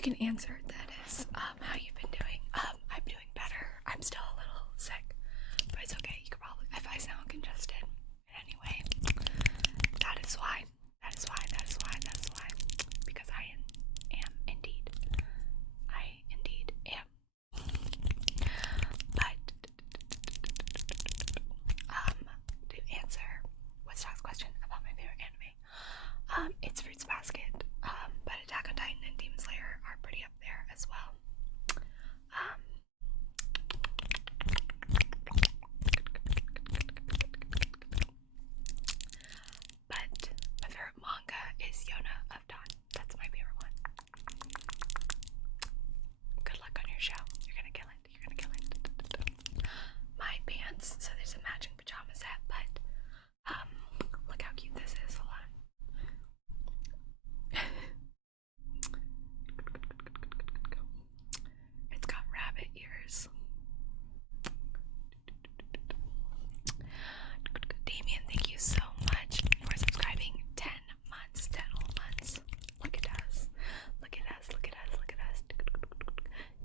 you can answer, that is, how you've been doing. I'm doing better. I'm still a little sick, but it's okay. You could probably, if I sound congested in any way, that is why. Because I am indeed. I indeed am. But, to answer Woodstock's question about my favorite anime, it's Fruits Basket, but Attack on Titan and Demon Slayer are pretty up there as well. But my favorite manga is Yona of Dawn. That's my favorite one. Good luck on your show. You're gonna kill it. My pants, so there's a matching pajama set, but look how cute this is. Hold on. It's got rabbit ears. Damien, thank you so much for subscribing. 10 months, 10 whole months. Look at us.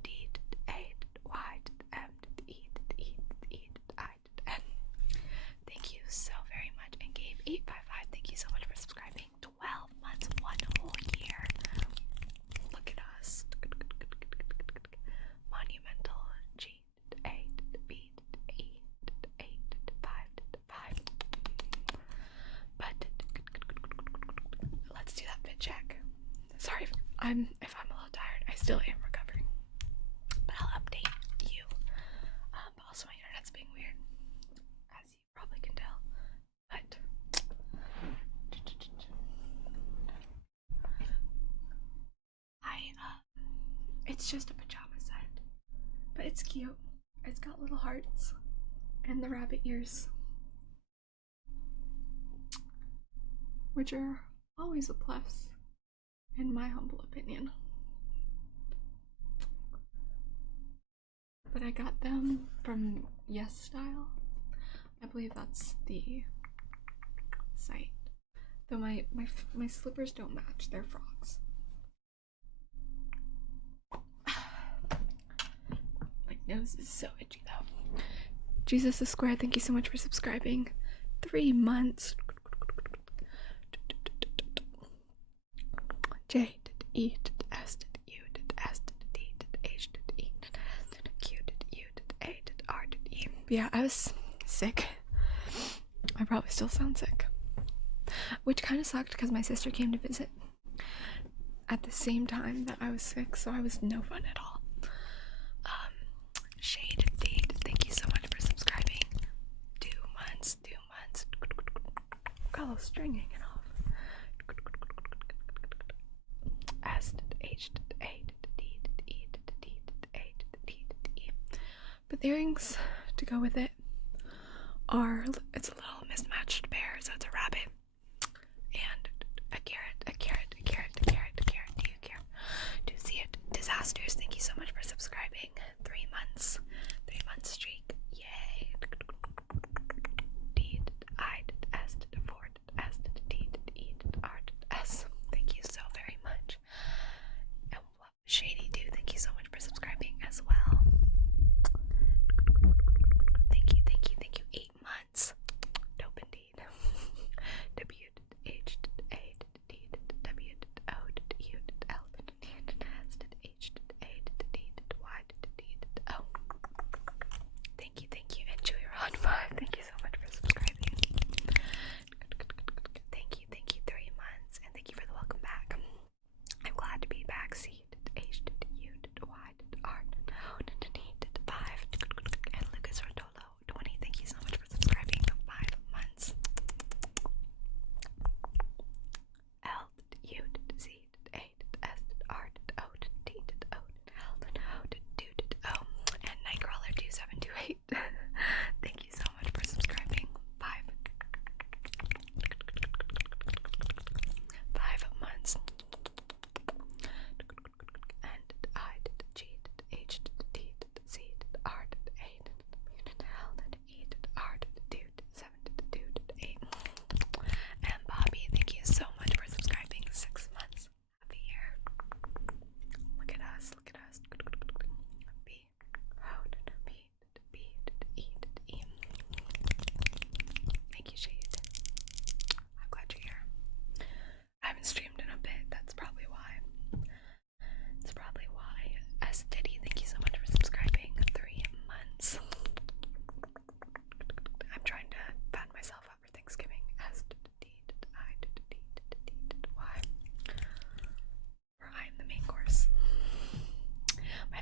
D, A, Y, M, E, I, N. Thank you so very much. And Gabe 855, thank you so much for subscribing. 12 months, 1 whole year. Look at us. Monumental. G, A, B, E, 8, 5. But let's do that fit check. Sorry if I'm a little tired. I still am recovering, but I'll update you. But also my internet's being weird, as you probably can tell. But it's just a pajama set, but it's cute. It's got little hearts and the rabbit ears, which are always a plus, in my humble opinion. But I got them from Yes Style. I believe that's the site. Though my slippers don't match, they're frogs. My nose is so itchy though. Jesus is Square, thank you so much for subscribing. 3 months. J, E, S, U, S, D, H, E, Q, U, A, R, E. Yeah, I was sick. I probably still sound sick. Which kind of sucked because my sister came to visit at the same time that I was sick, so I was no fun at all. Shade Date, thank you so much for subscribing. 2 months. Got a little string hanging off. S, H, A, D, E, D, A, D, E. But the earrings to go with it are, it's a little mismatched pair, so it's a rabbit and a carrot. Do you care to see it? Disasters, thank you so much for subscribing. 3 months. 3 month streak. Yay. D, I, S, 4, S, D, E, R, S. Thank you so very much. And Shady Dude, thank you so much for subscribing as well. Thank you. 8 months.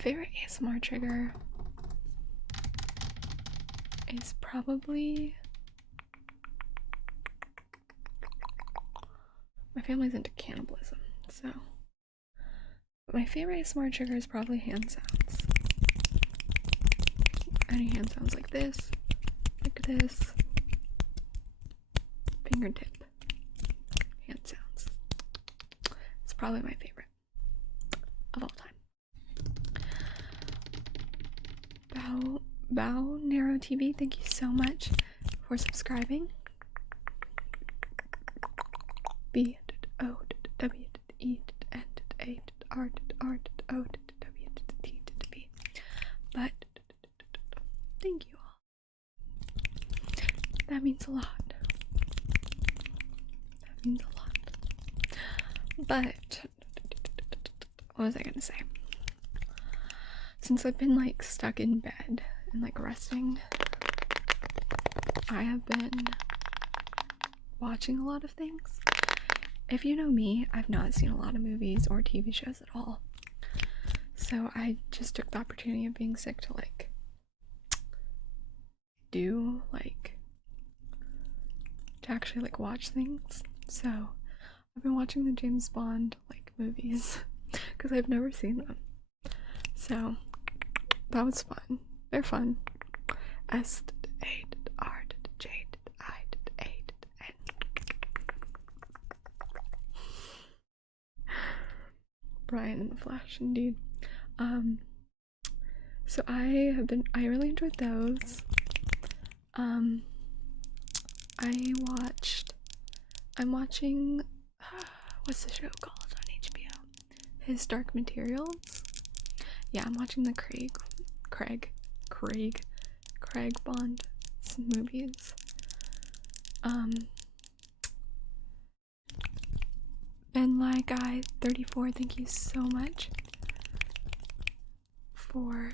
favorite ASMR trigger is probably, my family's into cannibalism, so my favorite ASMR trigger is probably hand sounds. Any hand sounds like this, fingertip hand sounds. It's probably my favorite of all time. Bow Narrow TV, thank you so much for subscribing. B O W E N A R R O W T B. But thank you all. That means a lot. That means a lot. But what was I gonna say? Since I've been like stuck in bed and like resting, I have been watching a lot of things. If you know me, I've not seen a lot of movies or TV shows at all. So I just took the opportunity of being sick to like actually like watch things. So I've been watching the James Bond like movies because I've never seen them. So that was fun. They're fun. S A R J I A N. Brian in the Flash, indeed. So I really enjoyed those. I'm watching, what's the show called on HBO? His Dark Materials. Yeah, I'm watching the Craig Bond movies. Ben Lai Guy 34, thank you so much for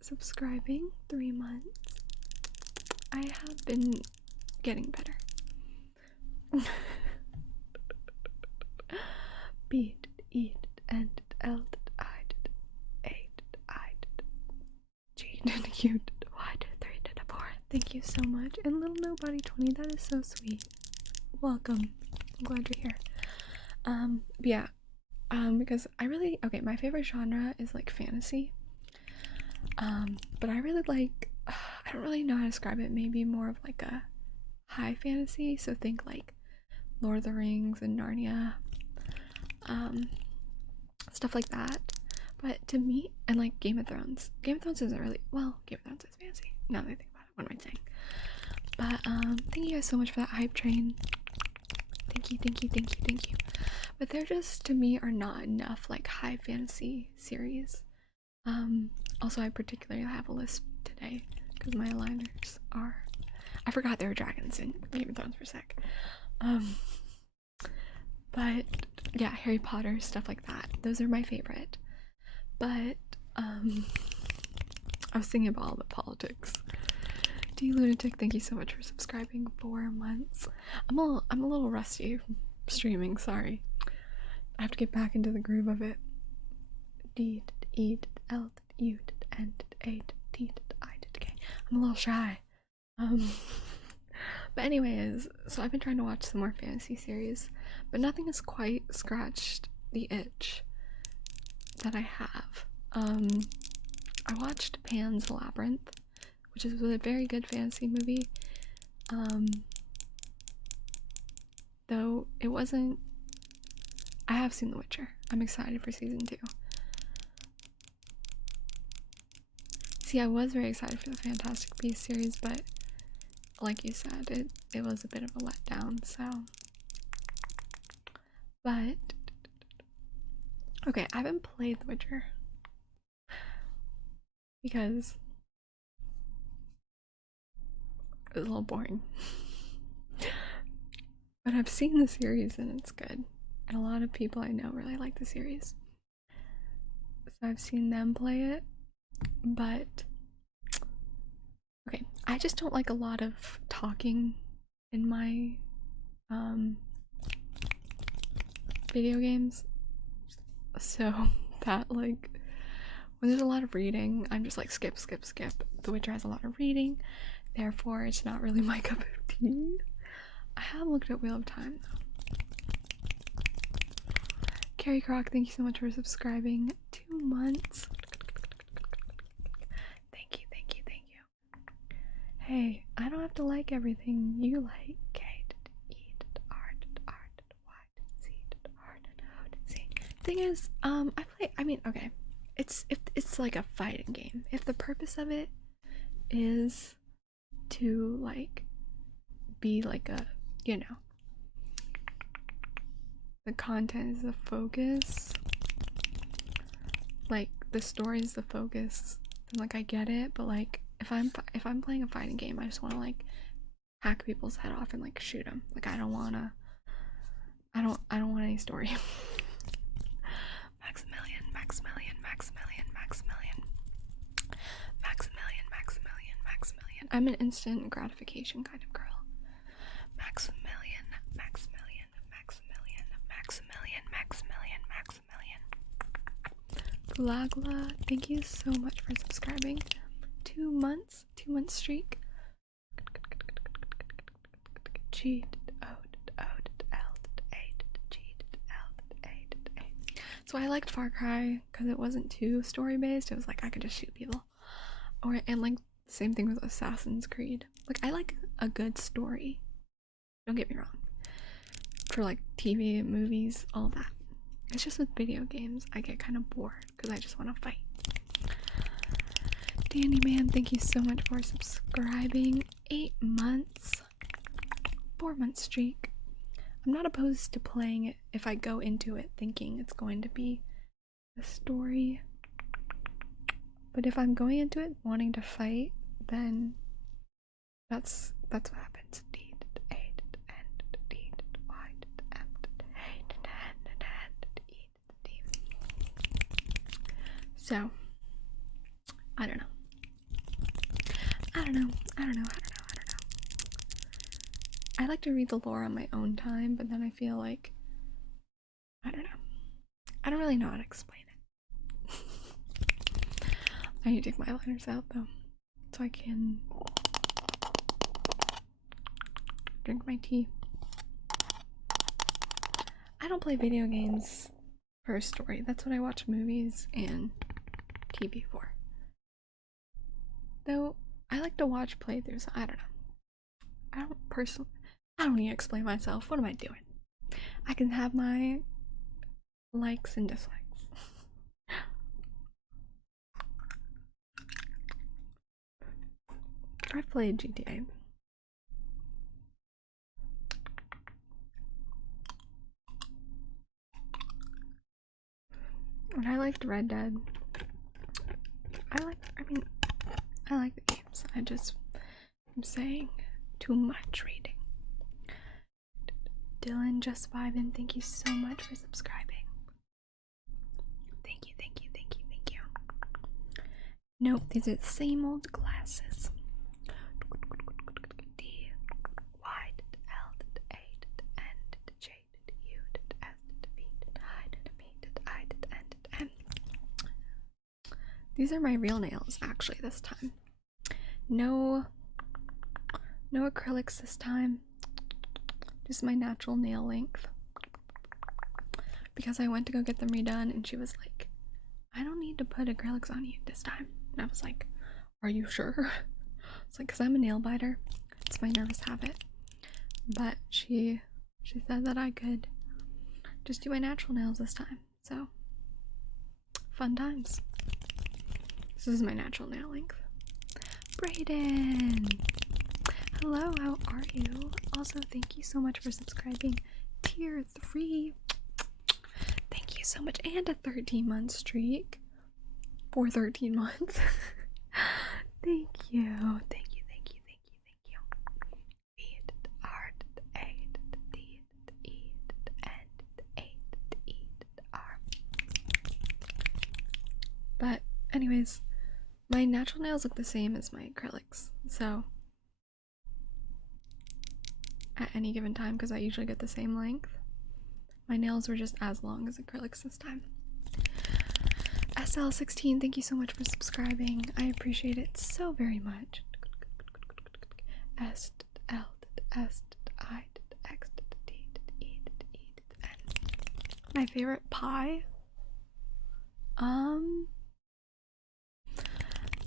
subscribing. 3 months. I have been getting better. B E N L I A I G Q Y 3 4. Thank you so much. And Little Nobody 20, that is so sweet. Welcome. I'm glad you're here. Yeah. Because my favorite genre is like fantasy. But I really like, I don't really know how to describe it, maybe more of like a high fantasy, so think like Lord of the Rings and Narnia, stuff like that. But to me, and like Game of Thrones isn't really, well, Game of Thrones is fantasy, now that I think about it. What am I saying? But thank you guys so much for that hype train. Thank you. But there just, to me, are not enough like high fantasy series. Also, I particularly have a list today because my aligners are, I forgot there were dragons in Game of Thrones for a sec. But yeah, Harry Potter, stuff like that, those are my favorite. But I was thinking about all the politics. D Lunatic, thank you so much for subscribing. 4 months. I'm a little rusty from streaming, sorry. I have to get back into the groove of it. D E L U N A T I K. I'm a little shy. But anyways, so I've been trying to watch some more fantasy series, but nothing has quite scratched the itch that I have. I watched Pan's Labyrinth, which is a very good fantasy movie. Though it wasn't, I have seen The Witcher. I'm excited for season 2. See, I was very excited for the Fantastic Beasts series, but like you said, it was a bit of a letdown, so. But, okay, I haven't played The Witcher because it was a little boring. But I've seen the series and it's good. And a lot of people I know really like the series. So I've seen them play it. But okay, I just don't like a lot of talking in my video games. So that like when there's a lot of reading, I'm just like skip. The Witcher has a lot of reading, therefore it's not really my cup of tea. I have looked at Wheel of Time though. Carrie Croc, thank you so much for subscribing. 2 months. Thank you. Hey, I don't have to like everything you like. Thing is, okay. It's like a fighting game. If the purpose of it is to like be like a, you know, the content is the focus, like the story is the focus, then like I get it. But like if I'm playing a fighting game, I just want to like hack people's head off and like shoot them. Like I don't want any story. Maximilian. I'm an instant gratification kind of girl. Maximilian. Glagla, thank you so much for subscribing. 2 months, 2 month streak. So I liked Far Cry because it wasn't too story based. It was like I could just shoot people. And like the same thing with Assassin's Creed. Like I like a good story. Don't get me wrong. For like TV, movies, all that. It's just with video games, I get kind of bored because I just want to fight. Dandy Man, thank you so much for subscribing. 8 months. 4 month streak. I'm not opposed to playing it if I go into it thinking it's going to be a story. But if I'm going into it wanting to fight, then that's what happens. So, I don't know. I like to read the lore on my own time, but then I feel like, I don't know. I don't really know how to explain it. I need to take my liners out though, so I can drink my tea. I don't play video games for a story. That's what I watch movies and TV for. Though I like to watch playthroughs. I don't know. I don't need to explain myself. What am I doing? I can have my likes and dislikes. I've played GTA. And I liked Red Dead. I like the games. I'm saying too much reading. Dylan just vibing, thank you so much for subscribing. Thank you. Nope, these are the same old glasses. D, Y, L, A, N, J, U, S, V, I, N. These are my real nails actually this time. No acrylics this time. Just my natural nail length. Because I went to go get them redone and she was like, I don't need to put acrylics on you this time. And I was like, are you sure? It's like, because I'm a nail biter. It's my nervous habit. But she said that I could just do my natural nails this time. So, fun times. This is my natural nail length. Brayden! Hello, how are you? Also, thank you so much for subscribing. Tier 3. Thank you so much. And a 13-month streak. For 13 months. Thank you. But anyways, my natural nails look the same as my acrylics. So at any given time, because I usually get the same length, my nails were just as long as acrylics this time. SL16, thank you so much for subscribing. I appreciate it so very much. S L S I X D E N. My favorite pie?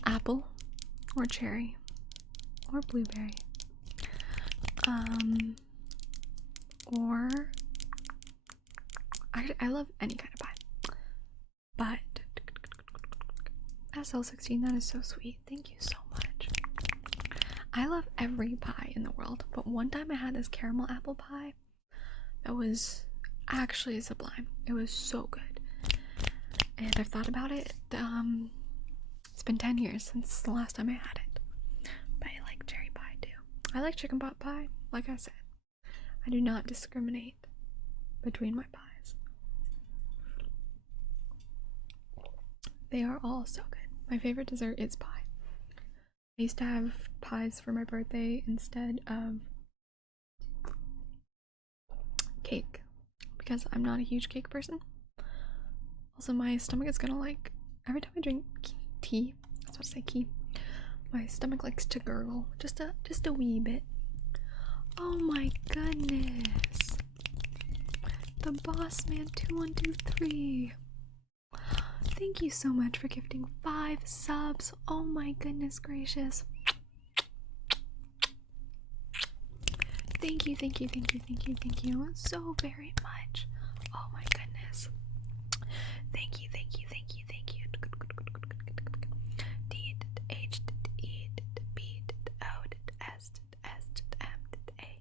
Apple or cherry or blueberry. Or I love any kind of pie. But SL16, that is so sweet. Thank you so much. I love every pie in the world, but one time I had this caramel apple pie that was actually sublime. It was so good. And I've thought about it. It's been 10 years since the last time I had it. But I like cherry pie too. I like chicken pot pie, like I said. I do not discriminate between my pies. They are all so good. My favorite dessert is pie. I used to have pies for my birthday instead of cake because I'm not a huge cake person. Also, my stomach is gonna like, every time I drink tea, I was about to say key, my stomach likes to gurgle just a wee bit. Oh my goodness. The Boss Man 2123. Thank you so much for gifting 5 subs. Oh my goodness gracious. Thank you so very much. Oh my goodness. Thank you. D H E B O S S M A.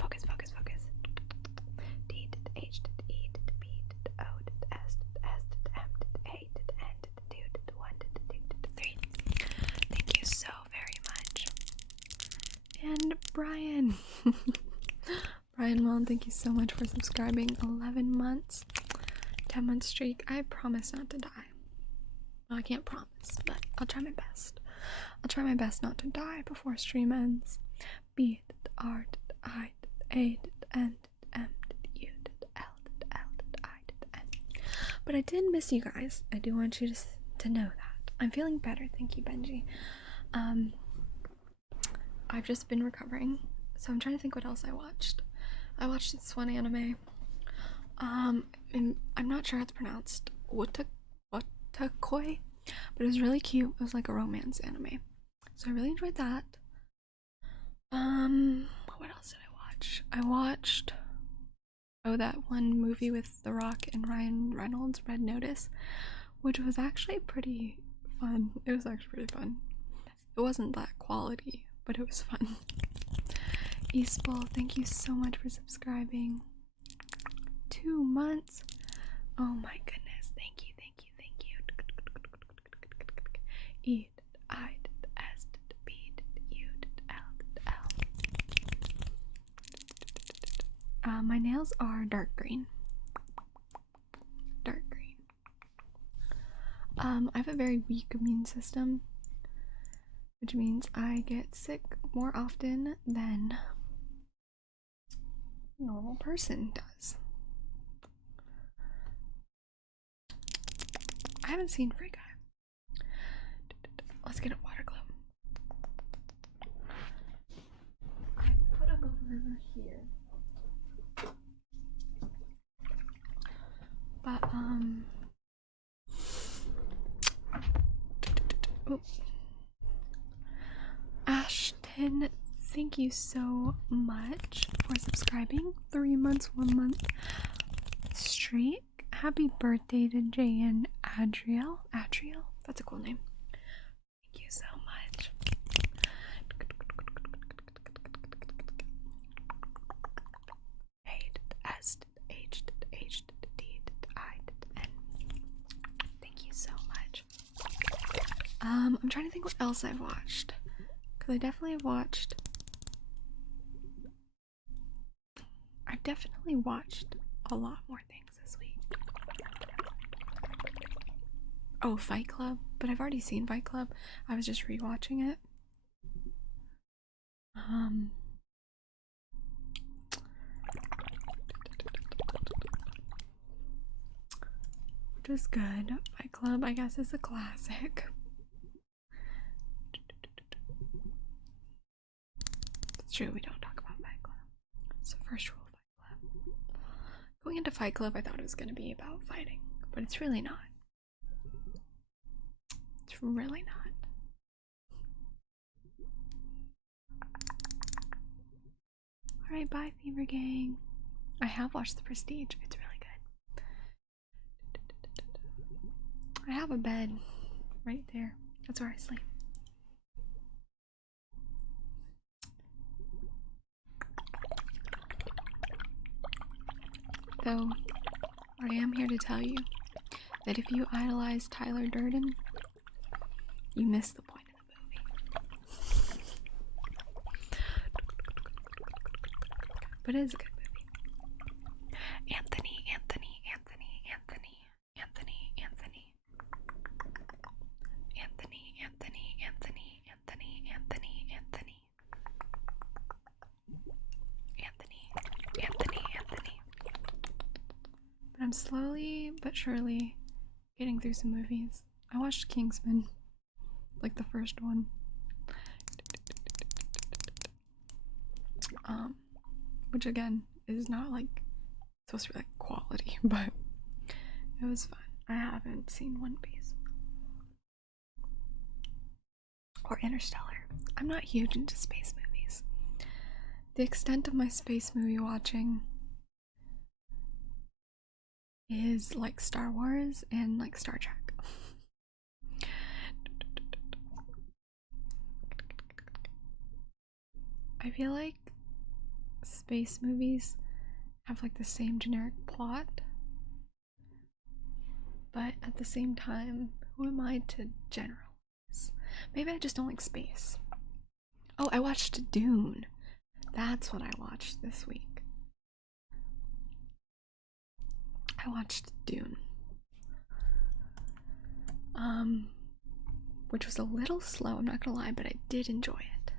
Focus. D H E B O S S M A N 1 2 3. Thank you so very much. And Brian. Brian Wall, thank you so much for subscribing. 11 months. 10-month streak. I promise not to die. Well, I can't promise, but I'll try my best. I'll try my best not to die before stream ends. B R I A N M U L L I N. But I did miss you guys. I do want you to know that. I'm feeling better, thank you, Benji. I've just been recovering, so I'm trying to think what else I watched. I watched this one anime. And I'm not sure how it's pronounced. Wotakoi, but it was really cute. It was like a romance anime, so I really enjoyed that. What else did I watch? I watched that one movie with The Rock and Ryan Reynolds, Red Notice, which was actually pretty fun. It was actually pretty fun. It wasn't that quality, but it was fun. Eastball, thank you so much for subscribing. 2 months. Oh my goodness. Thank you. E I S B U L. My nails are dark green. I have a very weak immune system, which means I get sick more often than a normal person does. I haven't seen Free Guy. Let's get a water globe. I put a over here. But oh. Ashton, thank you so much for subscribing. 3 months, 1 month streak. Happy birthday to Jay and Adriel. That's a cool name. Thank you so much. Thank you so much. I'm trying to think what else I've watched, because I've definitely watched a lot more things this week. Oh, Fight Club, but I've already seen Fight Club. I was just rewatching it. which was good. Fight Club, I guess, is a classic. It's true, we don't talk about Fight Club. It's the first rule of Fight Club. Going into Fight Club, I thought it was going to be about fighting, but it's really not. It's really not. Alright, bye, Fever Gang. I have watched The Prestige. It's really good. I have a bed right there. That's where I sleep. Though, I am here to tell you that if you idolize Tyler Durden, you miss the point of the movie. But it is a good movie. Anthony. But I'm slowly but surely getting through some movies. I watched Kingsman, like the first one. Which again is not like supposed to be like quality, but it was fun. I haven't seen One Piece or Interstellar. I'm not huge into space movies. The extent of my space movie watching is like Star Wars and like Star Trek. I feel like space movies have like the same generic plot, but at the same time, who am I to generalize? Maybe I just don't like space. Oh, I watched Dune. That's what I watched this week. I watched Dune. Which was a little slow, I'm not gonna lie, but I did enjoy it.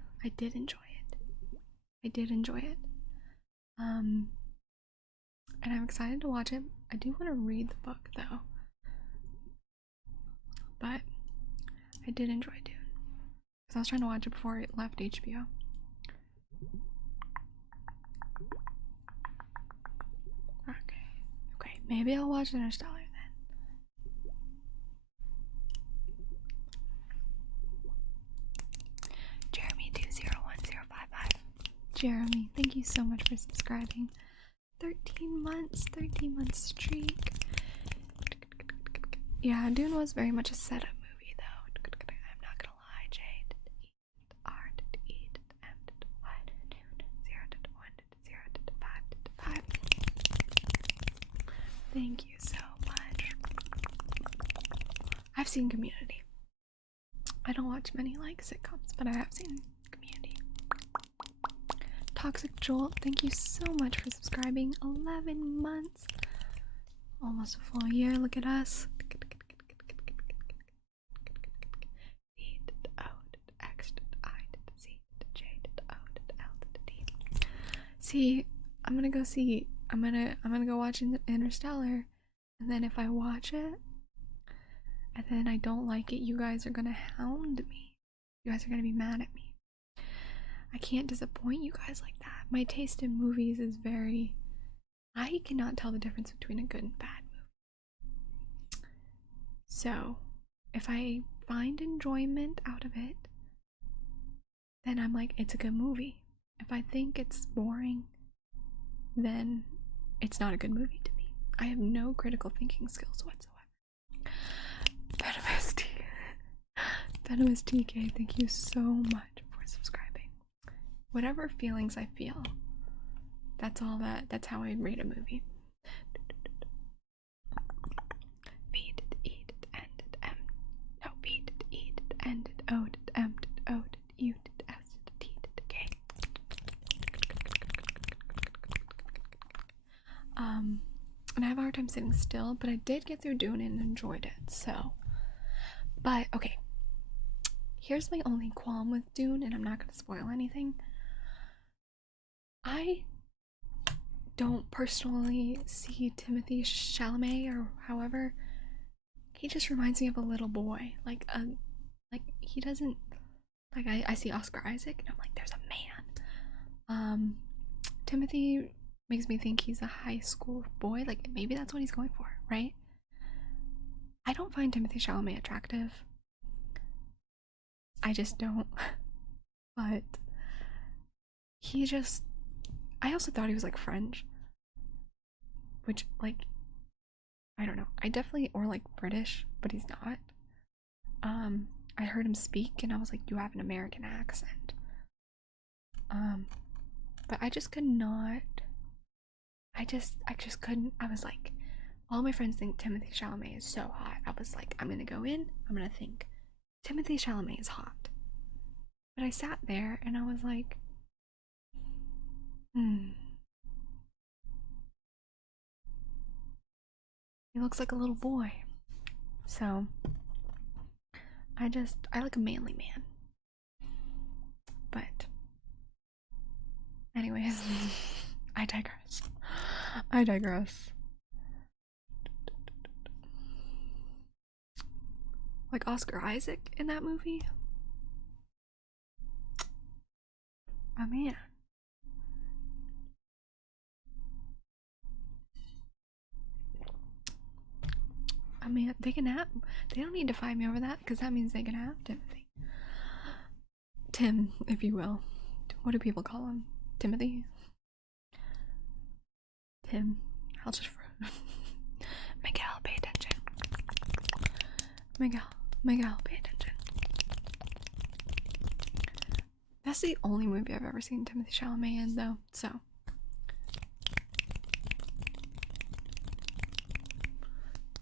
And I'm excited to watch it. I do want to read the book though. But I did enjoy Dune. Because I was trying to watch it before it left HBO. Okay, maybe I'll watch Interstellar then. Jeremy201055. Jeremy, thank you so much for subscribing. 13 months streak. Yeah, Dune was very much a setup movie though. I'm not gonna lie, Jade. Thank you so much. I've seen Community. I don't watch many like sitcoms, but I have seen Community. Toxic Jolt, thank you so much for subscribing. 11 months. Almost a full year. Look at us. See, I'm gonna go watch Interstellar, and then if I watch it and then I don't like it, you guys are gonna hound me. You guys are gonna be mad at me. I can't disappoint you guys like that. My taste in movies is very... I cannot tell the difference between a good and bad movie. So, if I find enjoyment out of it, then I'm like, it's a good movie. If I think it's boring, then it's not a good movie to me. I have no critical thinking skills whatsoever. Venomous TK, thank you so much for subscribing. Whatever feelings I feel, that's how I rate a movie. Beat it, eat it, end it, no, beat it, eat it, end it, ode it, empt it, ode it, you it, s it, t it, k. And I have a hard time sitting still, but I did get through Dune and enjoyed it, so. But, okay. Here's my only qualm with Dune, and I'm not going to spoil anything. I don't personally see Timothée Chalamet, or however He just reminds me of a little boy. Like he doesn't like I see Oscar Isaac and I'm like, there's a man. Timothy makes me think he's a high school boy. Like maybe that's what he's going for, right? I don't find Timothy Chalamet attractive. I just don't. But he just I also thought he was like French. Which like I don't know. I definitely or like British, but he's not. I heard him speak and I was like, you have an American accent. But I just could not. I just couldn't. I was like, all my friends think Timothy Chalamet is so hot. I was like, I'm gonna go in, I'm gonna think Timothy Chalamet is hot. But I sat there and I was like, he looks like a little boy. So I like a manly man. But anyways, I digress. Like Oscar Isaac in that movie? Oh man. I mean, they don't need to fight me over that because that means they can have Timothy. Tim, if you will. What do people call him? Timothy? Tim. I'll just. Miguel, pay attention. Miguel, pay attention. That's the only movie I've ever seen Timothy Chalamet in, though, so.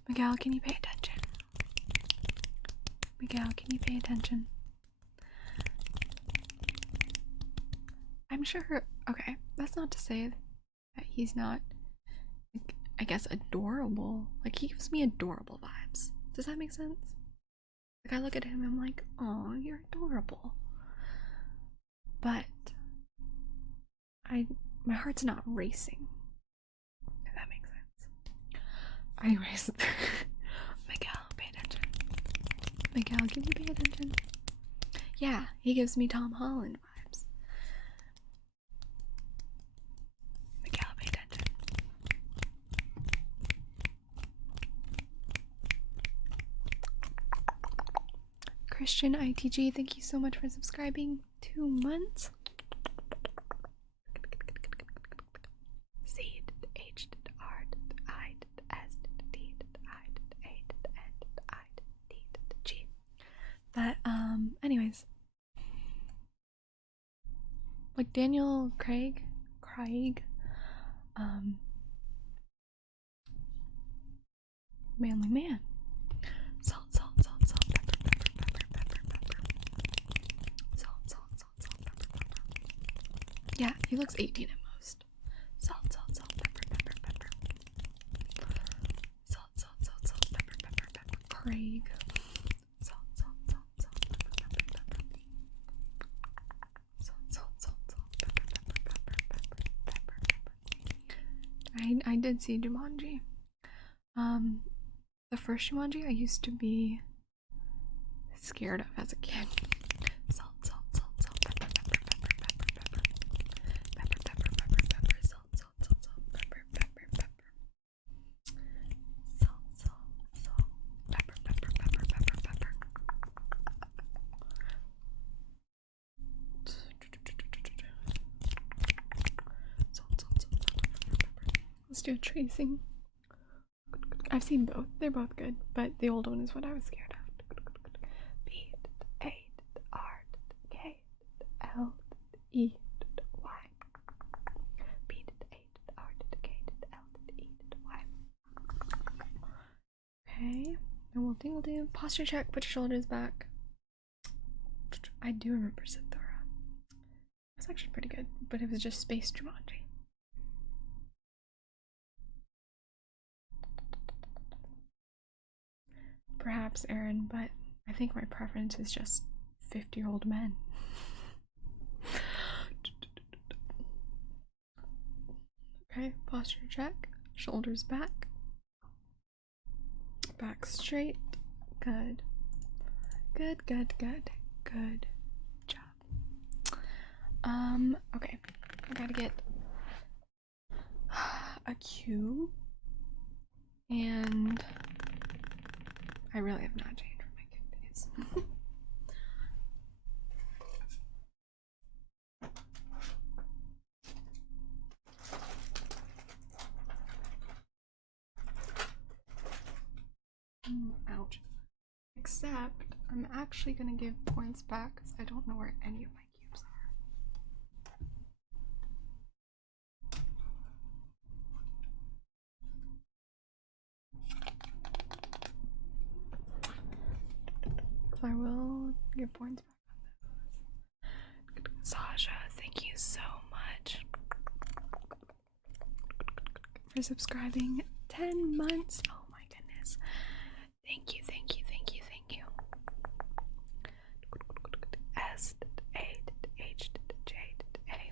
Miguel, can you pay attention? Miguel, can you pay attention? I'm sure. Okay, that's not to say that he's not, like, I guess, adorable. Like, he gives me adorable vibes. Does that make sense? Like, I look at him and I'm like, oh, you're adorable. But my heart's not racing. If that makes sense. Anyways, Miguel, pay attention. Miguel, can you pay attention? Yeah, he gives me Tom Holland vibes. Miguel, pay attention. Christian ITG, thank you so much for subscribing. 2 months. C H R I S D I A N I D G. But anyways, like Daniel Craig, manly man. Salt, pepper, pepper. Salt, pepper. Yeah, he looks 18 at most. Salt, pepper. Salt, pepper. Craig. Salt, pepper. Pepper. I did see Jumanji. The first Jumanji I used to be scared of as a kid. Salt, pepper. Pepper, salt, pepper. Salt, pepper. Let's do a tracing. I've seen both. They're both good, but the old one is what I was scared of. B A R K L E Y. B A R K L E Y. Okay, and we'll do posture check. Put your shoulders back. I do remember Sithora. It was actually pretty good, but it was just Space Jumanji. Perhaps Aaron, but I think my preference is just 50-year-old men. Okay, posture check, shoulders back. Back straight. Good. Good, good, good, good job. Okay. I gotta get a cube. And I really have not changed for my kid days. Ouch. Except I'm actually gonna give points back because I don't know where any of my cubes are. So I will give points back on this. Sasha, thank you so much for subscribing 10 months. Oh my goodness. Thank you, thank you, thank you, thank you. S A H J A.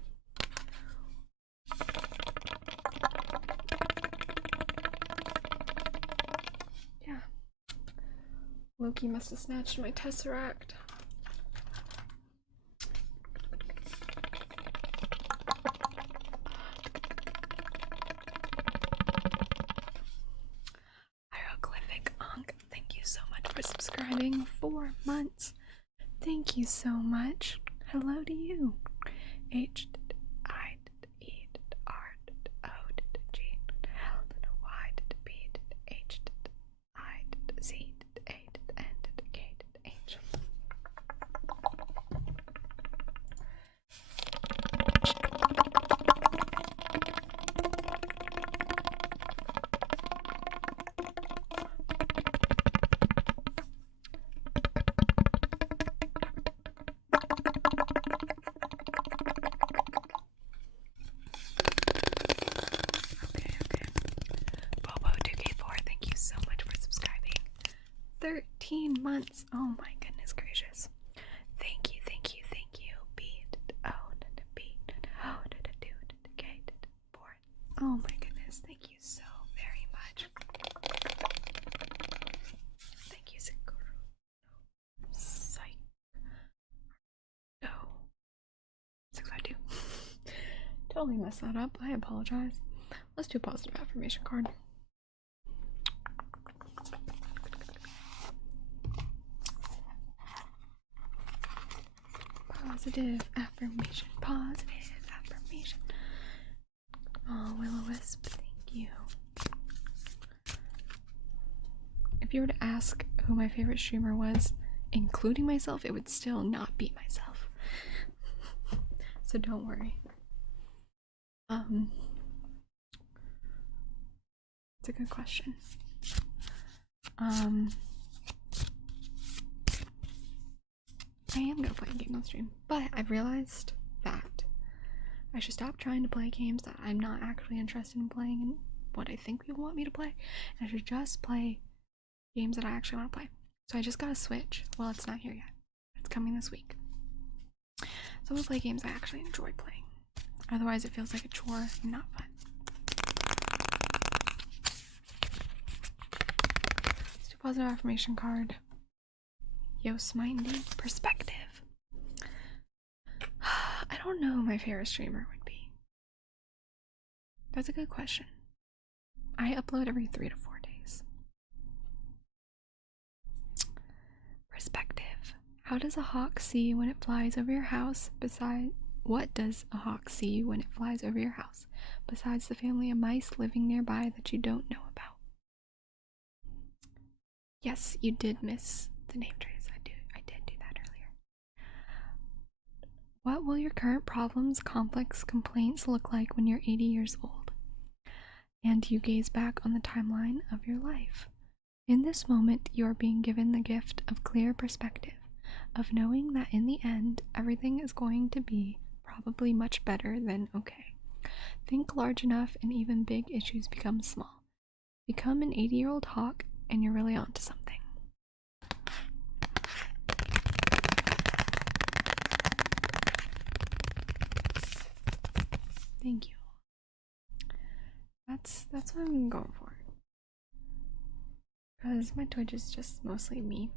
Yeah. Loki must have snatched my tesseract. Hieroglyphic Ankh, thank you so much for subscribing. 4 months. Thank you so much. Hello to you. H I E R O G L Y B H I Z A N K H. Bobo 2K4, thank you so much for subscribing. 13 months. Oh my goodness gracious. Thank you, thank you, thank you. Oh my goodness, thank you so very much. Thank you, Sakura. Psych. No. 652. Totally messed that up. I apologize. Let's do a positive affirmation card. Positive affirmation. Positive affirmation. Oh, Will-O-Wisp, thank you. If you were to ask who my favorite streamer was, including myself, it would still not be myself. So don't worry. It's a good question. I am gonna play a game on stream, but I've realized that I should stop trying to play games that I'm not actually interested in playing and what I think people want me to play, and I should just play games that I actually want to play. So I just got a Switch. Well, it's not here yet. It's coming this week. So I'm gonna play games I actually enjoy playing. Otherwise, it feels like a chore and not fun. Let's do a positive affirmation card. Yosemite perspective. I don't know who my favorite streamer would be. That's a good question. I upload every 3 to 4 days. Perspective. How does a hawk see when it flies over your house? What does a hawk see when it flies over your house, besides the family of mice living nearby that you don't know about? Yes, you did miss the name trace. I did do that earlier. What will your current problems, conflicts, complaints look like when you're 80 years old? And you gaze back on the timeline of your life. In this moment, you are being given the gift of clear perspective, of knowing that in the end, everything is going to be probably much better than okay. Think large enough and even big issues become small. Become an 80-year-old hawk and you're really onto something. Thank you. That's what I'm going for. because my Twitch is just mostly me,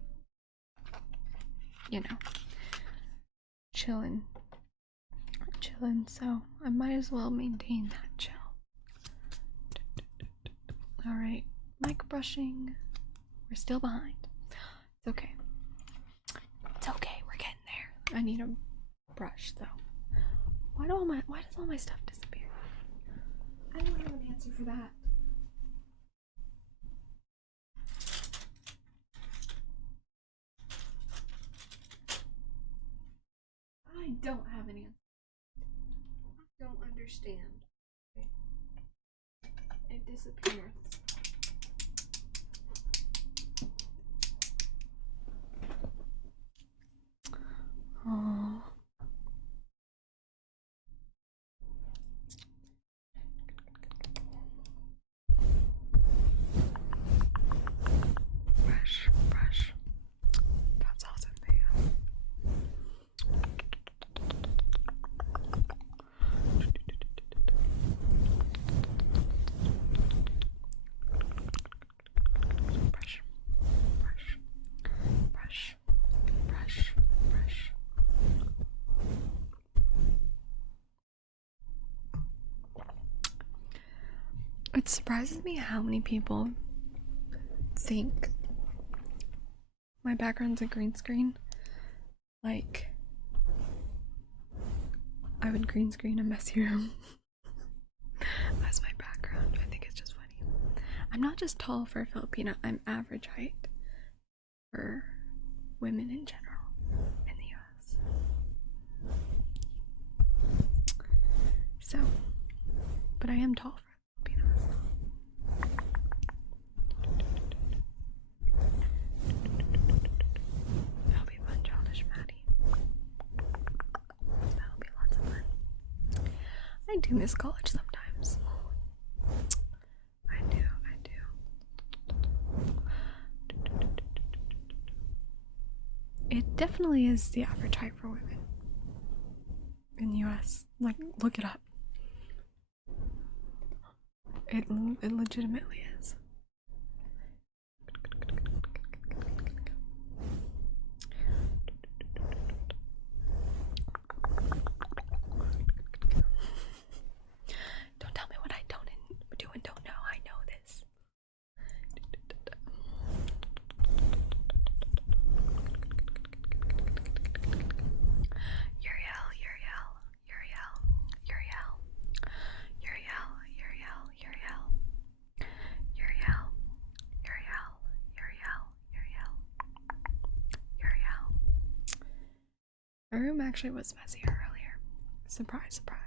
you know, chilling, so I might as well maintain that chill. Alright, mic brushing. We're still behind. It's okay. It's okay, we're getting there. I need a brush though. Why does all my stuff disappear? I don't have an answer for that. I don't have an answer. I don't understand. It disappears. Oh. Brush. That's awesome, man. Brush. It surprises me how many people think my background's a green screen. Like, I would green screen a messy room as my background. I think it's just funny. I'm not just tall for a Filipina, I'm average height for women in general in the US. So, but I am tall for Filipinos. That'll be fun, childish Maddie. That'll be lots of fun. I do miss college sometimes. I do. It definitely is the average height for women in the US. Like, look it up. It legitimately is. Don't tell me what I don't do and don't know. I know this. My room actually was messier earlier. Surprise, surprise.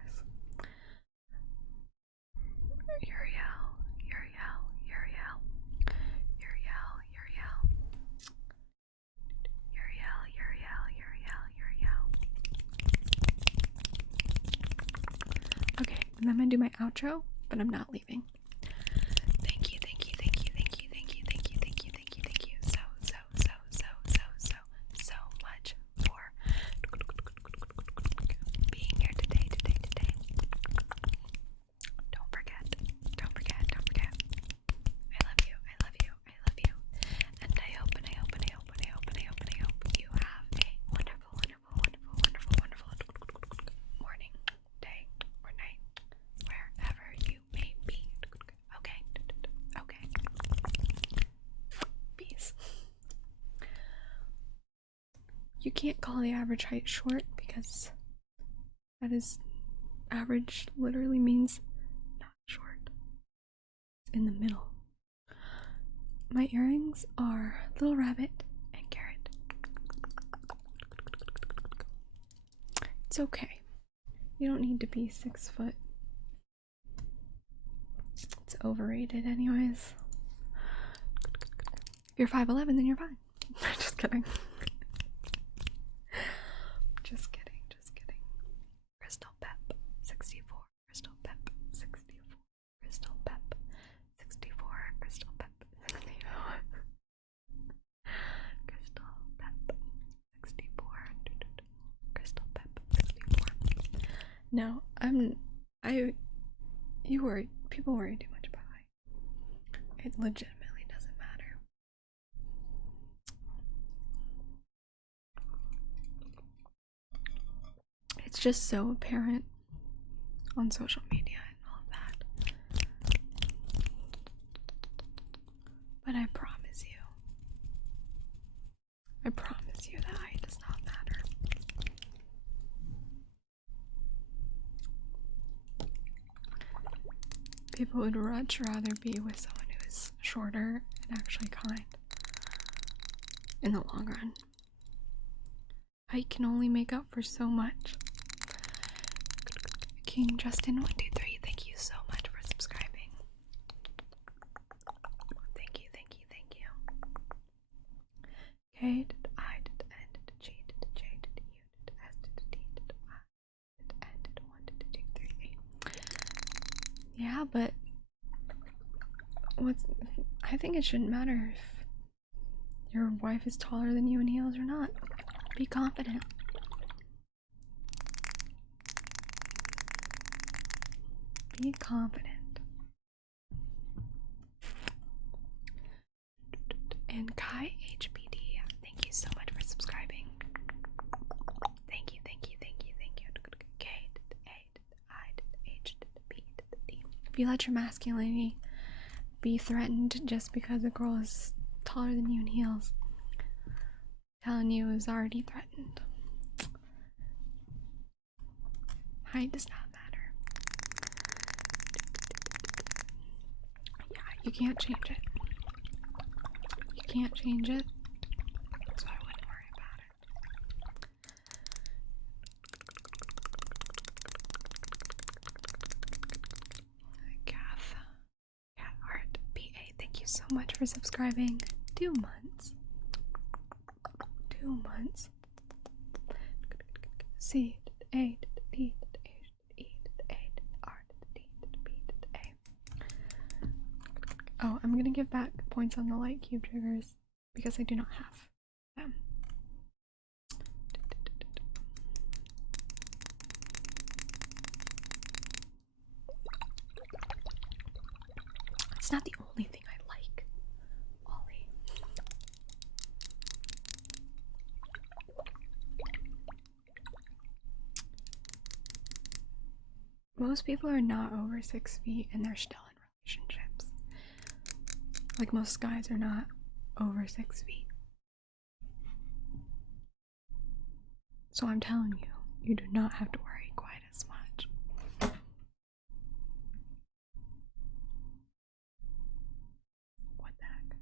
Okay, and then I'm gonna do my outro, but I'm not leaving. Thank you so much for being here today. Don't forget. I love you. And I hope you have a wonderful morning, day, or night, wherever you may be. Okay. Peace. You can't call the average height short because that is average literally means not short. It's in the middle. My earrings are Little Rabbit and Carrot. It's okay. You don't need to be 6 foot. It's overrated anyways. If you're 5'11", then you're fine. Just kidding. Just kidding. Crystal Pep 64. Crystal Pep 64. Crystal Pep 64. Crystal Pep 64. Crystal Pep 64. Crystal Pep 64. No, people worry too much about height. It legitimately doesn't matter. It's just so apparent on social media and all of that. But I promise you that height does not matter. People would much rather be with someone who is shorter and actually kind in the long run. Height can only make up for so much. King Justin 123, thank you so much for subscribing. Thank you. K did I did N did G did J did U did S did D did I did N did 1 did 2 3 8. Yeah, but I think it shouldn't matter if your wife is taller than you in heels or not. Be confident. Be confident. And Kai HBD, thank you so much for subscribing. Thank you. K did A did I did H did B did D. If you let your masculinity be threatened just because a girl is taller than you in heels, telling you is already threatened. Height does not matter. Yeah, you can't change it. So I wouldn't worry about it. Cat Art PA, thank you so much for subscribing. 2 months. C A D E A R D B A. Oh, I'm gonna give back points on the light cube triggers because I do not have them. It's not the only thing I like, Ollie. Most people are not over 6 feet and they're still in relationships. Like, most guys are not over 6 feet. So I'm telling you, you do not have to worry quite as much. What the heck?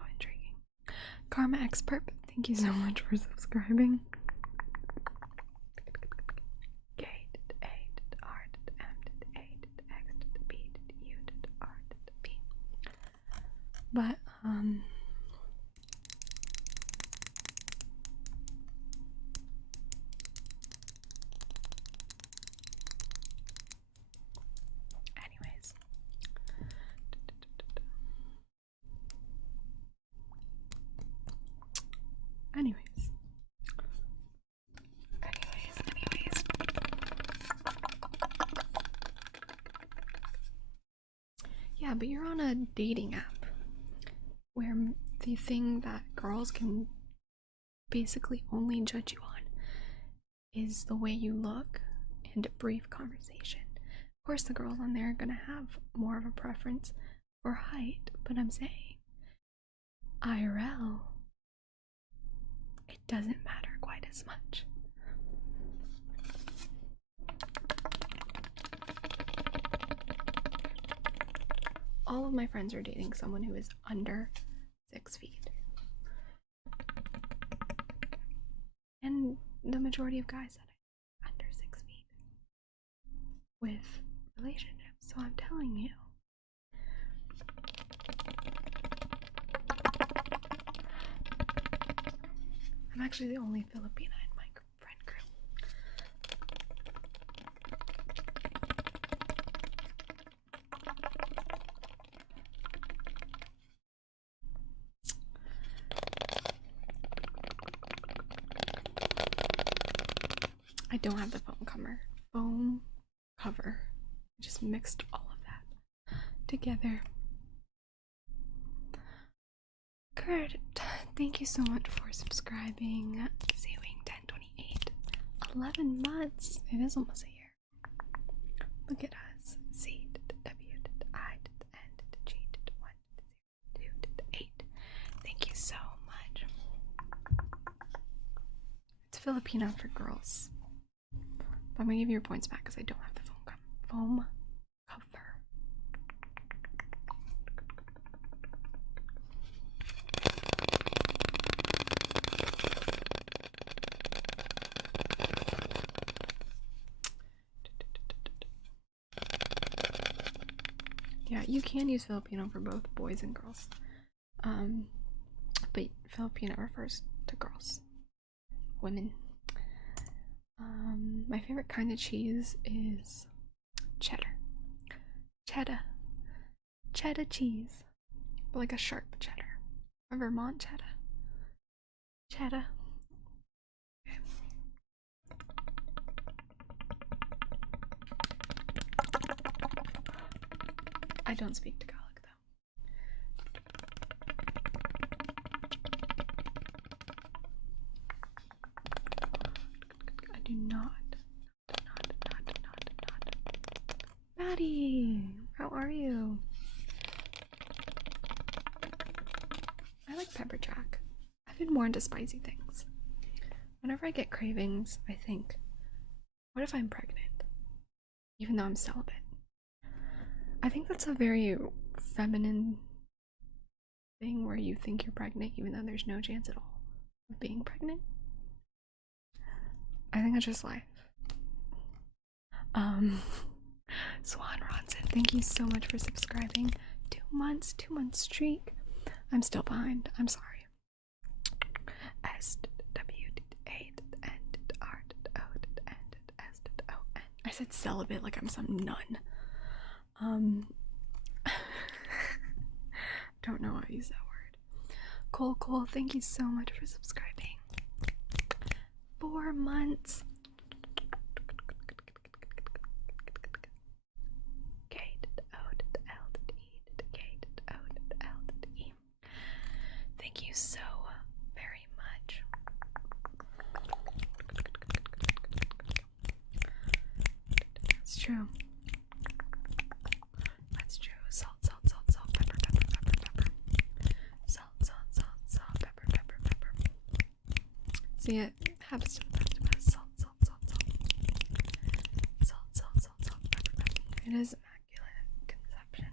Oh, intriguing. Karma Expert, thank you so much for subscribing. K did A did R did M did A did X did B did U did R did B. But anyways. Yeah, but you're on a dating app where the thing that girls can basically only judge you on is the way you look and a brief conversation. Of course, the girls on there are gonna have more of a preference for height, but I'm saying IRL, it doesn't matter quite as much. All of my friends are dating someone who is under 6 feet. And the majority of guys that are under 6 feet with relationships. So I'm telling you. I'm actually the only Filipina in my friend group. I don't have the foam cover. I just mixed all of that together. Kurt, thank you so much for subscribing. Seewing 1028. 11 months. It is almost a year. Look at us. C W I N G 1 2 8. Thank you so much. It's Filipino for girls. But I'm gonna give you your points back because I don't have the foam cover. Yeah, you can use Filipino for both boys and girls. But Filipino refers to girls, women. My favorite kind of cheese is cheddar. Cheddar cheese. But like a sharp cheddar. A Vermont cheddar. Cheddar. Okay. I don't speak Tagalog though. I do not. Maddie, how are you? I like pepper jack. I've been more into spicy things. Whenever I get cravings, I think, what if I'm pregnant? Even though I'm celibate. I think that's a very feminine thing where you think you're pregnant even though there's no chance at all of being pregnant. I think that's just life. Swan Ronson, thank you so much for subscribing. 2 months, 2 month streak. I'm still behind. I'm sorry. I said celibate like I'm some nun. Don't know how to use that word. Cole, thank you so much for subscribing. 4 months. Thank you so very much. That's true. That's true. Salt, pepper, pepper. Salt, pepper, pepper. See, it happens to the best of us. Salt, pepper. It is Immaculate Conception.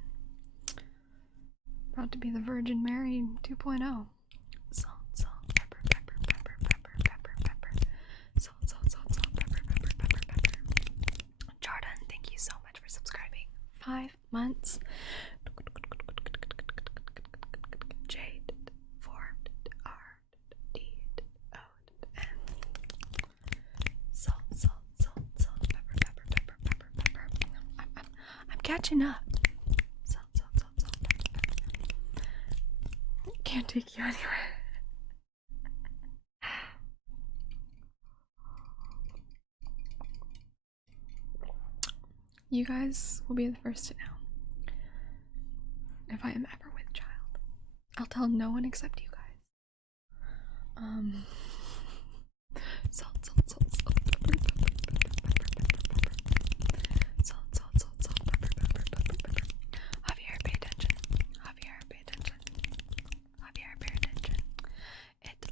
About to be the Virgin Mary 2.0. Salt, pepper. Salt, pepper. Jordan, thank you so much for subscribing. 5 months. Jade, 4 R D O N. Salt, pepper. I'm catching up. Salt, pepper. Can't take you anywhere. You guys will be the first to know if I am ever with child. I'll tell no one except you guys. Salt, pepper. Salt, pepper. Javier, pay attention.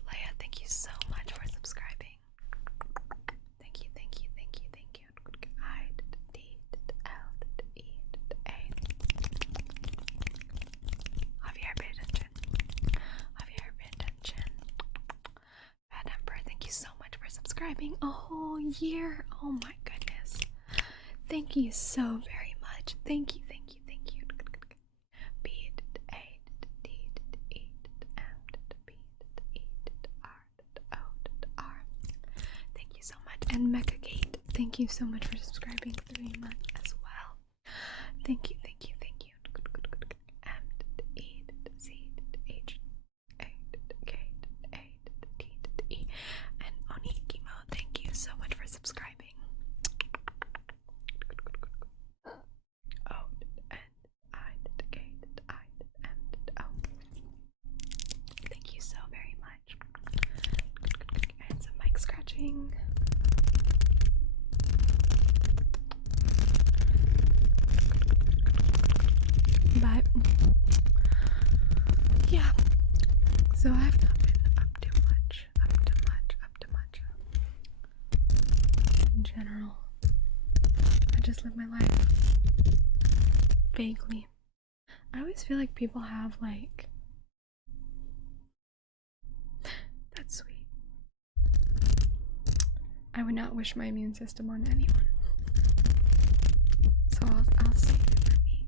Leia, thank you so much for subscribing. Thank you. I D L E A. Javier, pay attention. Bad Emperor, thank you so much for subscribing. A whole year. Oh my goodness. Thank you so very much. Thank you. Thank you so much. And Mecha Kate, thank you so much for subscribing 3 months as well. Thank you. And Onikimo, thank you so much for subscribing. watching. But yeah, so I've not been up to much. In general, I just live my life vaguely. I always feel like people have like, that's sweet. I would not wish my immune system on anyone. So I'll save it for me.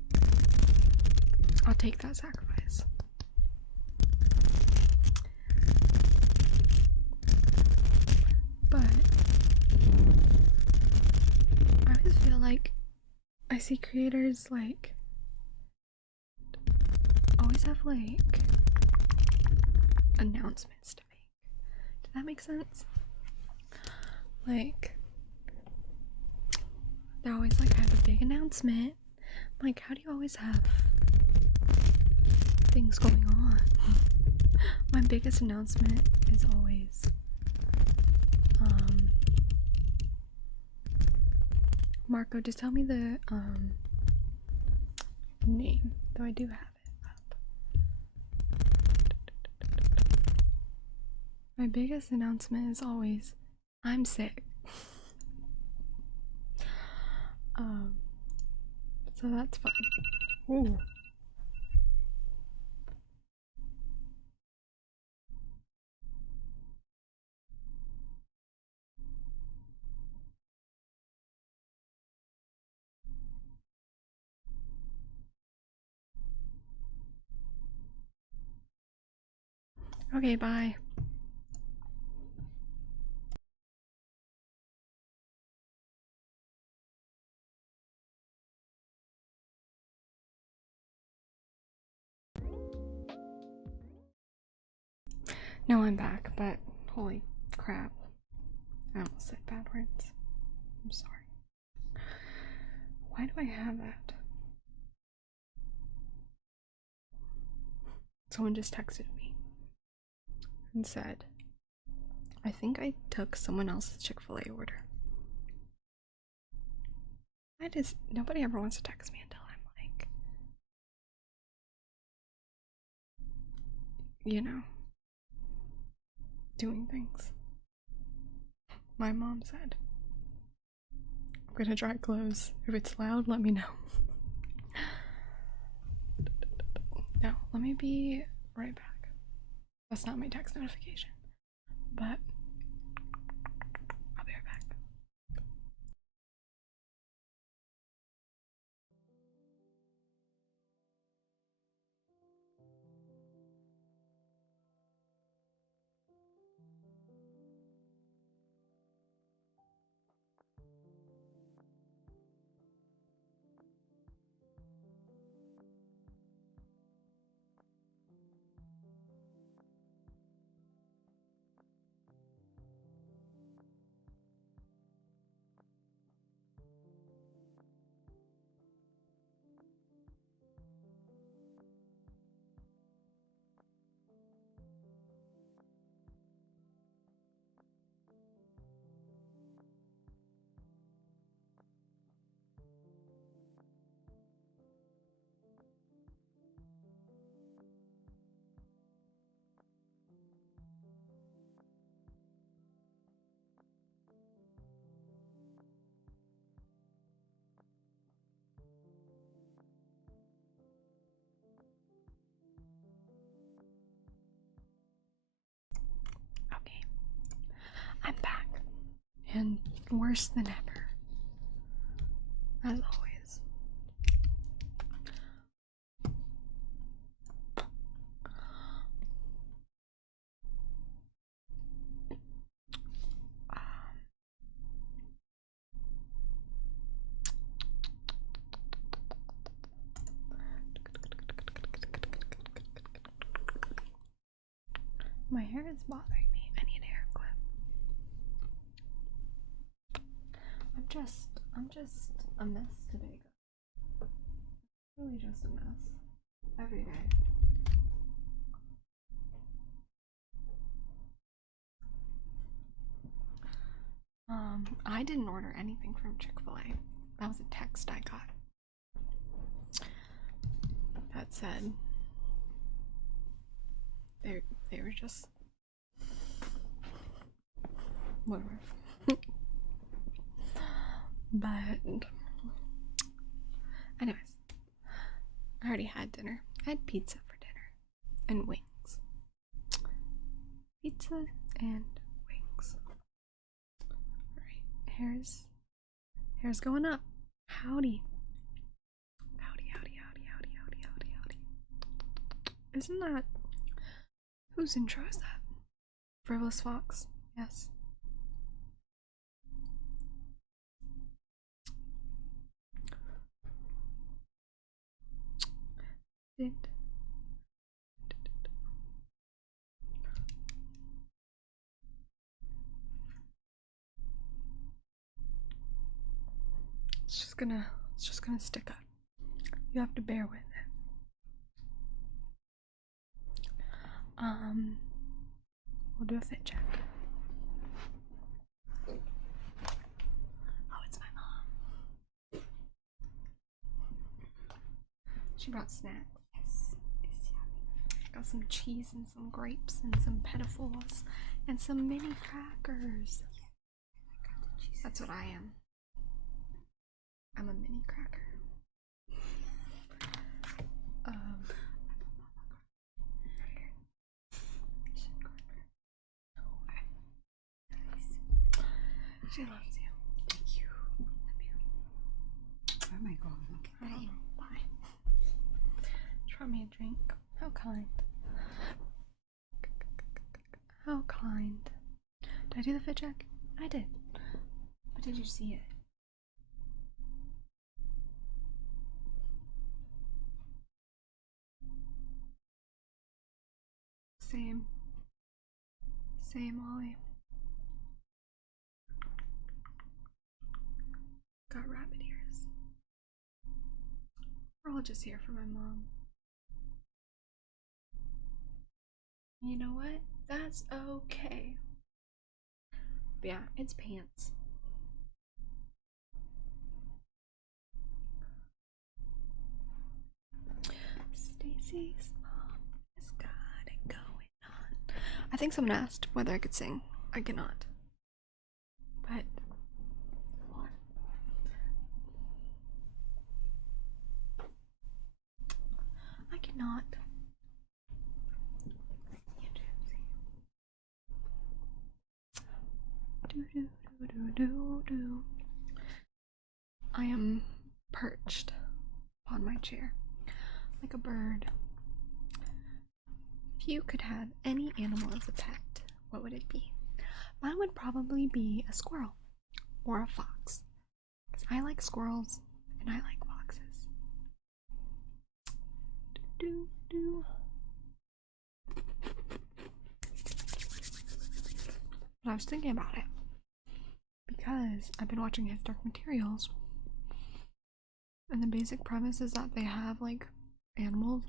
I'll take that sacrifice. But I always feel like I see creators like always have like announcements to make. Does that make sense? Like they always like have a big announcement. Like, how do you always have things going on? My biggest announcement is always Marco, just tell me the name, though I do have it up. My biggest announcement is always I'm sick. So that's fun. Ooh. Okay, bye. No, I'm back, but holy crap. I almost said bad words. I'm sorry. Why do I have that? Someone just texted me and said, I think I took someone else's Chick-fil-A order. Nobody ever wants to text me until I'm like, you know, doing things. My mom said, I'm gonna dry clothes. If it's loud, let me know. No, let me be right back. That's not my text notification, but I'll be right back. Okay, I'm back, and worse than ever, as always. My hair is bothering me. I need a hair clip. I'm just a mess today. Really just a mess. Every day. I didn't order anything from Chick-fil-A. That was a text I got that said they were just whatever. But anyways, I already had dinner. I had pizza for dinner and wings. Pizza and wings. Alright, hair's going up. Howdy. Howdy, howdy, howdy, howdy, howdy, howdy, howdy. Isn't that whose intro is that? Frivolous Fox, yes. It's just gonna stick up. You have to bear with it. We'll do a fit check. Oh, it's my mom. She brought snacks. Yes, it's yummy. Got some cheese and some grapes and some petafors and some mini crackers. That's what I am. I'm a mini cracker. She loves you. Thank you. Love you. Oh my god. Okay. Bye. Try me a drink. How kind. How kind. Did I do the fit check? I did. But did you see it? Same. Same, Ollie. Got rabbit ears. We're all just here for my mom. You know what? That's okay. But yeah, it's pants. Stacy's mom has got it going on. I think someone asked whether I could sing. I cannot. But I cannot. I am perched on my chair like a bird. If you could have any animal as a pet, what would it be? Mine would probably be a squirrel or a fox, because I like squirrels and I like foxes. But I was thinking about it because I've been watching his Dark Materials, and the basic premise is that they have like animals.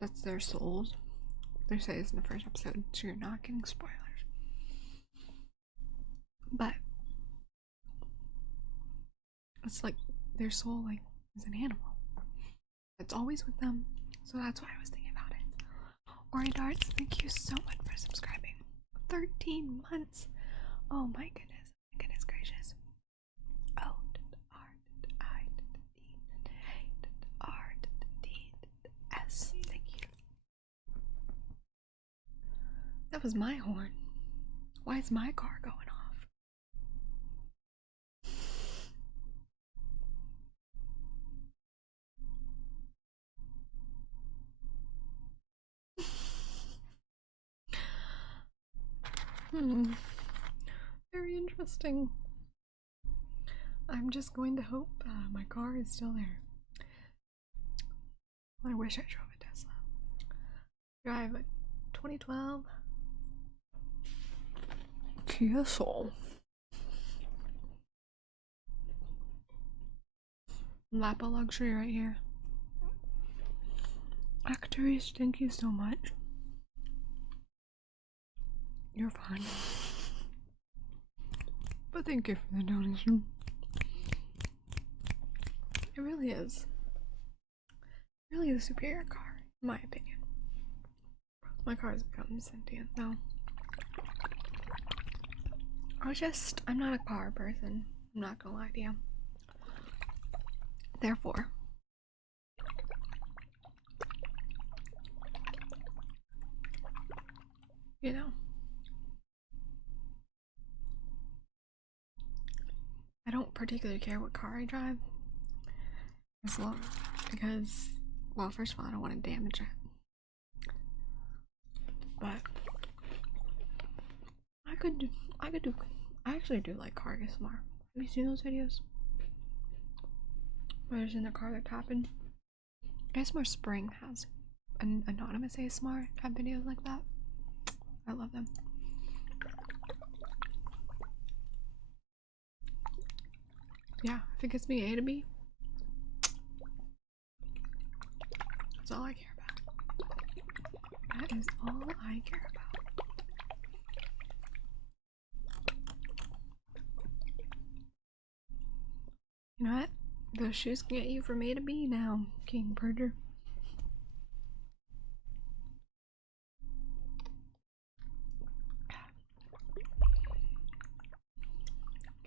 That's their souls. They say it's in the first episode, so you're not getting spoilers. But it's like their soul, like, is an animal. It's always with them. So that's why I was thinking about it. Ori Darts, thank you so much for subscribing. 13 months. Oh my goodness. My goodness gracious. Oh, R-R-D-S. Thank you. That was my horn. Why is my car going off? Very interesting. I'm just going to hope my car is still there. I wish I drove a Tesla. Drive a 2012 Kia Soul. Lap of luxury right here. Actors, thank you so much. You're fine. But thank you for the donation. It really is. Really a superior car, in my opinion. My car has become sentient now. I'm not a car person. I'm not gonna lie to you. Therefore, you know, I don't particularly care what car I drive. As long because, well, first of all, I don't want to damage it. But I actually do like car ASMR. Have you seen those videos? Where there's in the car they're tapping. ASMR Spring has an anonymous ASMR type videos like that. I love them. Yeah, if it gets me A to B, that's all I care about. That is all I care about. You know what? Those shoes can get you from A to B now, King Purger.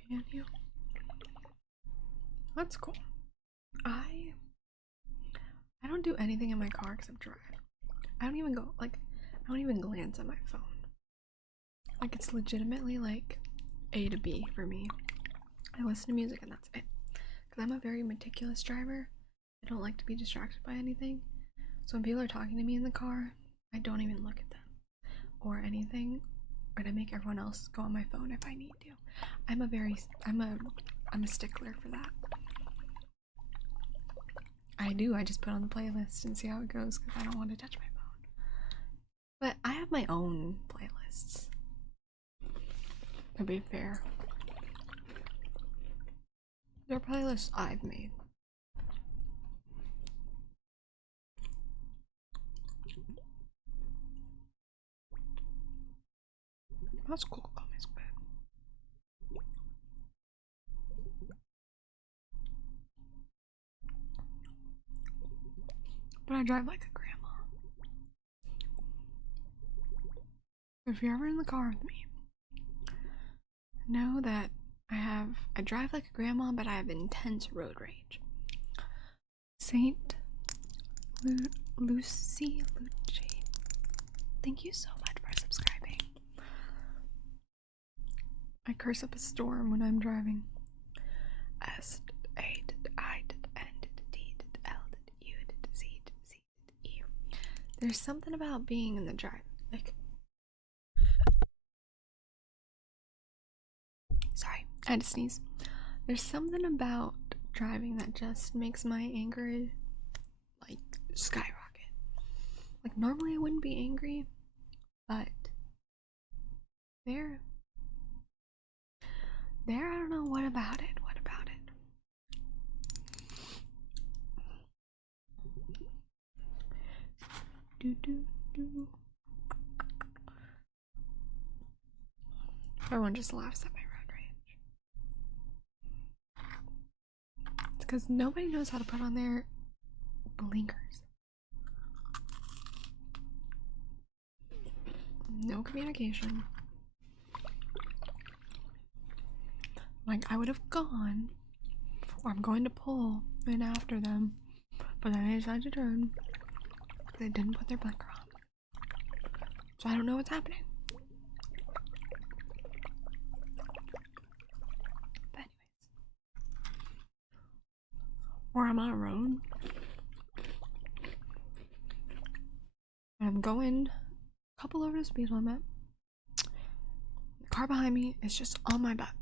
Can you? That's cool. I don't do anything in my car except drive. I don't even glance at my phone. Like, it's legitimately like A to B for me. I listen to music and that's it. Because I'm a very meticulous driver. I don't like to be distracted by anything. So when people are talking to me in the car, I don't even look at them or anything, or to make everyone else go on my phone if I need to. I'm a stickler for that. I just put on the playlist and see how it goes because I don't want to touch my phone. But I have my own playlists, to be fair. They're playlists I've made. That's cool. Oh, my squid. But I drive like a grandma. If you're ever in the car with me, know that I drive like a grandma, but I have intense road rage. Saint Lucy, thank you so much for subscribing. I curse up a storm when I'm driving. S A I N D L U Z Z E. There's something about being in the drive, like. Sorry, I had to sneeze. There's something about driving that just makes my anger like skyrocket. Like, normally I wouldn't be angry, but there I don't know what about it. Do. Everyone just laughs at my road rage. It's because nobody knows how to put on their blinkers. No communication. Like, I would have gone, or I'm going to pull in after them, but then I decided to turn. They didn't put their blinker on. So I don't know what's happening. But anyways. Or I'm on a road. And I'm going a couple over the speed limit. The car behind me is just on my butt.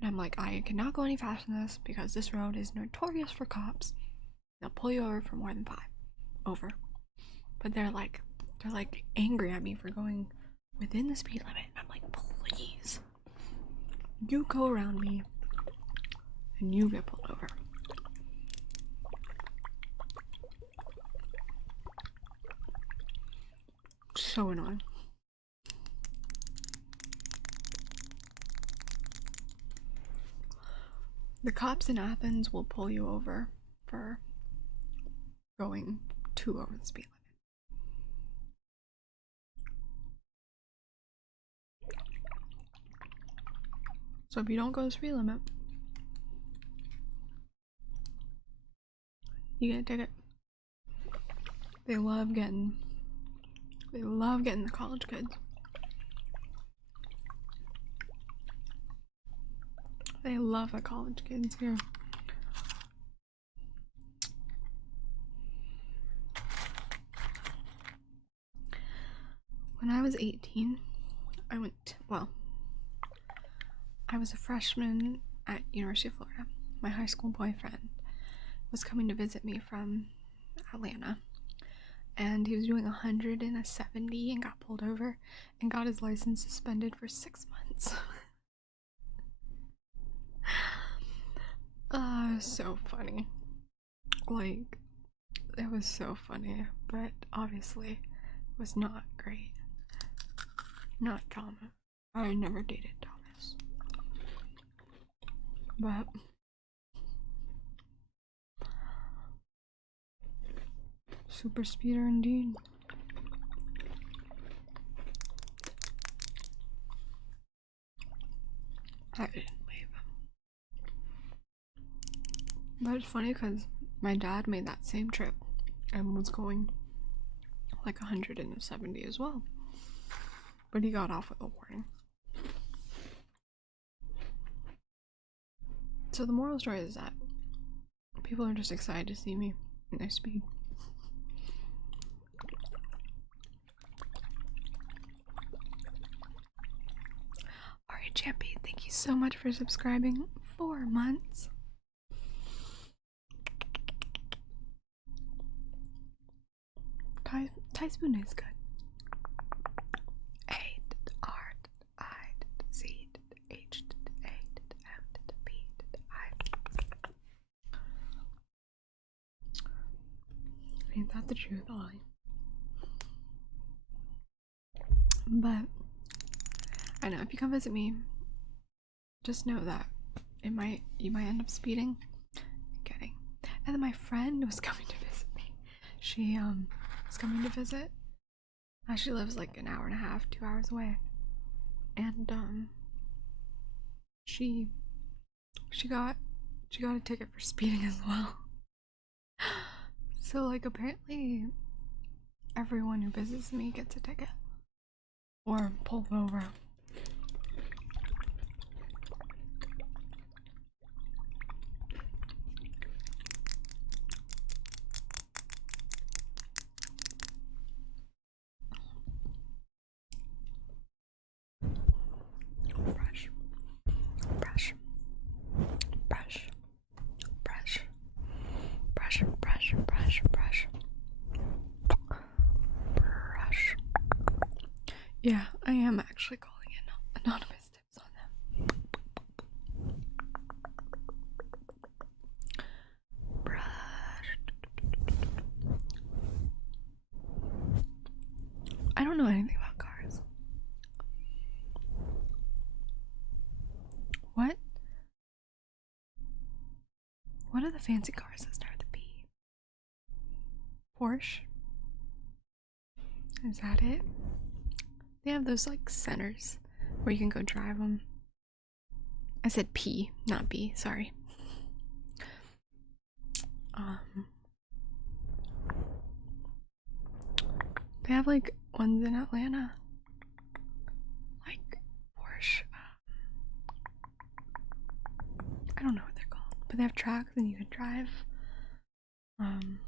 And I'm like, I cannot go any faster than this because this road is notorious for cops. They'll pull you over for more than 5. Over. But they're like angry at me for going within the speed limit. And I'm like, please, you go around me and you get pulled over. So annoying. The cops in Athens will pull you over for going too over the speed limit. So if you don't go the speed limit, you get a ticket. They love getting the college kids. They love the college kids here. When I was 18, I was a freshman at University of Florida. My high school boyfriend was coming to visit me from Atlanta, and he was doing 170 and got pulled over and got his license suspended for 6 months. So funny. Like, it was so funny, but obviously it was not great. Not Thomas. I never dated Thomas. But super speeder indeed. I didn't leave. But it's funny because my dad made that same trip and was going like 170 as well. But he got off with a warning. So the moral story is that people are just excited to see me in their speed. Alright, Champy, thank you so much for subscribing. 4 months. Thai spoon is good. A, R, I, Z, H, A, M, B, I. Ain't that the truth, Ollie? But I know if you come visit me, just know that you might end up speeding. Kidding. And then my friend was coming to visit me. She was coming to visit. She lives like an hour and a half, 2 hours away. And she got a ticket for speeding as well. So like apparently everyone who visits me gets a ticket or pulled over. Brush, brush, brush, brush, brush, brush, brush, brush, brush. Yeah, I am actually calling in anonymous tips on them. Brush. I don't know anything about cars. What? What are the fancy cars that start with a P? Porsche? Is that it? They have those like centers where you can go drive them. I said P, not B, sorry. They have like ones in Atlanta. Like Porsche. I don't know what they're called, but they have tracks and you can drive them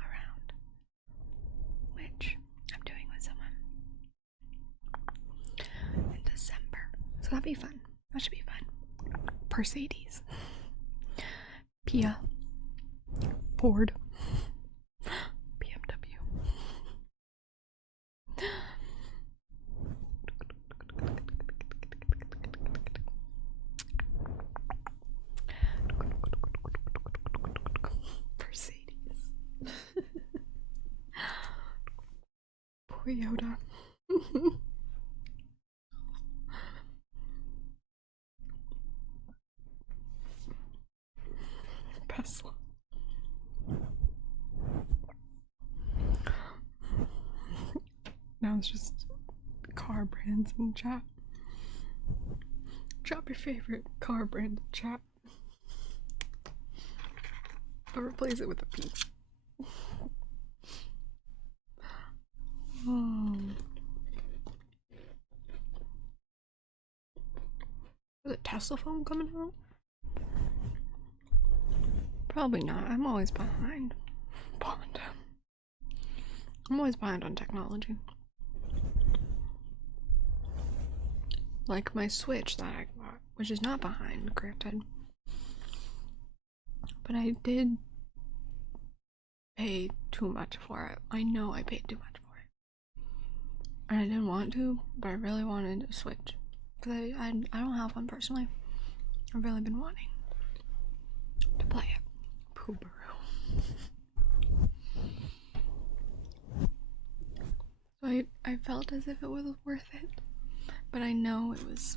around, which I'm doing with someone in December, so that'd be fun. That should be fun. Mercedes, Kia, Ford, BMW. Mercedes. Poor Yoda. Tesla. Now it's just car brands in chat. Drop your favorite car brand in chat. But replace it with a P. Is a Tesla phone coming out? Probably not. I'm always behind. I'm always behind on technology. Like my Switch that I bought, which is not behind, granted. But I did pay too much for it. I know I paid too much for it. And I didn't want to, but I really wanted a Switch. Because I don't have one personally. I've really been wanting to play it. Poobaroo. So I felt as if it was worth it. But I know it was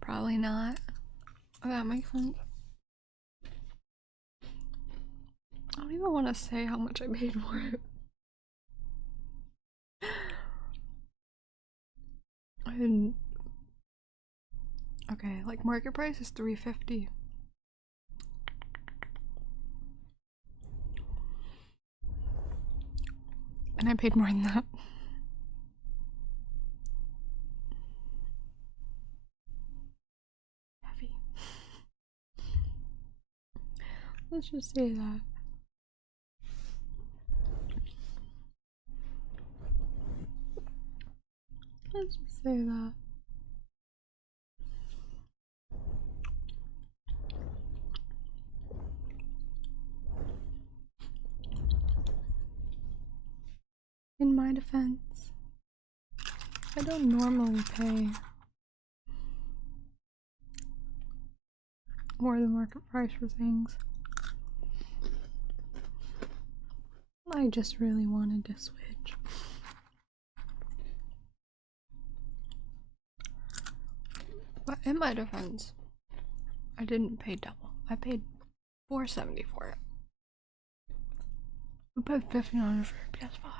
probably not. Oh, that makes sense. I don't even want to say how much I paid for it. I didn't. Okay, like market price is $350. And I paid more than that. Heavy. Let's just say that. Let's just say that. In my defense, I don't normally pay more than market price for things. I just really wanted to switch. But in my defense, I didn't pay double. I paid $470 for it. We paid $15 for a PS5.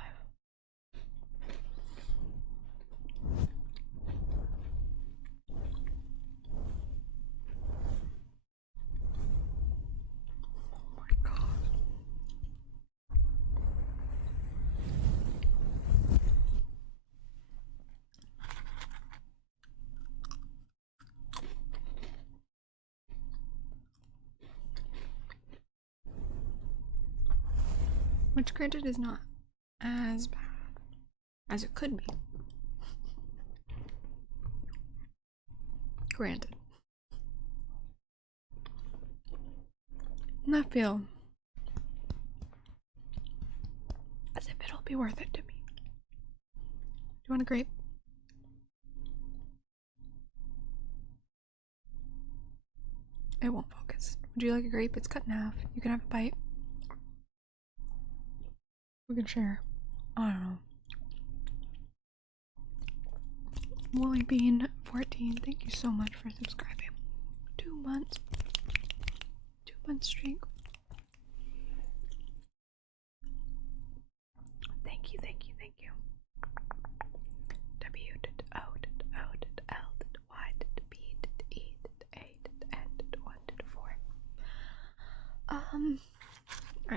Oh my god. Which granted is not as bad as it could be. Granted. And I feel as if it'll be worth it to me. Do you want a grape? It won't focus. Would you like a grape? It's cut in half. You can have a bite. We can share. I don't know. Woolly Bean 14, thank you so much for subscribing. 2 months. 2-month streak. Thank you, thank you, thank you. W did O did O did L did Y did B did E did A did N did 1 did 4. I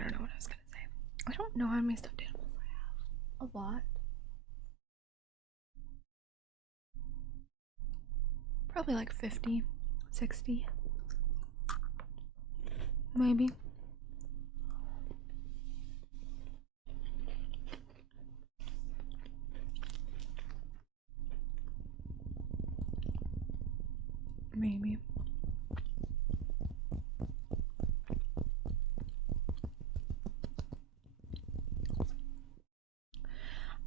don't know what I was gonna say. I don't know how many stuffed animals I have. A lot. Probably like 50, 60. Maybe. Maybe.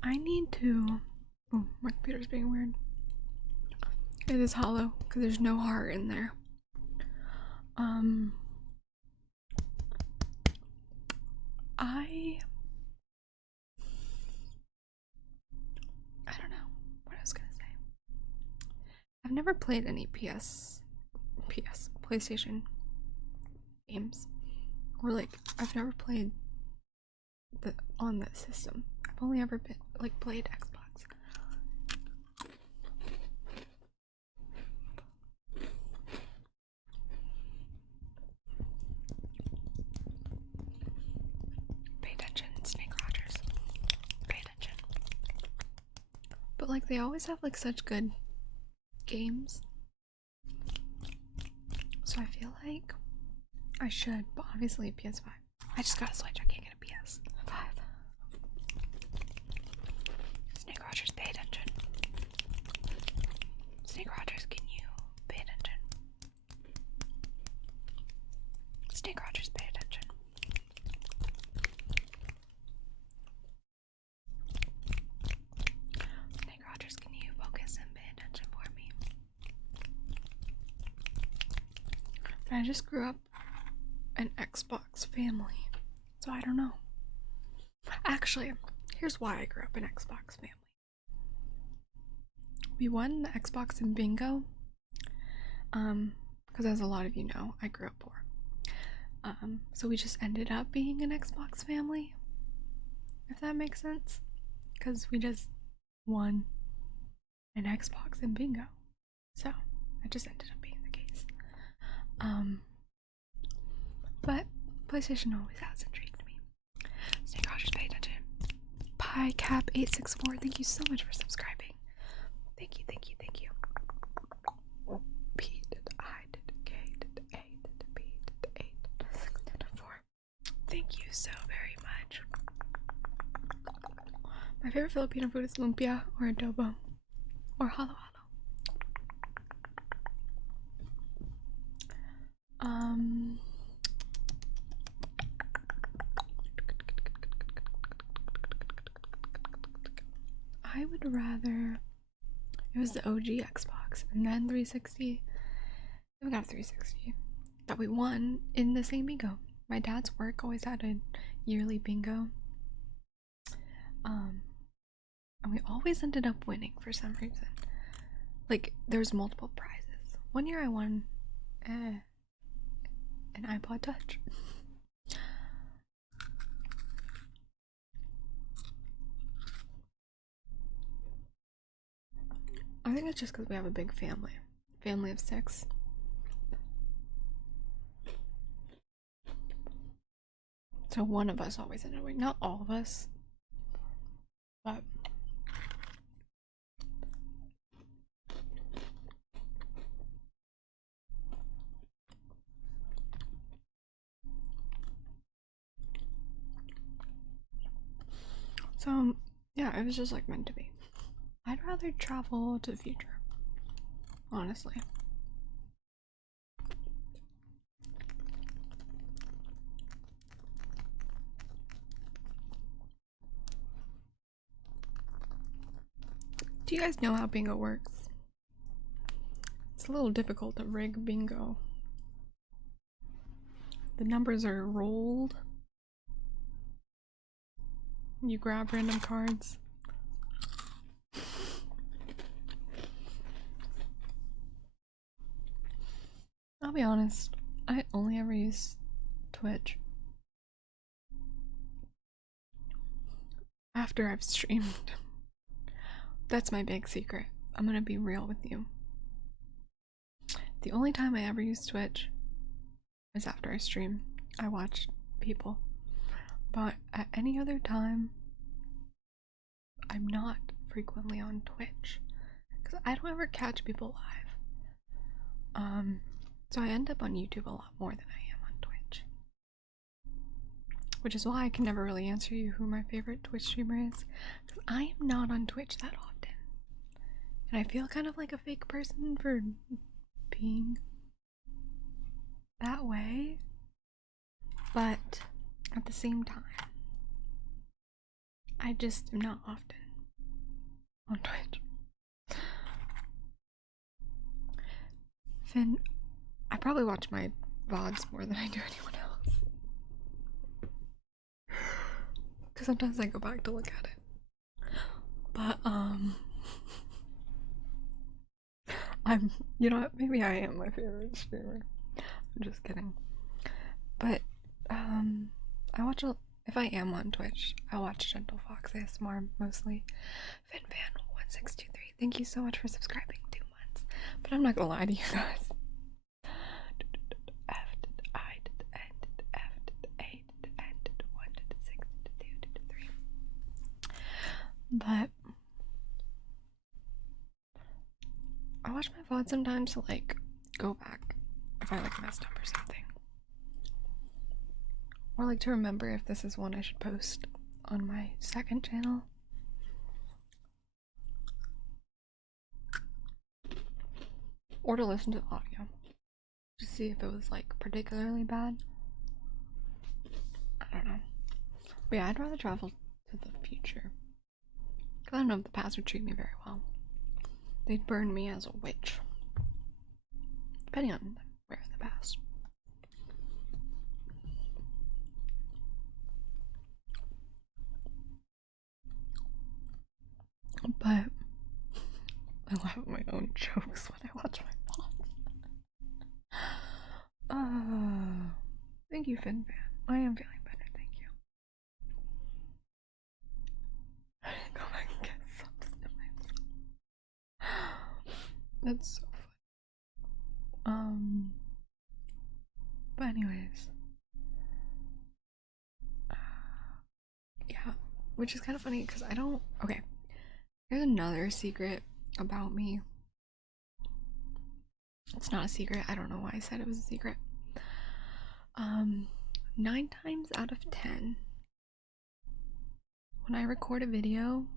I need to. Oh, my computer's being weird. It is hollow because there's no heart in there. I don't know what I was gonna say. I've never played any PlayStation games. Or like, I've never played on the system. I've only ever been like played Xbox. Pay attention, Snake Rogers. Pay attention. But like, they always have like such good games. So I feel like I should, but obviously PS5. I just got a Switch, I can't get a PS5. Snake Rogers, pay attention. Snake Rogers, can you pay attention? Snake Rogers, pay attention. Snake Rogers, can you focus and pay attention for me? But I just grew up an Xbox family, so I don't know. Actually, here's why I grew up an Xbox family. We won the Xbox in bingo, because as a lot of you know, I grew up poor. So we just ended up being an Xbox family, if that makes sense, because we just won an Xbox in bingo. So that just ended up being the case. But PlayStation always has intrigued me. Snake Rogers, pay attention. PyCap864, thank you so much for subscribing. Thank you, thank you, thank you. P did I did K did A did B did 8 did 6 did 4. Thank you so very much. My favorite Filipino food is lumpia or adobo or halo halo. I would rather it was the OG Xbox and then 360. We got 360 that we won in the same bingo. My dad's work always had a yearly bingo. And we always ended up winning for some reason. Like, there's multiple prizes. One year I won an iPod Touch. I think it's just because we have a big family. Family of 6. So one of us always ended up winning. Not all of us. But so yeah, it was just like meant to be. I'd rather travel to the future, honestly. Do you guys know how bingo works? It's a little difficult to rig bingo. The numbers are rolled. You grab random cards. I'll be honest, I only ever use Twitch after I've streamed. That's my big secret. I'm gonna be real with you. The only time I ever use Twitch is after I stream. I watch people. But at any other time, I'm not frequently on Twitch. Because I don't ever catch people live. So I end up on YouTube a lot more than I am on Twitch. Which is why I can never really answer you who my favorite Twitch streamer is. Because I am not on Twitch that often. And I feel kind of like a fake person for being that way. But at the same time, I just am not often on Twitch. Finn, I probably watch my VODs more than I do anyone else. Because sometimes I go back to look at it. But, you know what, maybe I am my favorite streamer. I'm just kidding. But I watch if I am on Twitch, I watch Gentle Fox ASMR mostly. FinFan1623, thank you so much for subscribing 2 months. But I'm not gonna lie to you guys. But I watch my VOD sometimes to like go back if I like messed up or something. Or like to remember if this is one I should post on my second channel. Or to listen to the audio. To see if it was like particularly bad. I don't know. But yeah, I'd rather travel to the future. Cause I don't know if the past would treat me very well. They'd burn me as a witch. Depending on where in the past. But I laugh at my own jokes when I watch my VODs. Thank you, FinFan. I am feeling better, thank you. I didn't go back and get subs. That's so funny. But anyways. Yeah, which is kind of funny because I don't. Okay, here's another secret about me. It's not a secret. I don't know why I said it was a secret. 9 times out of 10, when I record a video,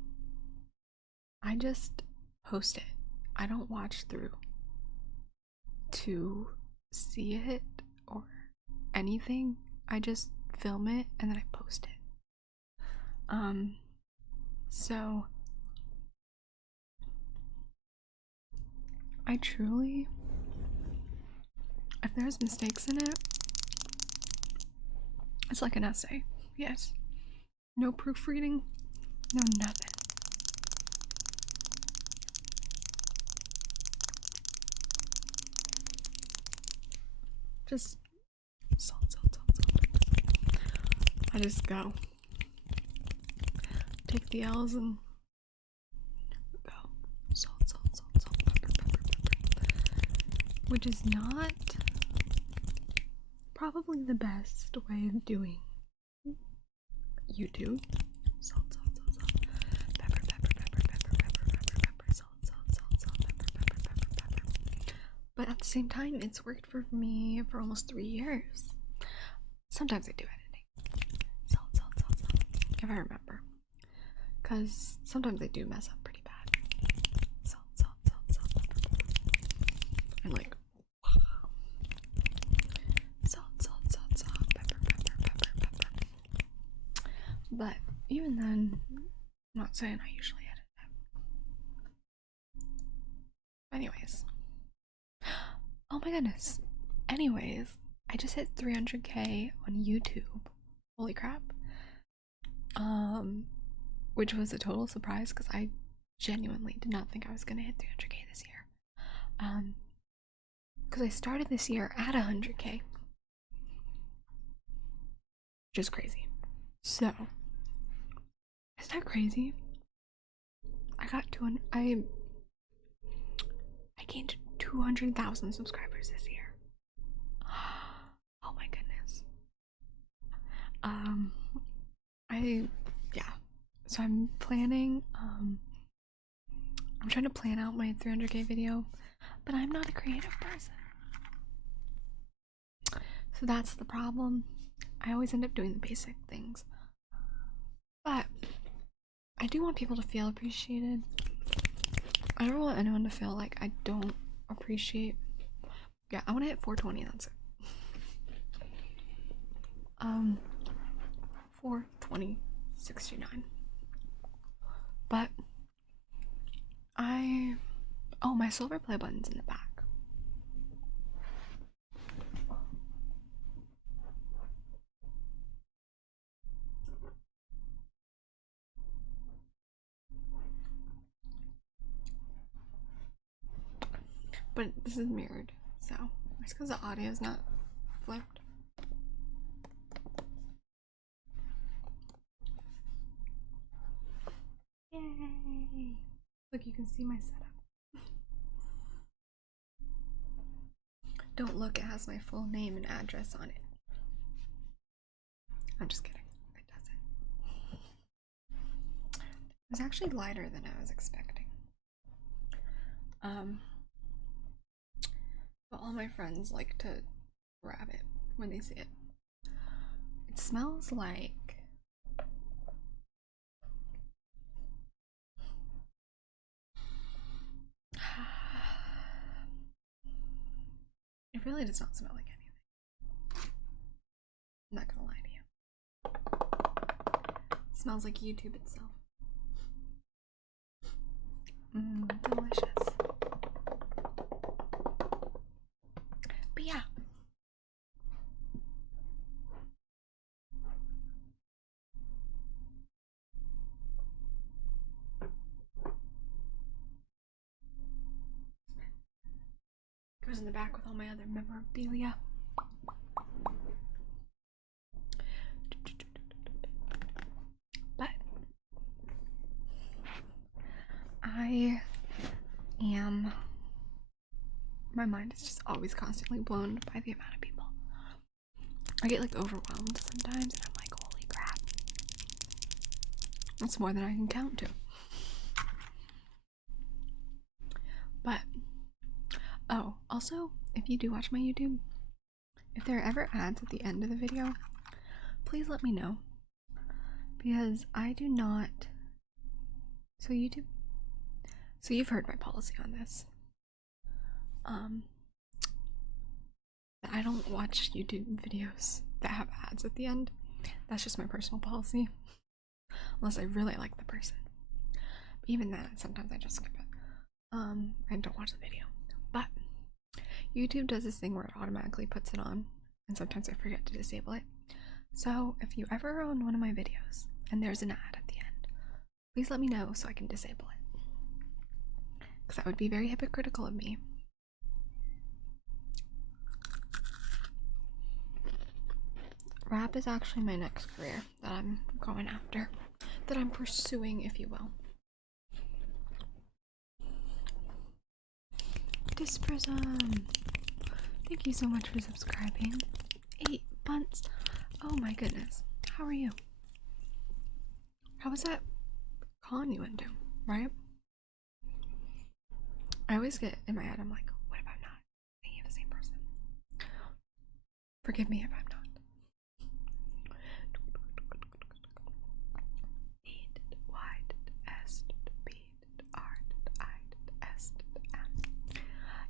I just post it. I don't watch through to see it or anything. I just film it and then I post it. So I truly, if there's mistakes in it, it's like an essay. Yes. No proofreading, no nothing. Just salt. I just go. Take the L's and go. Salt, pepper. Which is not probably the best way of doing YouTube. Salt. Pepper, salt, pepper. But at the same time, it's worked for me for almost 3 years. Sometimes I do editing. Salt. If I remember. Because sometimes I do mess up pretty bad. Salt, pepper. And like, salt, pepper. But even then, I'm not saying I usually edit it. Anyways. Oh my goodness. Anyways, I just hit 300k on YouTube. Holy crap. Which was a total surprise because I genuinely did not think I was gonna hit 300k this year. Because I started this year at 100k. Which is crazy. So, isn't that crazy? I gained 200,000 subscribers this year. Oh my goodness. So I'm planning, I'm trying to plan out my 300k video, but I'm not a creative person. So that's the problem. I always end up doing the basic things. But I do want people to feel appreciated. I don't want anyone to feel like I don't appreciate. Yeah, I want to hit 420, that's it. 420.69. But my silver play button's in the back. But this is mirrored, so it's because the audio is not flipped. Yay. Look, you can see my setup. Don't look, it has my full name and address on it. I'm just kidding. It doesn't. It was actually lighter than I was expecting. But all my friends like to grab it when they see it. It smells like it really does not smell like anything. I'm not gonna lie to you. It smells like YouTube itself. Delicious. But yeah. Goes in the back with all my other memorabilia. But my mind is just always constantly blown by the amount of people. I get like overwhelmed sometimes and I'm like, holy crap. That's more than I can count to. But, oh, also, if you do watch my YouTube, if there are ever ads at the end of the video, please let me know. Because I do not. So you've heard my policy on this. I don't watch YouTube videos that have ads at the end. That's just my personal policy. Unless I really like the person. But even then, sometimes I just skip it. I don't watch the video. But YouTube does this thing where it automatically puts it on, and sometimes I forget to disable it. So if you ever are on one of my videos and there's an ad at the end, please let me know so I can disable it. Because that would be very hypocritical of me. Rap is actually my next career that I'm going after, that I'm pursuing, if you will. Disprism! Thank you so much for subscribing. 8 months. Oh my goodness. How are you? How was that con you went to, right? I always get in my head, I'm like, what if I'm not thinking of the same person? Forgive me if I'm not.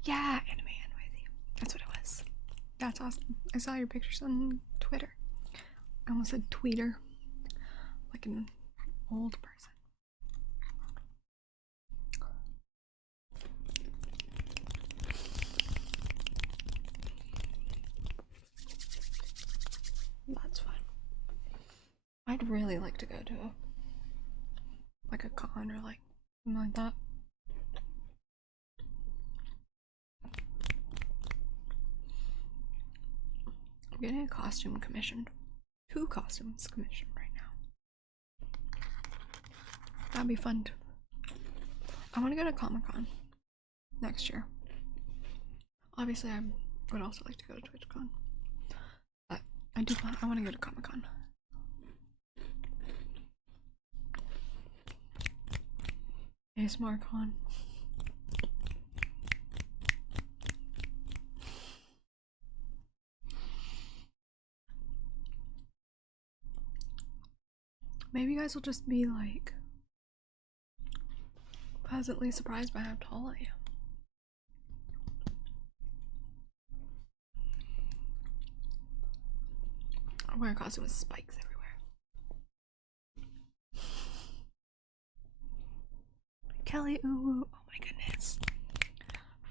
Yeah, anime NYZ. That's what it was. That's awesome. I saw your pictures on Twitter. I almost said tweeter. Like an old person. That's fun. I'd really like to go to a con or like something like that. I'm getting a costume commissioned. 2 costumes commissioned right now. That'd be fun. I want to go to Comic-Con next year. Obviously, I would also like to go to TwitchCon. But I want to go to Comic-Con. ASMR Con. Maybe you guys will just be like pleasantly surprised by how tall I am. I wear a costume with spikes everywhere. Kelly, ooh, oh my goodness.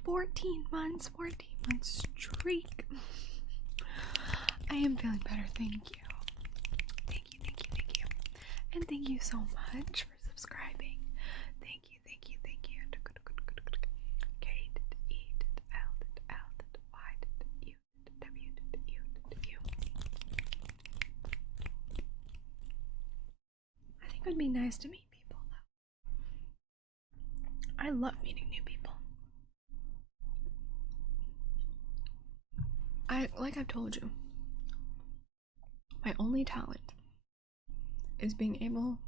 14 months streak. I am feeling better, thank you. Thank you. And thank you so much for subscribing. Thank you. K E L L Y U W U. I think it would be nice to meet people though. I love meeting new people. Like I've told you, my only talent is being able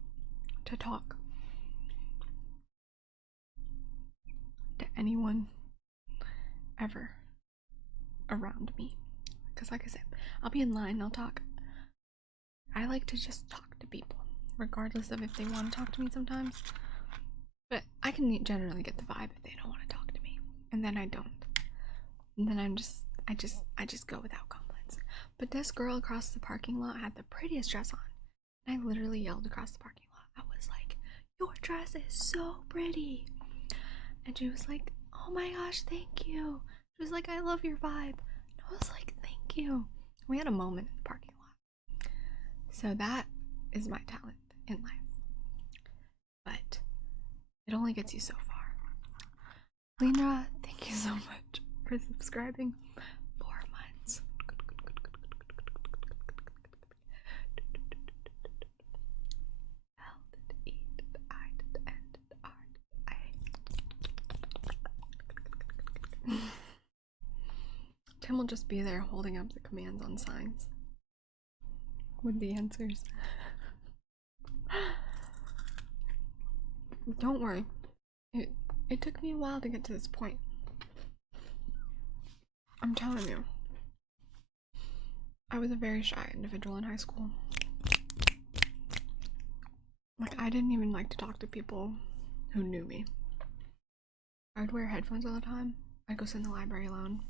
to talk to anyone ever around me. Because like I said, I'll be in line and I'll talk. I like to just talk to people, regardless of if they want to talk to me sometimes. But I can generally get the vibe if they don't want to talk to me. And then I don't. And then I just go without compliments. But this girl across the parking lot had the prettiest dress on. And I literally yelled across the parking lot. I was like, "Your dress is so pretty." And she was like, "Oh my gosh, thank you." She was like, "I love your vibe." And I was like, "Thank you." We had a moment in the parking lot. So that is my talent in life. But it only gets you so far. Lena, thank you so much for subscribing. 4 months. Tim will just be there holding up the commands on signs with the answers. Don't worry. It took me a while to get to this point. I'm telling you. I was a very shy individual in high school. Like, I didn't even like to talk to people who knew me. I would wear headphones all the time. I'd go sit in the library alone.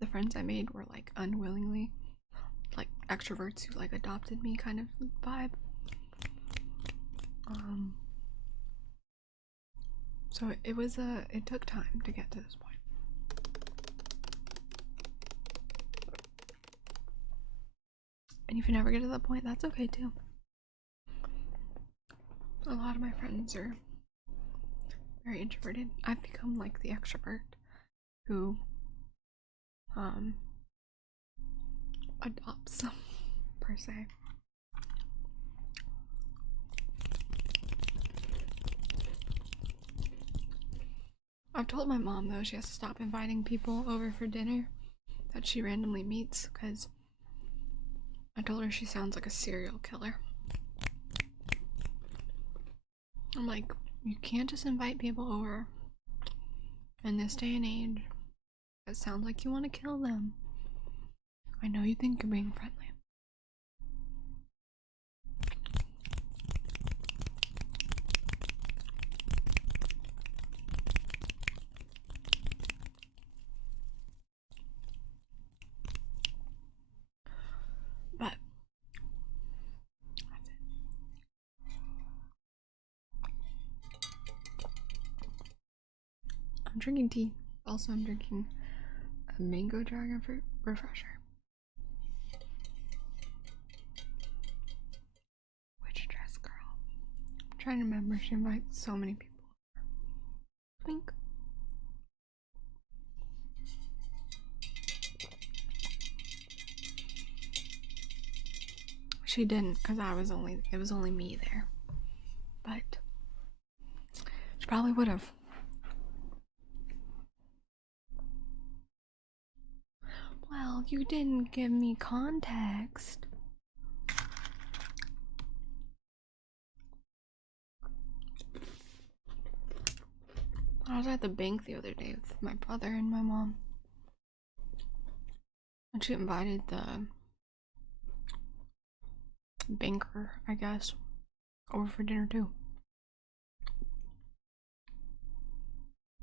The friends I made were like unwillingly, like extroverts who like adopted me kind of vibe. So it took time to get to this point. And if you never get to that point, that's okay too. A lot of my friends are very introverted. I've become like the extrovert who adopts them per se. I've told my mom though she has to stop inviting people over for dinner that she randomly meets, because I told her she sounds like a serial killer. I'm like, you can't just invite people over in this day and age. It sounds like you want to kill them. I know you think you're being friendly. But that's it. I'm drinking tea. Also, I'm drinking a mango dragon fruit refresher. Which dress girl? I'm trying to remember. She invites so many people. Twink. She didn't, because it was only me there. But she probably would have. Well, you didn't give me context. I was at the bank the other day with my brother and my mom. And she invited the banker, I guess, over for dinner too.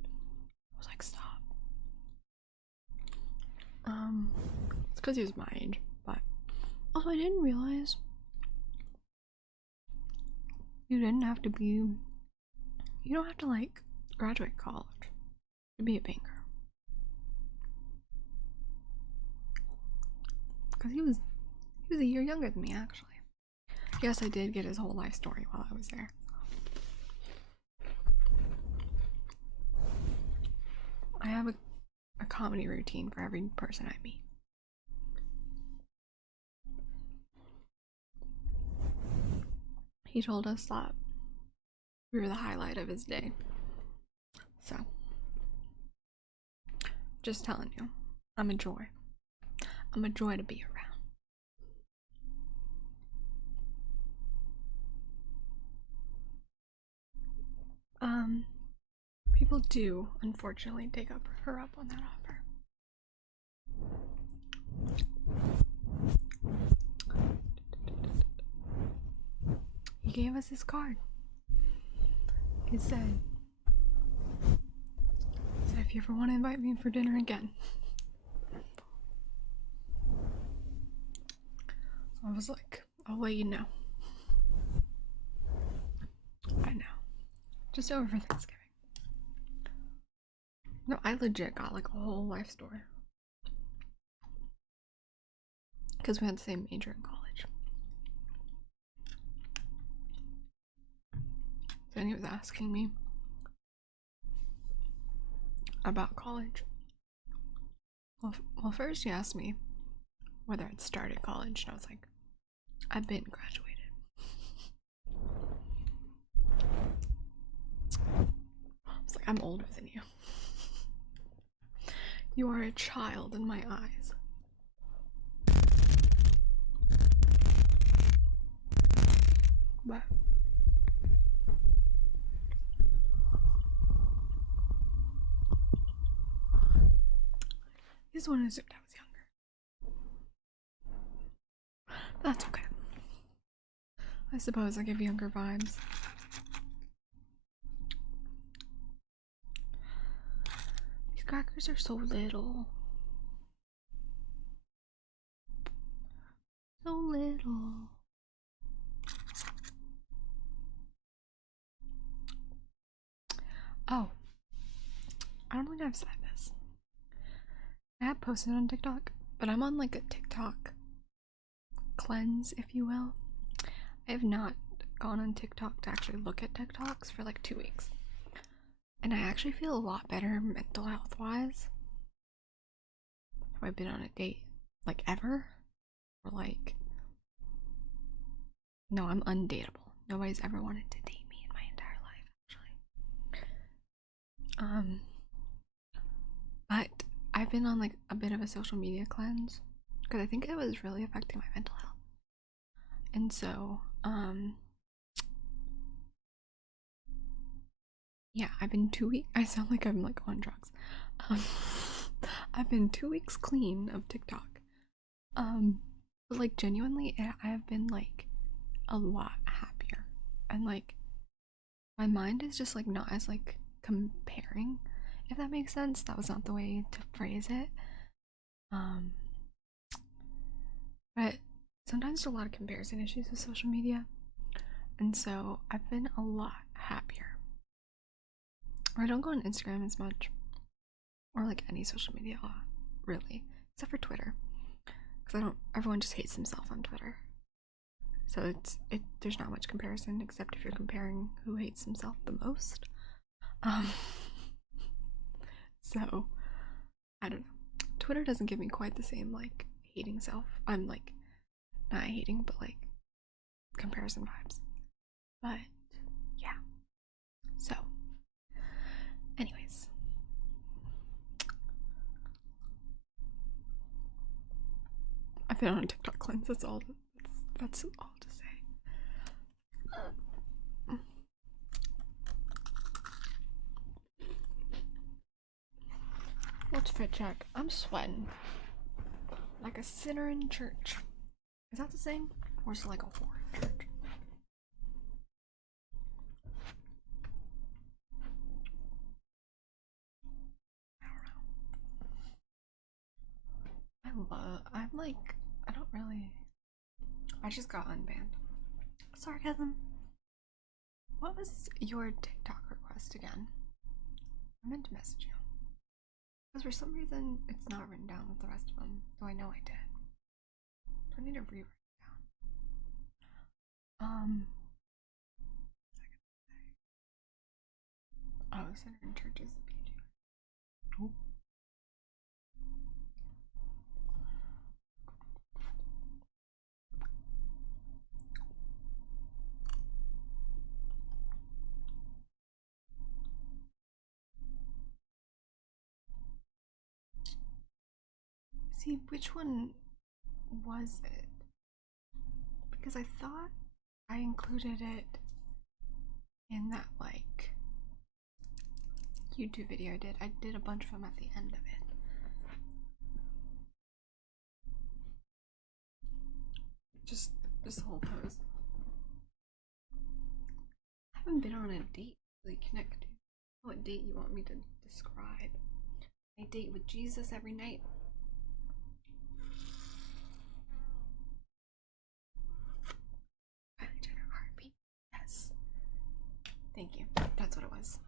I was like, stop. It's because he was my age, but also I didn't realize you don't have to like graduate college to be a banker. Because he was a year younger than me, actually. Yes, I did get his whole life story while I was there. I have a comedy routine for every person I meet. He told us that we were the highlight of his day. So, just telling you, I'm a joy. I'm a joy to be around. People do, unfortunately, take her up on that offer. He gave us his card. He said if you ever want to invite me for dinner again. I was like, I'll let you know. I know. Just over for Thanksgiving. No, I legit got like a whole life story. Because we had the same major in college. Then he was asking me about college. Well, first he asked me whether I'd started college, and I was like, I've been graduated. I was like, I'm older than you. You are a child in my eyes. But he's the one who assumed I was younger. That's okay. I suppose I give younger vibes. These crackers are so little. So little. Oh, I don't think I've said this. I have posted on TikTok, but I'm on like a TikTok cleanse, if you will. I have not gone on TikTok to actually look at TikToks for like 2 weeks. And I actually feel a lot better mental health wise. Have I been on a date like ever? Or like, no, I'm undateable. Nobody's ever wanted to date me in my entire life, actually. But I've been on like a bit of a social media cleanse because I think it was really affecting my mental health. And so, yeah, I've been 2 weeks. I sound like I'm like on drugs. I've been 2 weeks clean of TikTok. But like genuinely, I have been like a lot happier, and like my mind is just like not as like comparing, if that makes sense. That was not the way to phrase it. But sometimes there's a lot of comparison issues with social media, and so I've been a lot happier. I don't go on Instagram as much, or like any social media, really, except for Twitter, because everyone just hates themselves on Twitter. So there's not much comparison except if you're comparing who hates himself the most. So I don't know. Twitter doesn't give me quite the same like hating self. I'm like not hating, but like comparison vibes. But yeah. So, anyways, I've been on a TikTok cleanse. That's all. That's all to say. Let's fit check. I'm sweating like a sinner in church. Is that the same? Or is it like a whore in church? I just got unbanned. Sarcasm. What was your TikTok request again? I meant to message you. Because for some reason, it's not written down with the rest of them. Though I know I did. Do I need to rewrite it down? Oh, Center in Church is the PG. Oh. See, which one was it? Because I thought I included it in that, like, YouTube video I did. I did a bunch of them at the end of it. Just this whole pose. I haven't been on a date to really connect to. What date you want me to describe? I date with Jesus every night. Heartbeat. Yes. Thank you. That's what it was.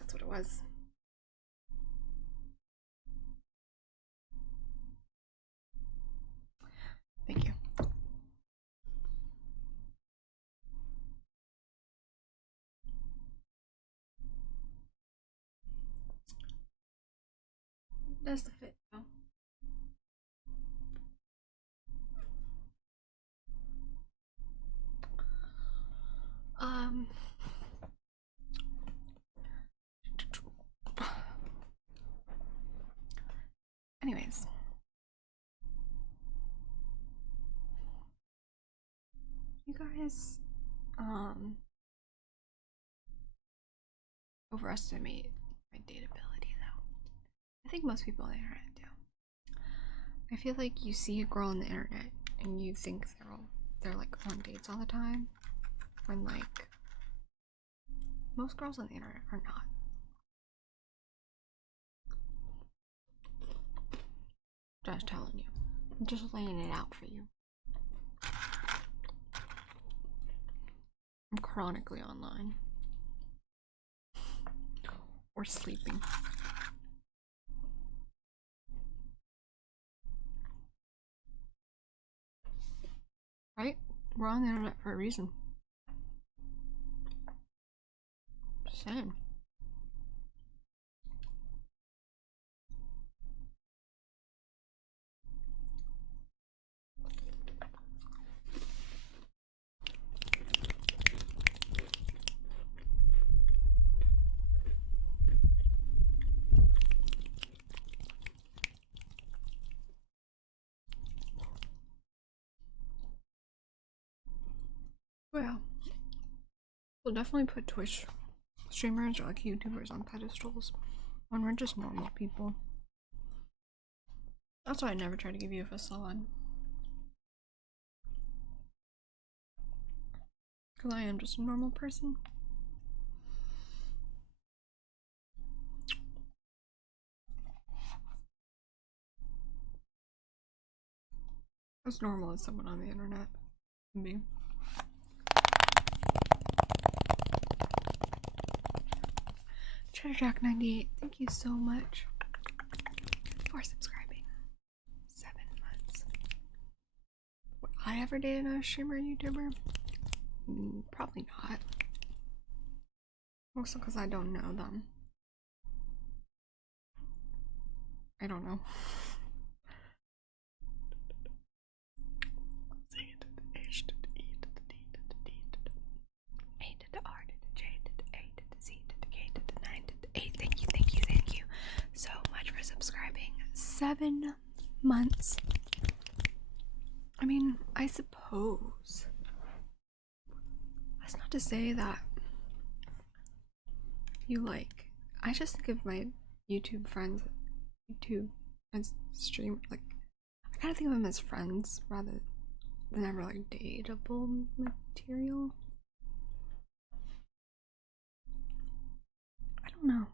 That's what it was. Thank you. That's the fit though. Anyways. You guys overestimate my dateability though. I think most people on the internet do. I feel like you see a girl on the internet and you think they're like on dates all the time, when like most girls on the internet are not. Just telling you. I'm just laying it out for you. I'm chronically online. Or sleeping. Right? We're on the internet for a reason. Just saying. Well, we'll definitely put Twitch streamers or like YouTubers on pedestals when we're just normal people. That's why I never try to give you a facade. Because I am just a normal person. As normal as someone on the internet can be. TreasureJack98, thank you so much for subscribing. 7 months. Would I ever date another streamer or YouTuber? Probably not. Also because I don't know them. I don't know. Thank you so much for subscribing. 7 months. I mean, I suppose that's not to say that you like. I just think of my YouTube friends, as stream, like I kind of think of them as friends rather than ever like dateable material. I don't know.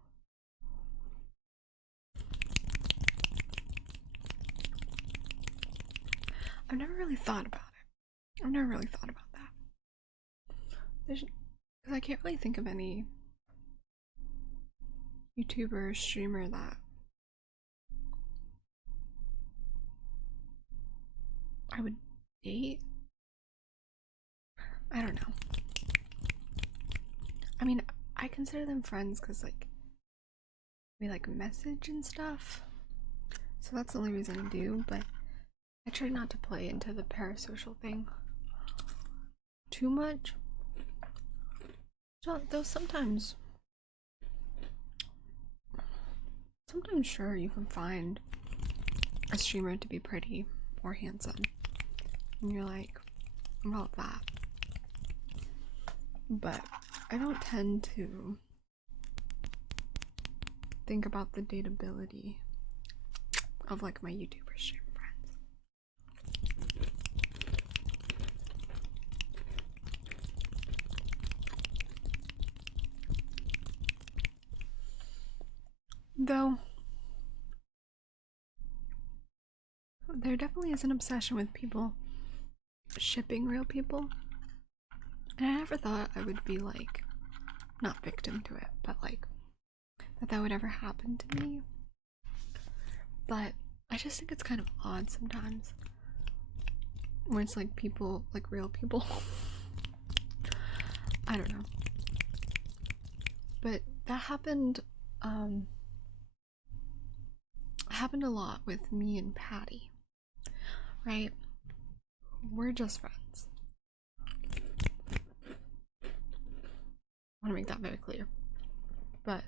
I've never really thought about it. I've never really thought about that. Because I can't really think of any YouTuber or streamer that I would date. I don't know. I mean, I consider them friends because like we like message and stuff. So that's the only reason I do, but I try not to play into the parasocial thing too much. So, though sometimes sometimes, sure, you can find a streamer to be pretty or handsome, and you're like, about that. But I don't tend to think about the dateability of like my YouTuber stream friends. Though there definitely is an obsession with people shipping real people, and I never thought I would be like, not victim to it, but like that would ever happen to me. But I just think it's kind of odd sometimes when it's like people, like real people. I don't know, but that happened a lot with me and Patty, right? We're just friends. I want to make that very clear. But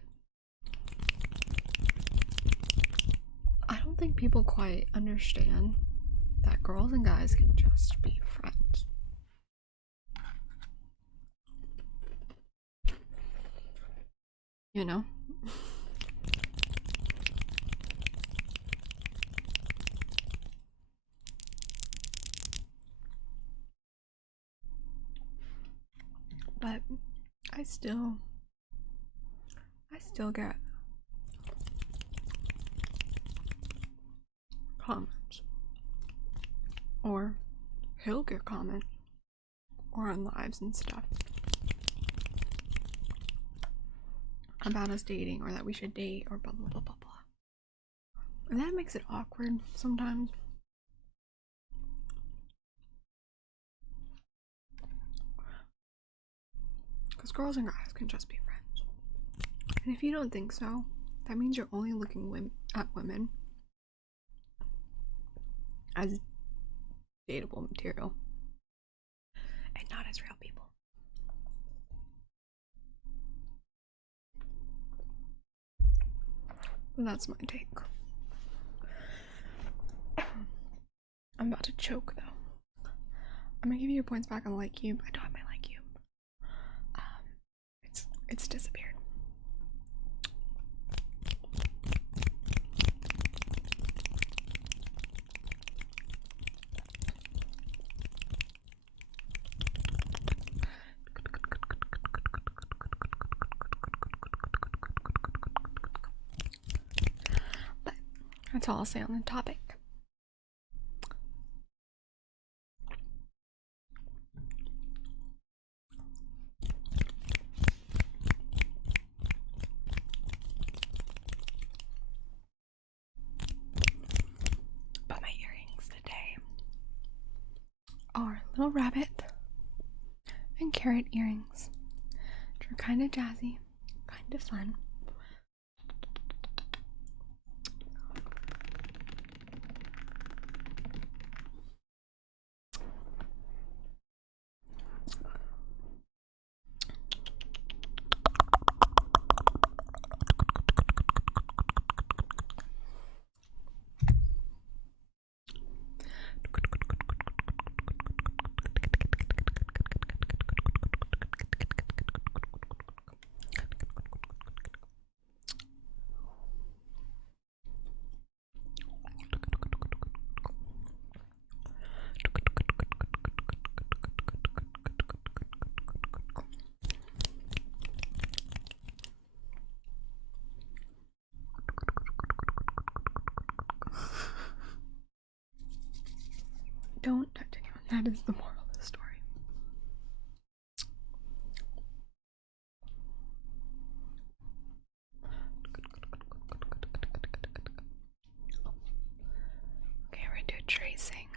I don't think people quite understand that girls and guys can just be friends. You know? But I still get comments, or he'll get comments, or on lives and stuff, about us dating, or that we should date, or blah blah blah blah blah. And that makes it awkward sometimes. Because girls and guys can just be friends. And if you don't think so, that means you're only looking at women as dateable material and not as real people. And that's my take. I'm about to choke though. I'm gonna give you your points back on Like You. I don't have my Like You. It's disappeared. But that's all I'll say on the topic. But my earrings today are little rabbit and carrot earrings, which are kind of jazzy, kind of fun. Don't touch anyone. That is the moral of the story. Okay, we're gonna do a tracing.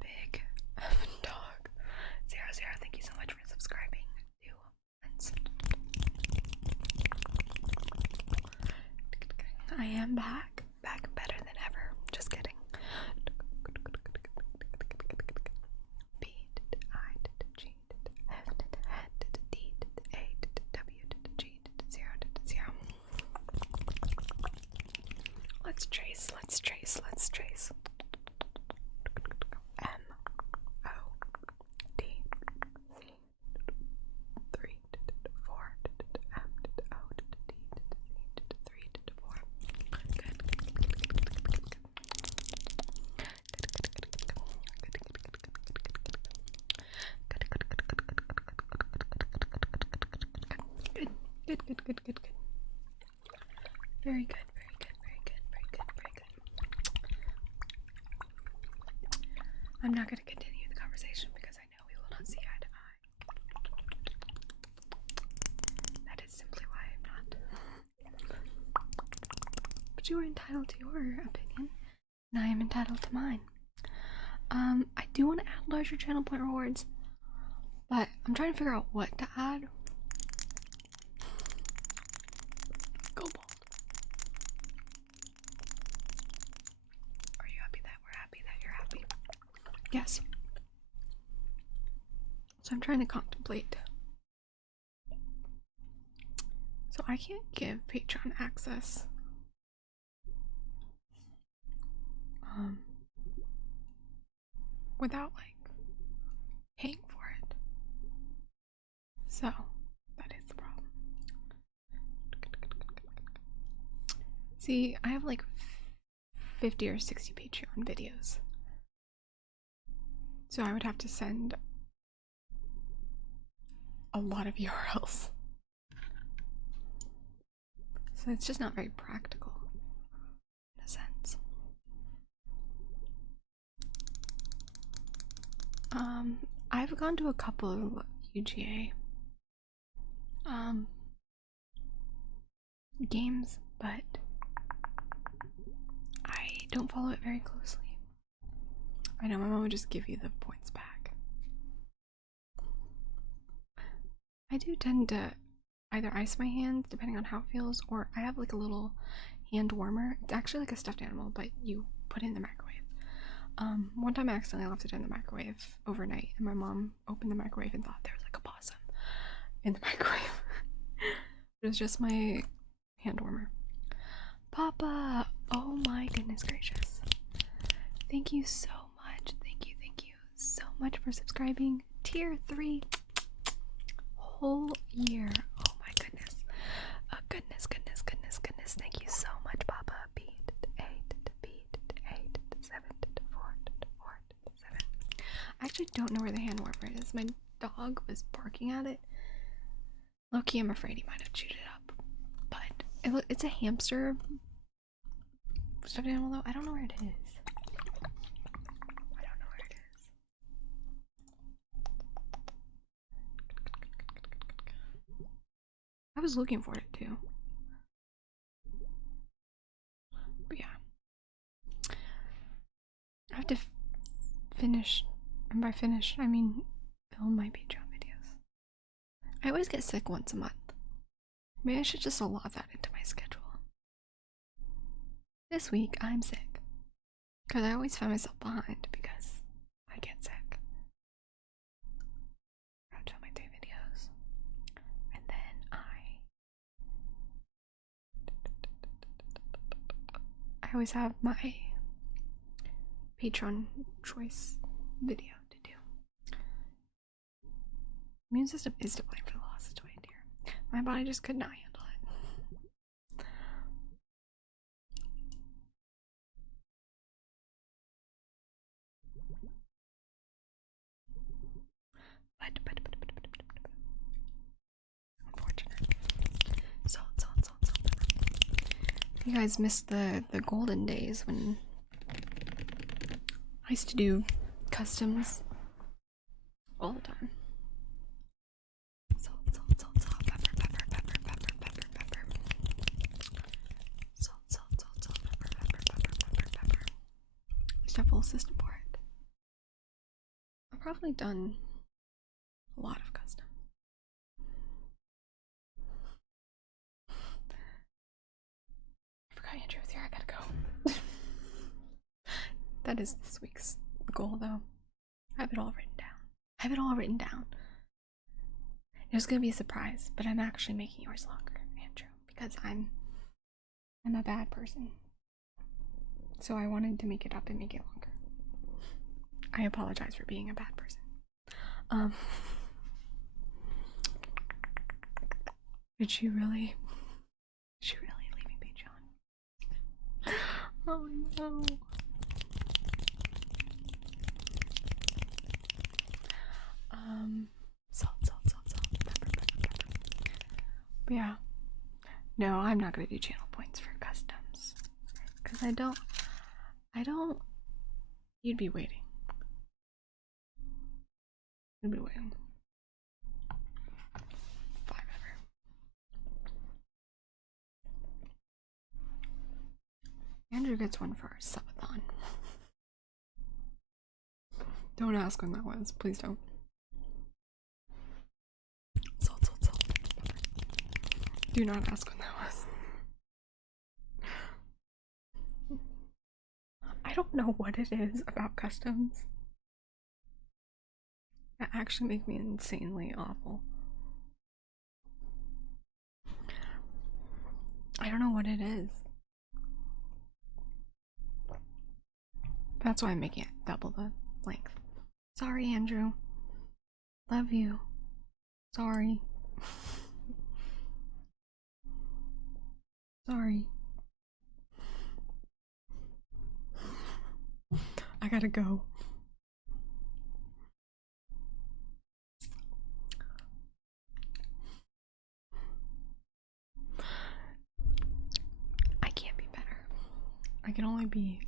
Big dog. 00, thank you so much for subscribing. I am back better than ever. Just kidding. B I G F F D A W G 0 0. Let's trace. MOD 3 4 Good. Very good. I'm not going to continue the conversation because I know we will not see eye to eye. That is simply why I'm not. But you are entitled to your opinion, and I am entitled to mine. I do want to add larger channel point rewards, but I'm trying to figure out what to add. Go bald. Are you happy that we're happy that you're happy? Yes. So I'm trying to contemplate. So I can't give Patreon access. Without like paying for it. So that is the problem. See, I have like 50 or 60 Patreon videos. So I would have to send a lot of URLs. So it's just not very practical in a sense. I've gone to a couple of UGA games, but I don't follow it very closely. I know my mom would just give you the points back. I do tend to either ice my hands depending on how it feels, or I have like a little hand warmer. It's actually like a stuffed animal, but you put it in the microwave. One time I accidentally left it in the microwave overnight, and my mom opened the microwave and thought there was like a possum in the microwave. It was just my hand warmer. Papa! Oh my goodness gracious. Thank you so much. Thank you so much for subscribing. Tier 3. Whole year. Oh my goodness. Goodness. Thank you so much, Papa. Beat 8, 7, 4, 7. I actually don't know where the hand warmer is. My dog was barking at it. Low-key, I'm afraid he might have chewed it up. But it's a hamster stuffed animal though. I don't know where it is. I was looking for it too. But yeah. I have to finish, and by finish, I mean film my Patreon videos. I always get sick once a month. Maybe I should just allot that into my schedule. This week, I'm sick. Because I always find myself behind because I get sick. I have to film my 3 videos. And then I always have my Patreon choice video to do. Immune system is to blame for the loss of weight here. My body just could not handle it. Unfortunate. Salt. You guys missed the golden days when I used to do customs all the time. Salt, pepper. Salt, pepper. I used to have a full system for it. I've probably done a lot of custom. I forgot Andrew was here. I gotta go. That is this week's goal, though. I have it all written down. It was gonna be a surprise, but I'm actually making yours longer, Andrew, because I'm a bad person. So I wanted to make it up and make it longer. I apologize for being a bad person. Did she really leave me Patreon? Oh no. Salt, pepper. But yeah. No, I'm not gonna do channel points for customs. Cause I don't you'd be waiting. You'd be waiting. Forever. Andrew gets one for our subathon. Don't ask when that was. Please don't. Salt. Do not ask when that was. I don't know what it is about customs that actually make me insanely awful. I don't know what it is. That's why I'm making it double the length. Sorry, Andrew. Love you. Sorry. Sorry. I gotta go. I can't be better. I can only be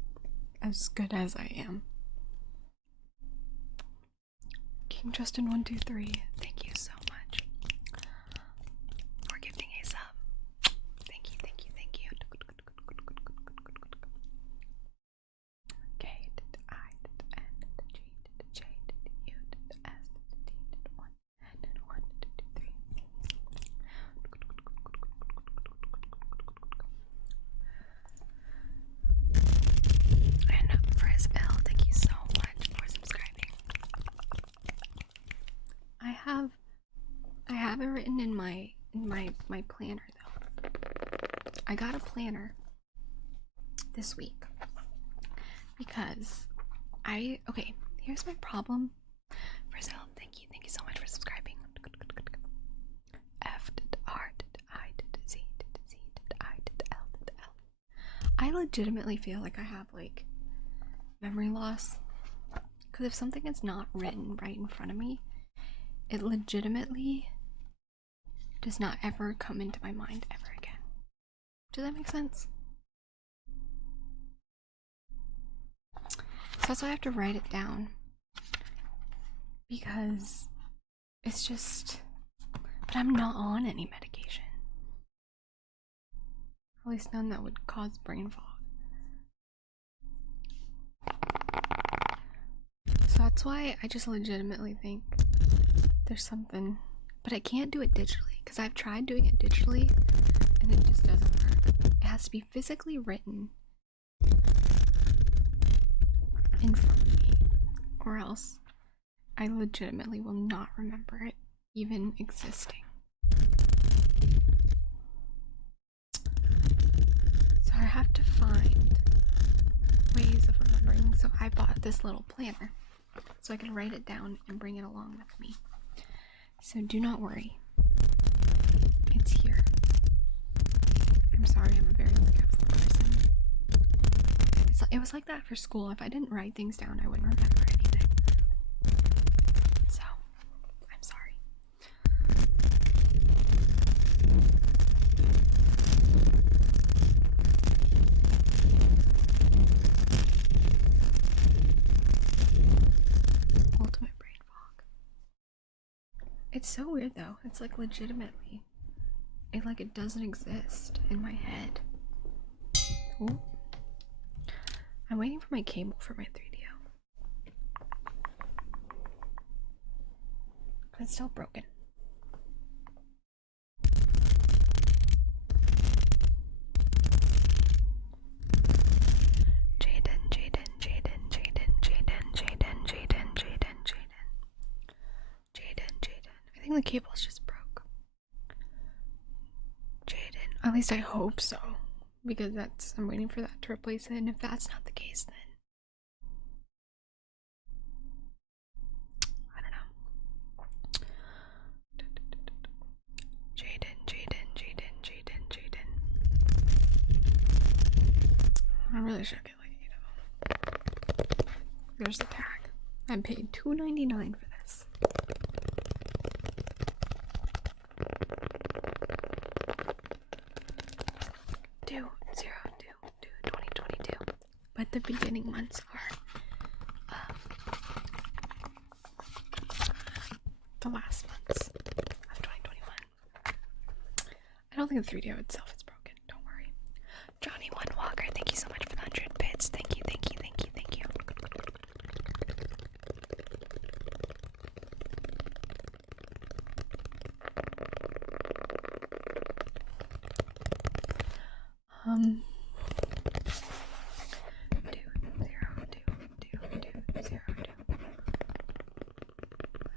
as good as I am. King Justin 123, thank you so much for gifting a sub. Thank you. K did I did N did G did J did U did S did T did 1 did 1 did 2 3. And Frizz L, thank you so much for subscribing. I have it written in my planner though. I got a planner this week because okay, here's my problem. Frizz L, thank you so much for subscribing. F did R did I did Z did Z did I did L did L. I legitimately feel like I have like memory loss, because if something is not written right in front of me, it legitimately does not ever come into my mind ever again. Does that make sense? So that's why I have to write it down, because it's just, but I'm not on any medication. At least none that would cause brain fog. So that's why I just legitimately think there's something, but I can't do it digitally, because I've tried doing it digitally and it just doesn't work. It has to be physically written in front of me, or else I legitimately will not remember it even existing. So I have to find ways of remembering. So I bought this little planner so I can write it down and bring it along with me. So do not worry, it's here. I'm sorry, I'm a very forgetful person. It was like that for school. If I didn't write things down, I wouldn't remember anything. So, I'm sorry. Ultimate brain fog. It's so weird though. It's like legitimately, it doesn't exist in my head. Ooh. I'm waiting for my cable for my 3DO. It's still broken. Jaden. I think the cable's just broke. Jaden. At least I hope so. because I'm waiting for that to replace it, and if that's not the case, then I don't know. Jaden. I really should get like 8 of them. There's the tag. I paid $2.99 for this. Two, 2022. But the beginning months are the last months of 2021. I don't think the 3DO itself is broken. Don't worry. Johnny One Walker, thank you so much for the 100 bits. Thank you.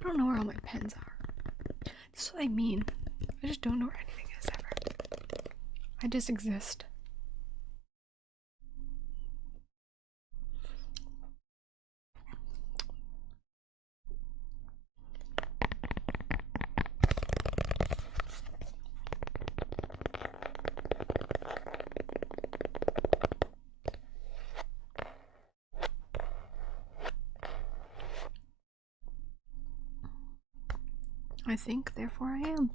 I don't know where all my pens are. This is what I mean. I just don't know where anything is ever. I just exist. I think, therefore I am.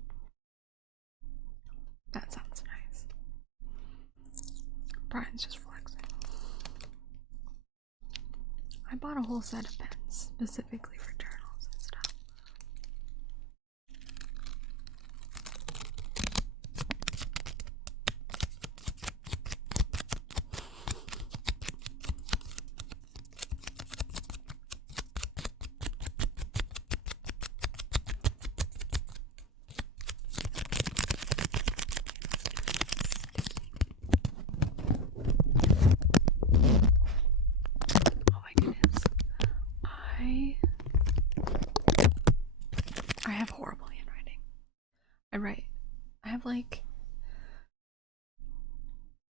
That sounds nice. Brian's just flexing. I bought a whole set of pens specifically for journals and stuff. I have horrible handwriting.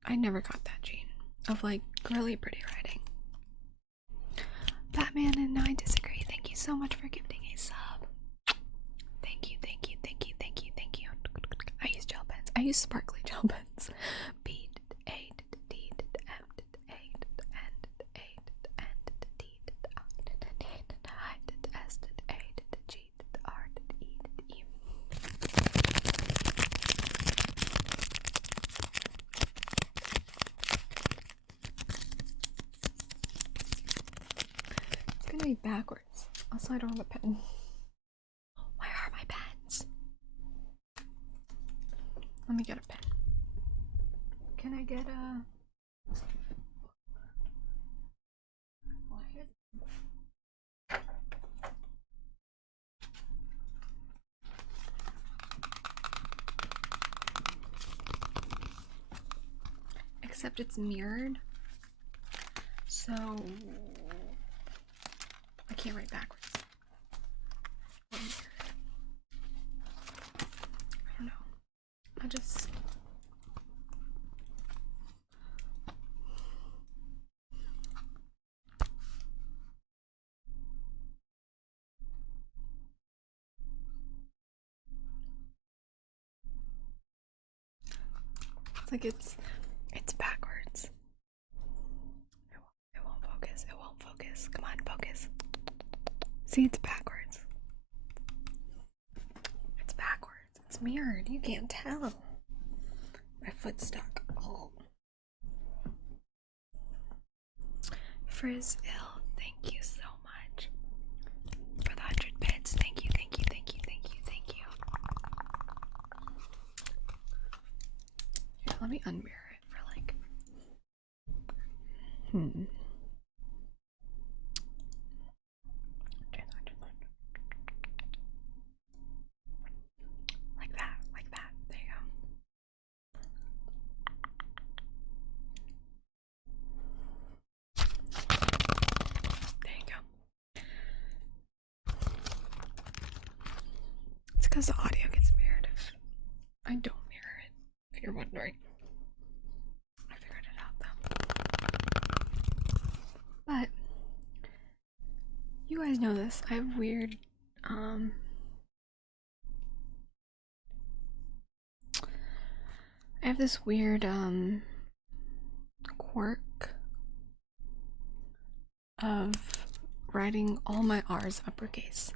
I never got that gene of like girly pretty writing. Batman and I disagree. Thank you so much for gifting a sub. Thank you. I use gel pens. I use sparkly gel pens. It's gonna be backwards. Also, I don't have a pen. Where are my pens? Let me get a pen. Can I get a... Except it's mirrored, so I can't write backwards. I don't know. It's like it's backwards. It won't focus. Come on, focus. See, it's backwards. It's backwards. It's mirrored. You can't tell. My foot's stuck. Oh. Frizz Ill, thank you so much for the 100 bits. Thank you. Here, let me unmirror it for like. Like that. There you go. It's because the audio gets mirrored if I don't mirror it, if you're wondering. you guys know this. I have weird, I have this weird, quirk of writing all my R's uppercase.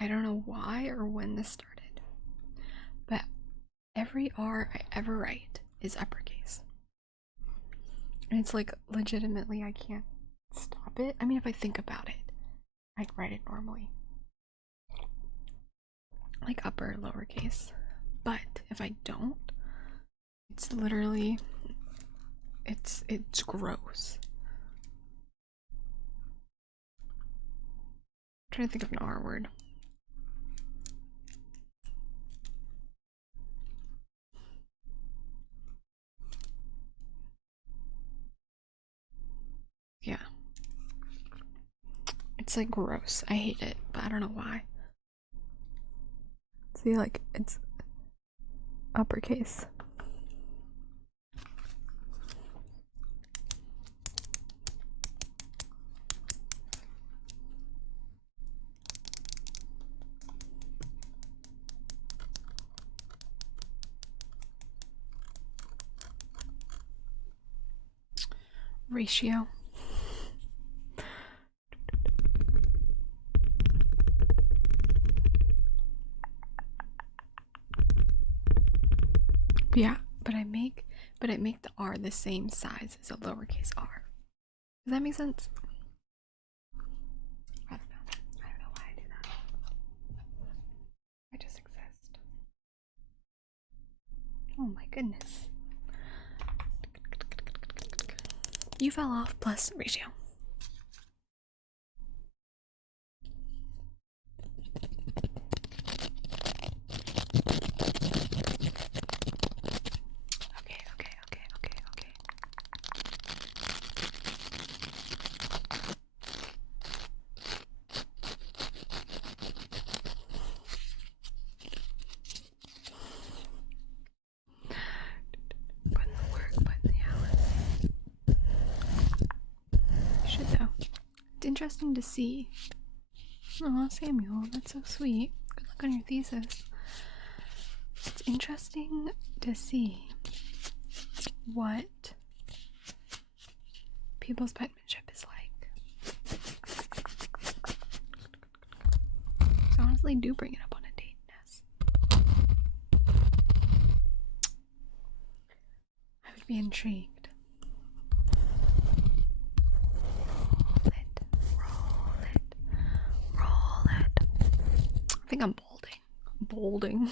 I don't know why or when this started, but every R I ever write is uppercase. And it's like legitimately I can't stop it. I mean, if I think about it, I write it normally. Like upper, lowercase. But if I don't, it's literally it's gross. I'm trying to think of an R word. Yeah. It's like gross. I hate it, but I don't know why. See, like, it's uppercase. Ratio. Yeah, but I make the R the same size as a lowercase r. Does that make sense? I don't know. I don't know why I do that. I just exist. Oh my goodness. You fell off plus ratio. Okay. Put in the work, put in the hours. You should though. It's interesting to see. Oh, Samuel, that's so sweet. Good luck on your thesis. It's interesting to see what people's penmanship is like. I honestly do bring it up on a date, Ness. I would be intrigued. Roll it. I think I'm balding.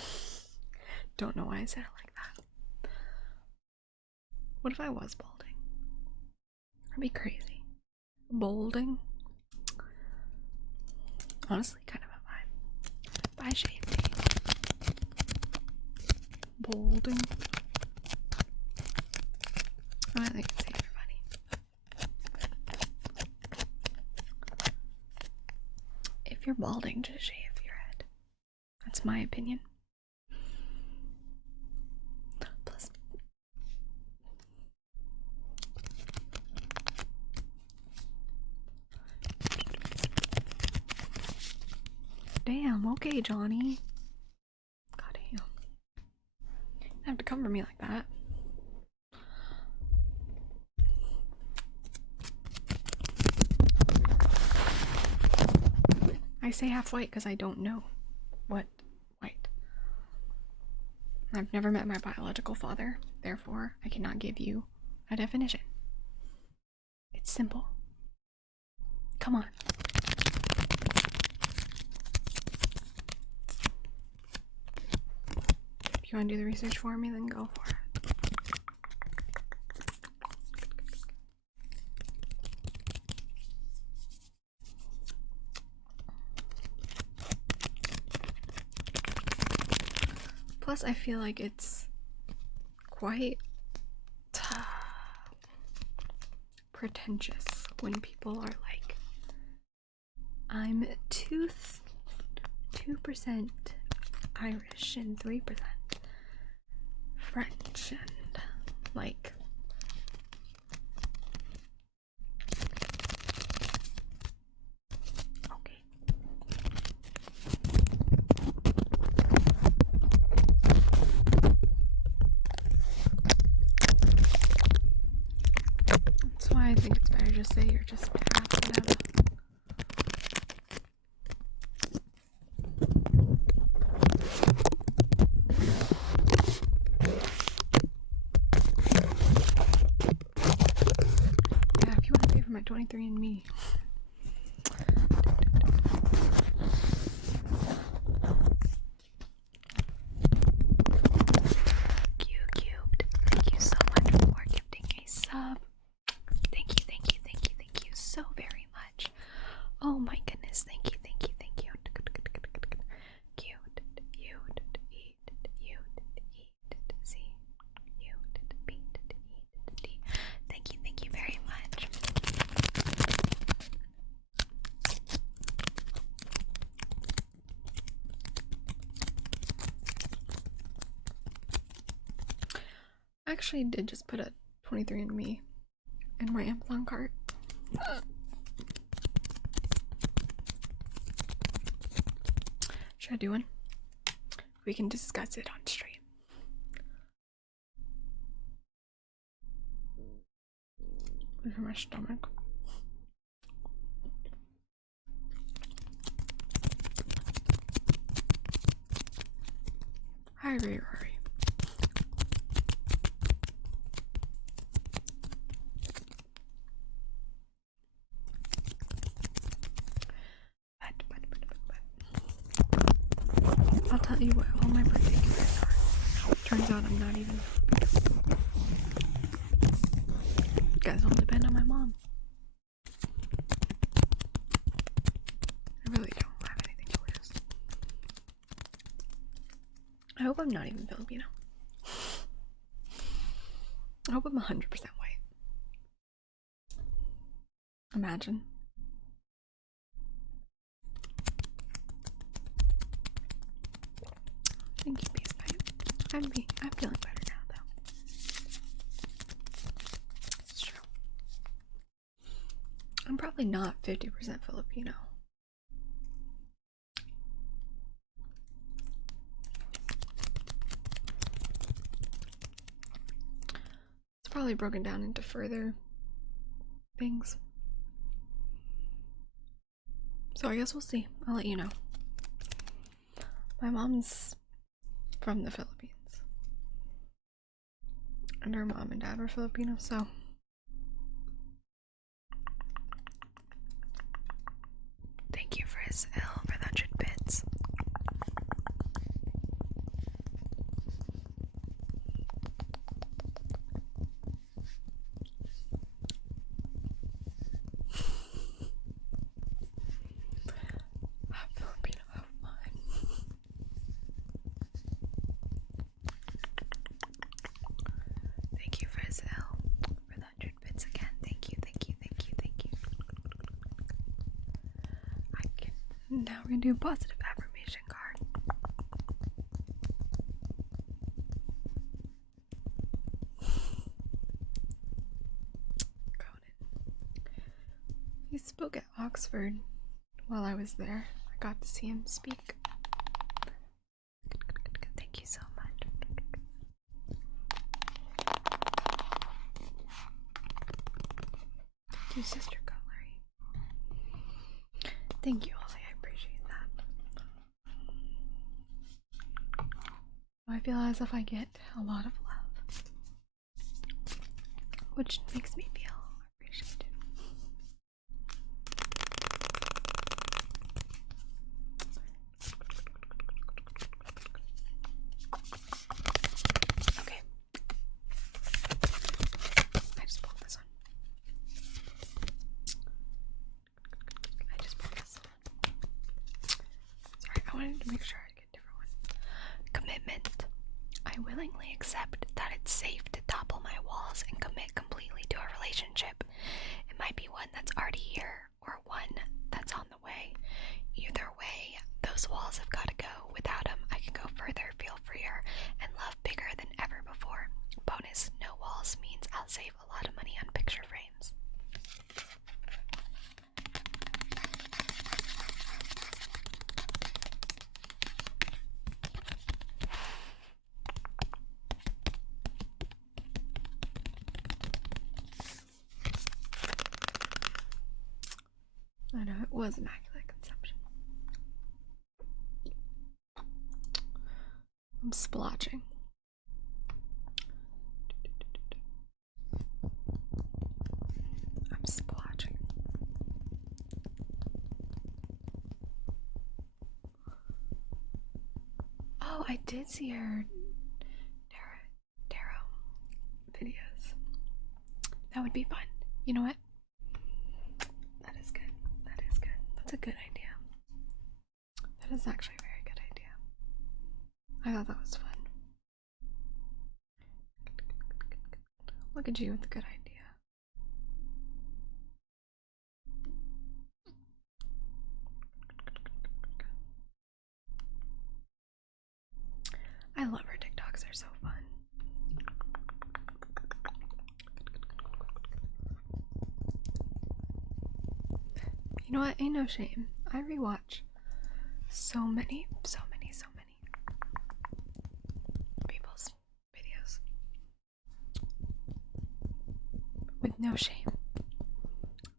Don't know why I said it like that. What if I was balding? That'd be crazy. Balding? Honestly, kind of a vibe. Bye, shave day. Balding. I think it's everybody. If you're balding, just shave your head. That's my opinion. Plus, damn, okay, Johnny. God damn. You don't have to cover me like that. I say half white because I don't know what white. I've never met my biological father, therefore I cannot give you a definition. It's simple. Come on. If you want to do the research for me, then go for it. Plus, I feel like it's quite pretentious when people are like, I'm 2% Irish and 3% French, and like, just say you're just passing out. Yeah, if you want to pay for my 23andMe. Q-Cubed, thank you so much for gifting a sub. Thank you, thank you, thank you, thank you so very much. Oh my goodness, thank you, thank you, thank you. Thank you, thank you very much. I actually did just put a 23andMe in my Amazon cart. Should I do one? We can discuss it on stream. For my stomach. Hi, Rory. I'll tell you what all my birthday gifts are. Turns out I'm not even. You guys all depend on my mom. I really don't have anything to lose. I hope I'm not even Filipino. I hope I'm 100% white. Imagine. Thank you, Peace Night. I'm feeling better now, though. It's true. I'm probably not 50% Filipino. It's probably broken down into further things. So I guess we'll see. I'll let you know. My mom's from the Philippines. And her mom and dad were Filipino, so thank you for his L for the 100 bits. Filipino have mine. Thank you for his L for the 100 bits again. Thank you, thank you, thank you, thank you. Now we're gonna do a positive affirmation card. He spoke at Oxford while I was there. I got to see him speak. Thank you so much. Thank you, Sister Cutlery. Thank you, Ollie. I appreciate that. I feel as if I get a lot of love, which makes me feel appreciated. Okay. I just pulled this one. Sorry, I wanted to make sure I get a different one. Commitment. I willingly accept that it's safe to topple my walls and commit completely to a relationship. It might be one that's already here or one that's on the way. Either way, those walls have got to go. Without them, I can go further, feel freer, and love bigger than ever before. Bonus, no walls means I'll save a lot of money on picture frames. no, it was Immaculate Conception. I'm splotching. I'm splotching. Oh, I did see her Taro videos. That would be fun. You know what? That is good. That is good. That's a good idea. That is actually a very good idea. I thought that was fun. Look at you with the good idea. I love her TikToks, they're so fun. You know what? Ain't no shame. I rewatch so many people's videos with no shame.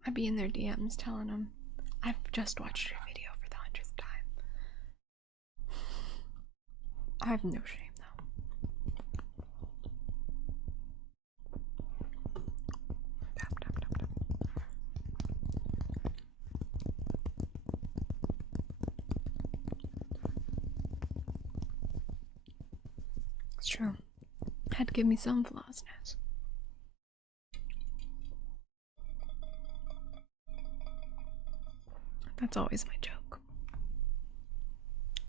I'd be in their DMs telling them, I've just watched your video for the 100th time. I have no shame though. Tap, tap, tap, tap. It's true. Had to give me some flawlessness. That's always my joke.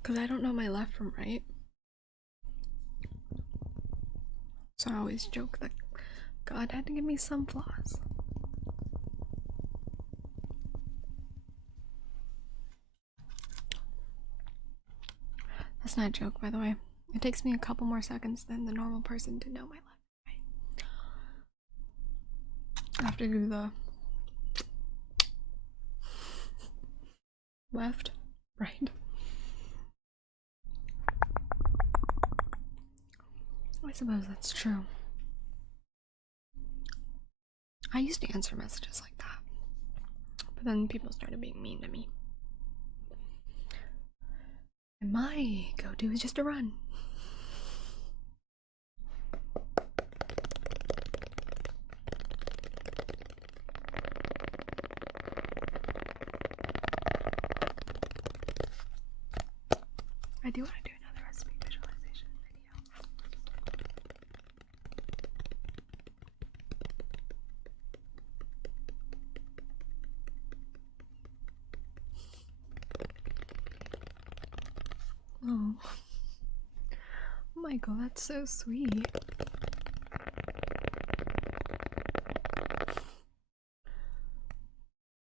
Because I don't know my left from right. So I always joke that God had to give me some flaws. That's not a joke, by the way. It takes me a couple more seconds than the normal person to know my left and right. I have to do the left, right. I suppose that's true. I used to answer messages like that, but then people started being mean to me. And my go-to is just to run. I do want to do another recipe visualization video. Oh, Michael, that's so sweet.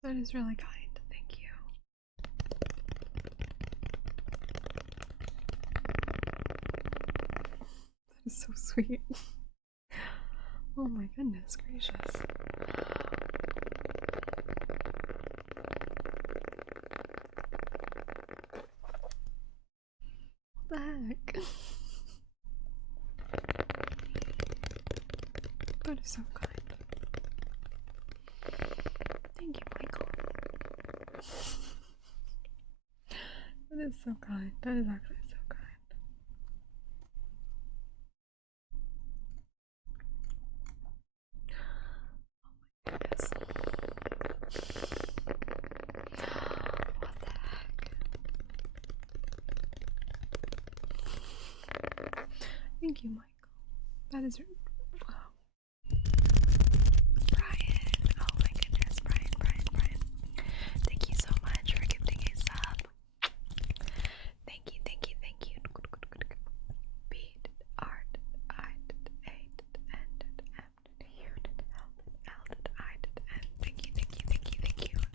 That is really kind. Thank you. That is so sweet. Oh my goodness gracious. What the heck? That is so kind. Thank you, Michael. That is so kind. That is actually so kind. Oh my goodness. What the heck? Thank you, Michael. That is wow. Brian. Oh my goodness, Brian. Thank you so much for gifting a sub. Thank you. Beat, art, I did, A did, N did, M did, U did, L did, I did, N. Thank you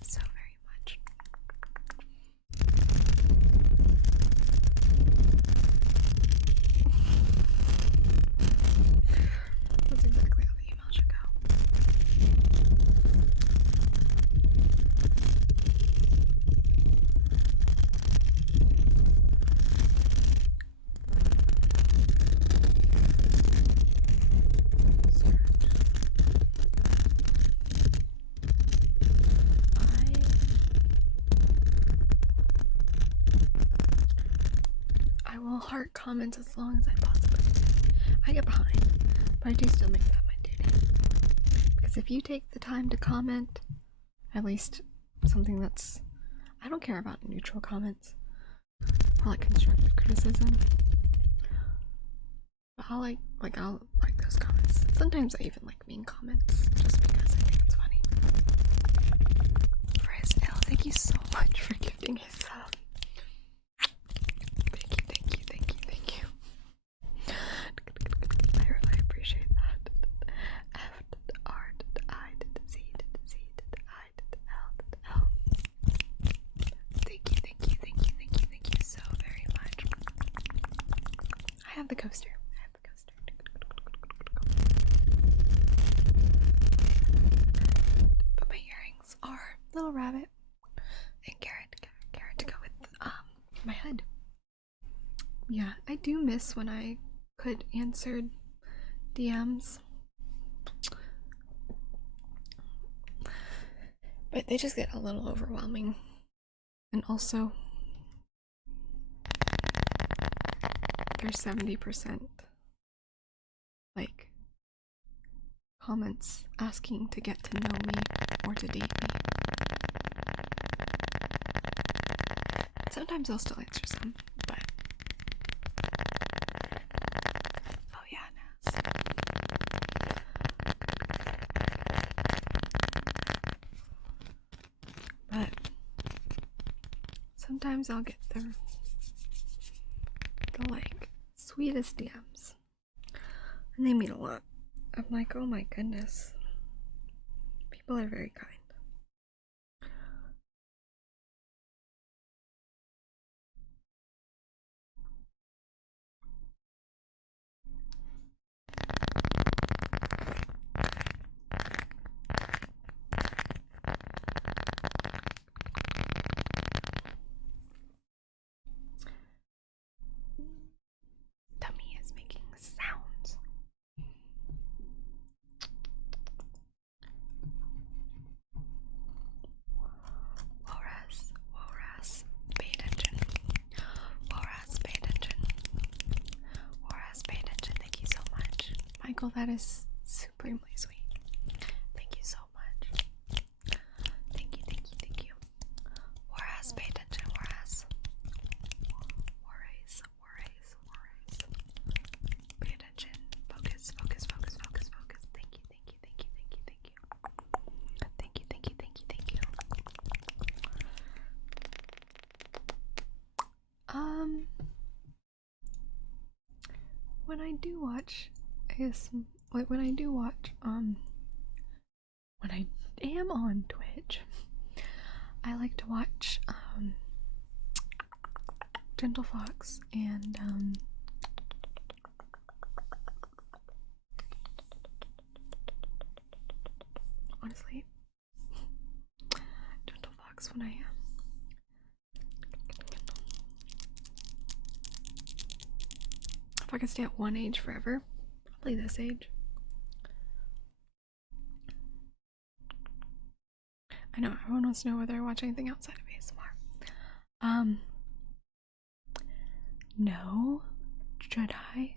so very much. heart comments as long as I possibly can. I get behind, but I do still make that my duty. Because if you take the time to comment, at least something that's, I don't care about neutral comments. I like constructive criticism. But I'll like those comments. Sometimes I even like mean comments just because I think it's funny. Frizz L, thank you so much for gifting his sub. Thank you. I really appreciate that. F R I Z Z I L. Thank you so very much. I have the coaster. But my earrings are little rabbit and carrot to go with my hood. Yeah, I do miss when I could answer DMs, but they just get a little overwhelming. And also, there's 70% like comments asking to get to know me or to date me. Sometimes I'll still answer some, but oh yeah, Naz. But sometimes I'll get the like sweetest DMs, and they mean a lot. I'm like, oh my goodness, people are very kind. Tummy is making sounds. Walrus, pay attention. Walrus, pay attention. Walrus, pay attention. Thank you so much. Michael, that is supremely sweet. Thank you so much. Thank you. Walrus, pay attention. Walrus. Pay attention. Focus. Thank you. When I do watch when I am on Twitch, I like to watch Gentle Fox and honestly, Gentle Fox when I am. If I could stay at one age forever, probably this age. I know everyone wants to know whether I watch anything outside of ASMR. No. Should I?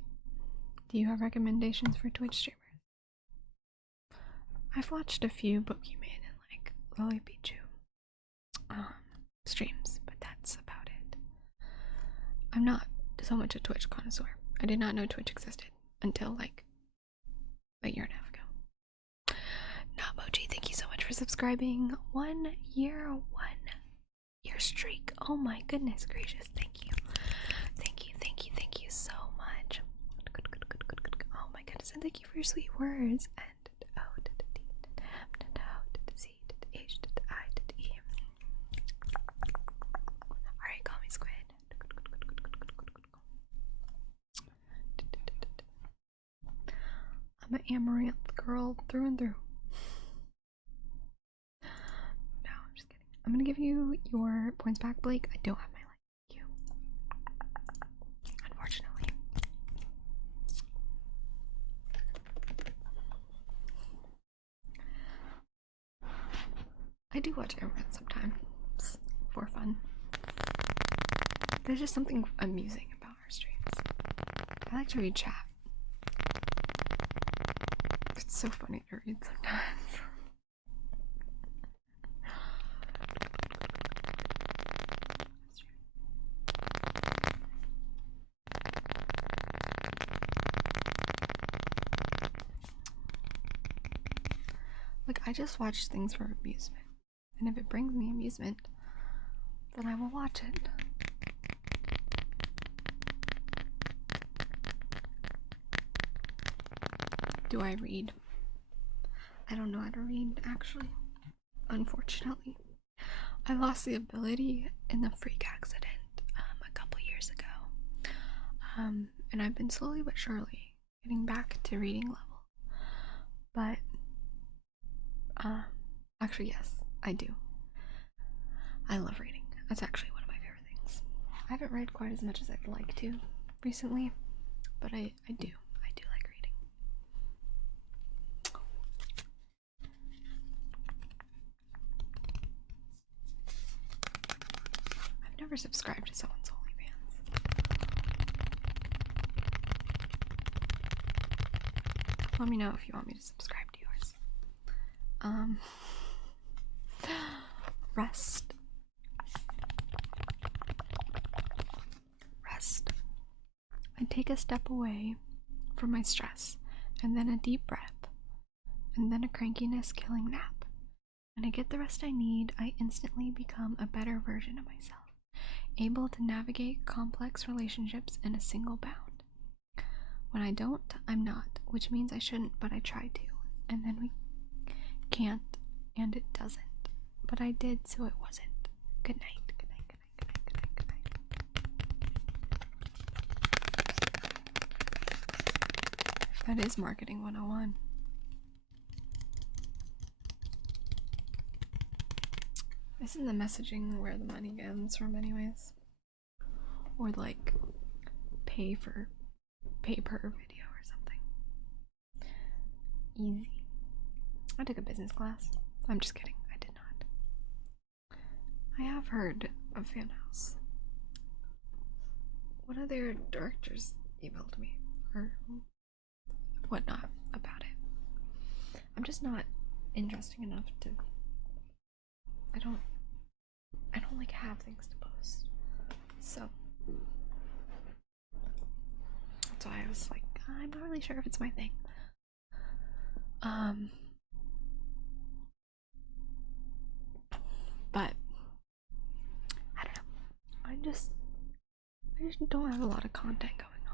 Do you have recommendations for Twitch streamers? I've watched a few Pokemon and like Lily Pichu streams, but that's about it. I'm not so much a Twitch connoisseur. I did not know Twitch existed until like a year and a half ago. Namoji, thank you so much for subscribing. 1 year streak. Oh my goodness gracious. Thank you so much. Oh my goodness, and thank you for your sweet words. And alright, call me Squid. I'm an Amaranth girl through and through. No, I'm just kidding. I'm gonna give you your points back, Blake. I don't have my like you. Unfortunately. I do watch Amaranth sometimes for fun. There's just something amusing about her streams. I like to read chat. It's so funny to read sometimes. Like, I just watch things for amusement. And if it brings me amusement, then I will watch it. Do I read? I don't know how to read, actually. Unfortunately. I lost the ability in the freak accident a couple years ago. And I've been slowly but surely getting back to reading level. But, actually, yes, I do. I love reading. That's actually one of my favorite things. I haven't read quite as much as I'd like to recently, but I do. I do like reading. I've never subscribed to someone's OnlyFans. Let me know if you want me to subscribe to yours. Rest. I take a step away from my stress, and then a deep breath, and then a crankiness killing nap. When I get the rest I need, I instantly become a better version of myself, able to navigate complex relationships in a single bound. When I don't, I'm not, which means I shouldn't, but I try to, and then we can't, and it doesn't. But I did, so it wasn't. Good night. Good night. Good night. Good night. Good night. Good night. That is marketing 101. Isn't the messaging where the money comes from anyways? Or like pay per video or something. Easy. I took a business class. I'm just kidding. I did not. I have heard of Fan House. One of their directors emailed me or whatnot about it. I'm just not interesting enough to. I don't like have things to post. So that's why I was like, I'm not really sure if it's my thing. But I don't know. I just don't have a lot of content going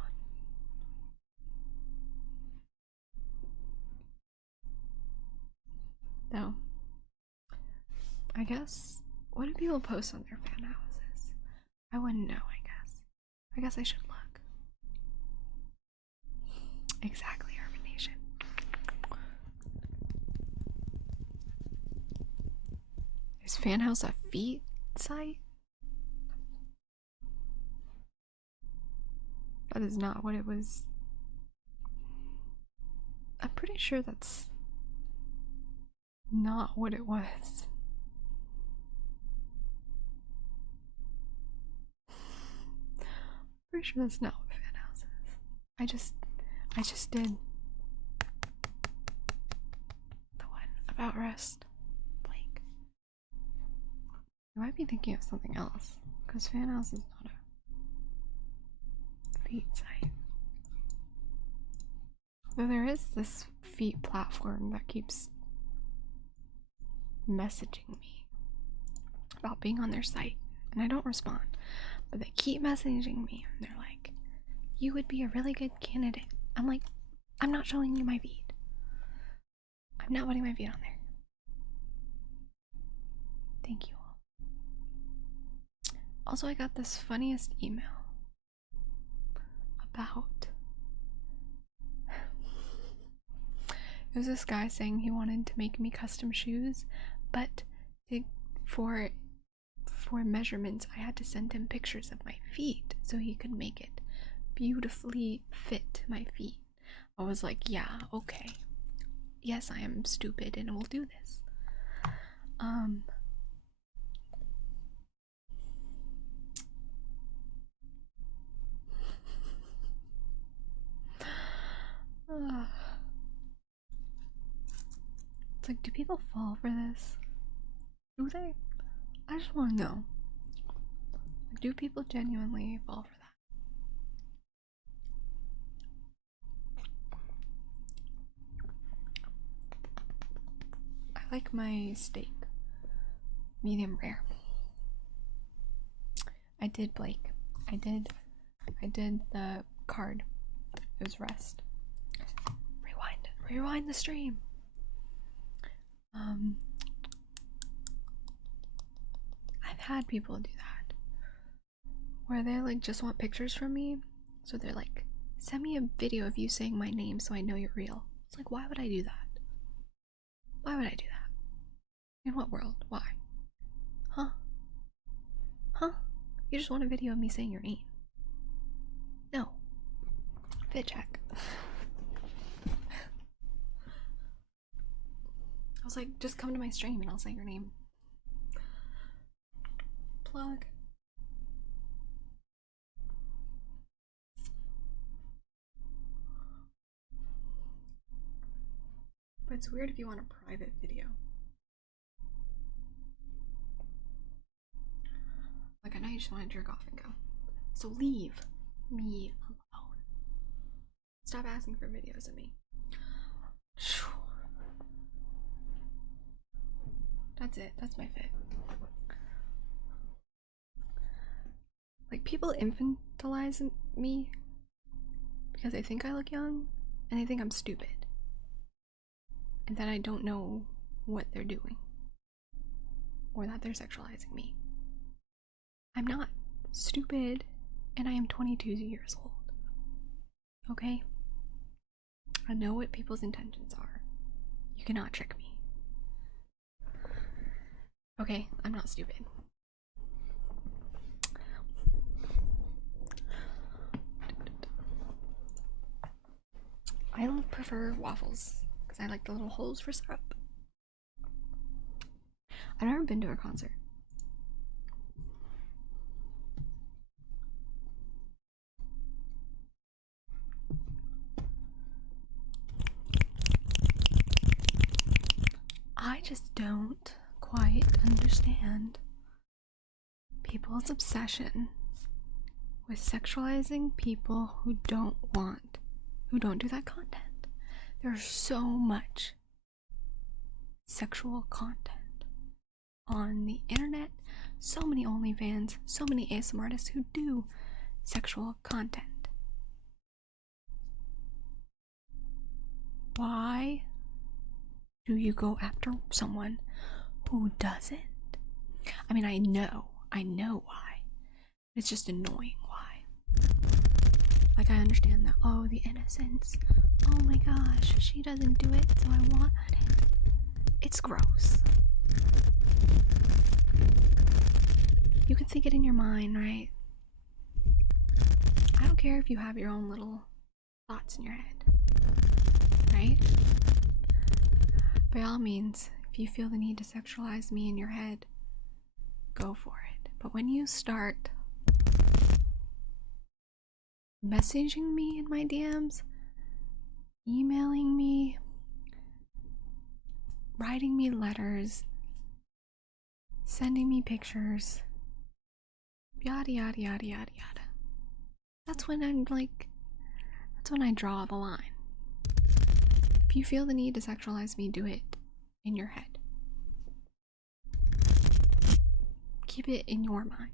on. No. I guess, what do people post on their fan houses? I wouldn't know, I guess. I guess I should look. Exactly, Urban Nation. Is Fan House a feet site? That is not what it was. I'm pretty sure that's not what it was. Pretty sure that's not what Fan House is. I just did the one about rest. Blake. You might be thinking of something else, because Fan House is not a feet site. Though there is this feet platform that keeps messaging me about being on their site, and I don't respond, but they keep messaging me, and they're like, you would be a really good candidate. I'm like, I'm not showing you my feed. I'm not putting my feed on there. Thank you all. Also, I got this funniest email about it was this guy saying he wanted to make me custom shoes, but for measurements I had to send him pictures of my feet so he could make it beautifully fit my feet. I was like, yeah, okay. Yes, I am stupid and will do this. It's like, do people fall for this? Do they? I just want to know. Like, do people genuinely fall for that? I like my steak medium rare. I did Blake. I did the card. It was rest. Rewind the stream. I've had people do that where they like just want pictures from me, so they're like, send me a video of you saying my name so I know you're real. It's like, why would I do that? Why would I do that? In what world? Why? Huh? You just want a video of me saying your name? No. Fit check. I was like, just come to my stream and I'll say your name. Plug. But it's weird if you want a private video. Like, I know you just want to jerk off and go. So leave me alone. Stop asking for videos of me. That's it. That's my fit. Like, people infantilize me because they think I look young and they think I'm stupid and that I don't know what they're doing or that they're sexualizing me. I'm not stupid and I am 22 years old. Okay? I know what people's intentions are. You cannot trick me. Okay, I'm not stupid. I prefer waffles because I like the little holes for syrup. I've never been to a concert. I just don't quite understand people's obsession with sexualizing people who don't do that content. There's so much sexual content on the internet, so many OnlyFans, so many ASMR artists who do sexual content. Why do you go after someone who doesn't? I mean, I know why. It's just annoying why. Like, I understand that, oh, the innocence. Oh my gosh, she doesn't do it, so I want it. It's gross. You can think it in your mind, right? I don't care if you have your own little thoughts in your head, right? By all means, if you feel the need to sexualize me in your head, go for it. But when you start messaging me in my DMs, emailing me, writing me letters, sending me pictures, yada yada yada yada yada, that's when I draw the line. If you feel the need to sexualize me, do it in your head. Keep it in your mind.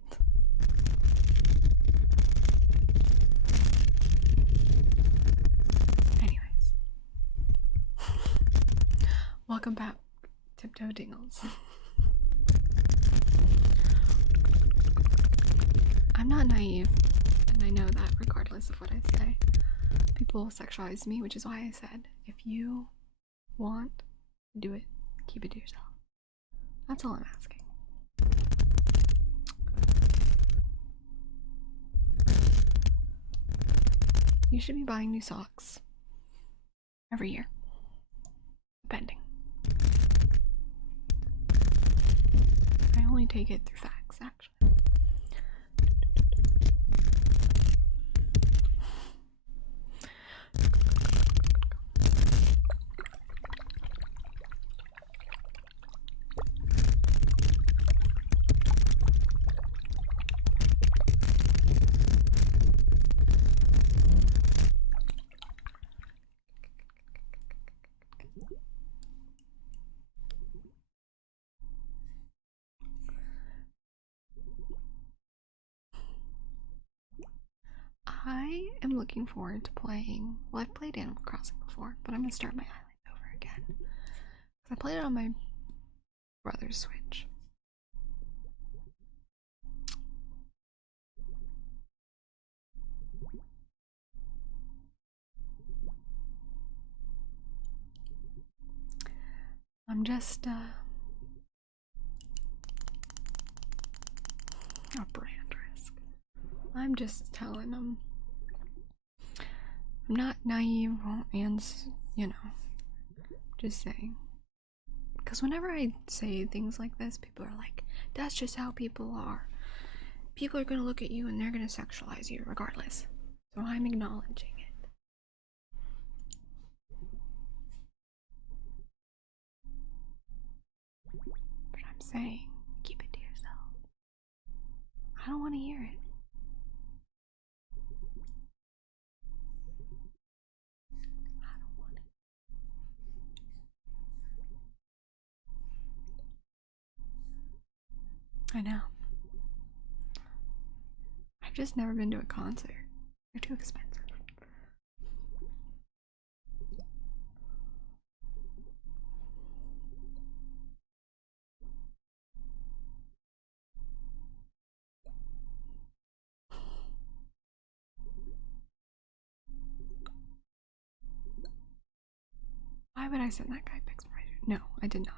Anyways. Welcome back, Tiptoe Tingles. I'm not naive, and I know that regardless of what I say. People sexualize me, which is why I said, if you want to do it, keep it to yourself. That's all I'm asking. You should be buying new socks every year, depending. I only take it through facts, actually. I am looking forward to playing. Well, I've played Animal Crossing before, but I'm gonna start my island over again. I played it on my brother's Switch. I'm just a brand risk. I'm just telling them I'm not naive and, you know, just saying. Because whenever I say things like this, people are like, that's just how people are. People are gonna look at you and they're gonna sexualize you regardless. So I'm acknowledging it. But I'm saying, keep it to yourself. I don't want to hear it. I don't want it. I know. I've just never been to a concert. They're too expensive. Why would I send that guy pics of my dude? No, I did not.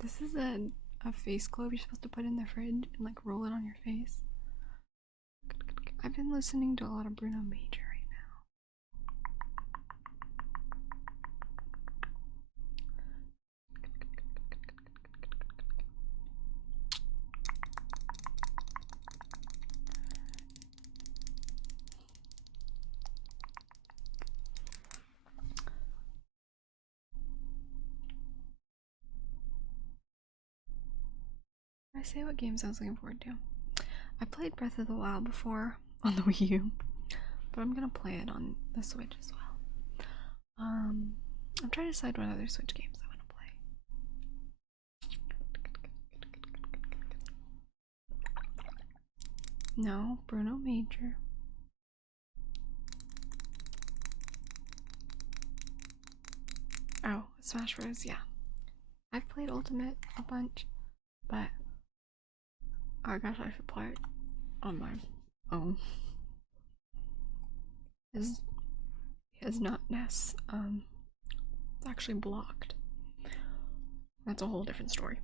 This is a face globe you're supposed to put in the fridge and like roll it on your face. I've been listening to a lot of Bruno Major right now. I say what games I was looking forward to. I played Breath of the Wild before on the Wii U, but I'm gonna play it on the Switch as well. I'm trying to decide what other Switch games I want to play. No, Bruno Major. Oh, Smash Bros. Yeah, I've played Ultimate a bunch, but oh gosh, I should play it on my own. His not Ness, it's actually blocked. That's a whole different story.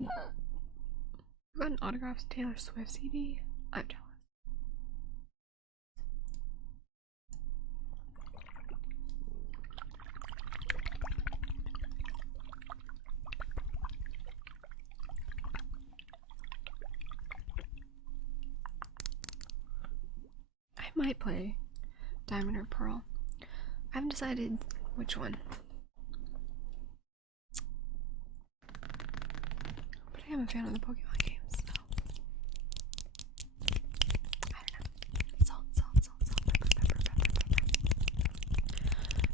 I've got an autographed Taylor Swift CD. I'm jealous. I might play Diamond or Pearl. I haven't decided which one. But I am a fan of the Pokemon games, so I don't know. Salt, salt, salt, salt, pepper, pepper, pepper, pepper.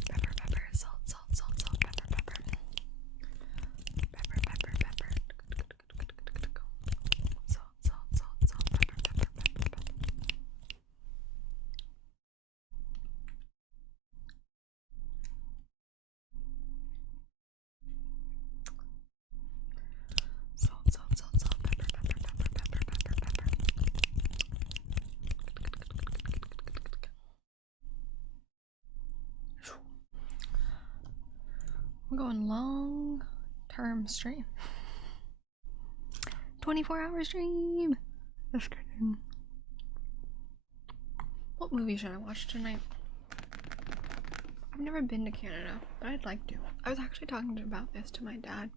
Pepper, pepper, salt, salt, salt, salt, pepper, pepper. Pepper, pepper, pepper. Salt, salt, salt, salt, pepper, pepper, pepper, pepper. Salt, salt, salt, salt, pepper, pepper, pepper, pepper, pepper, pepper. I'm going long-term stream. 24-hour stream. That's good. What movie should I watch tonight? I've never been to Canada, but I'd like to. I was actually talking about this to my dad,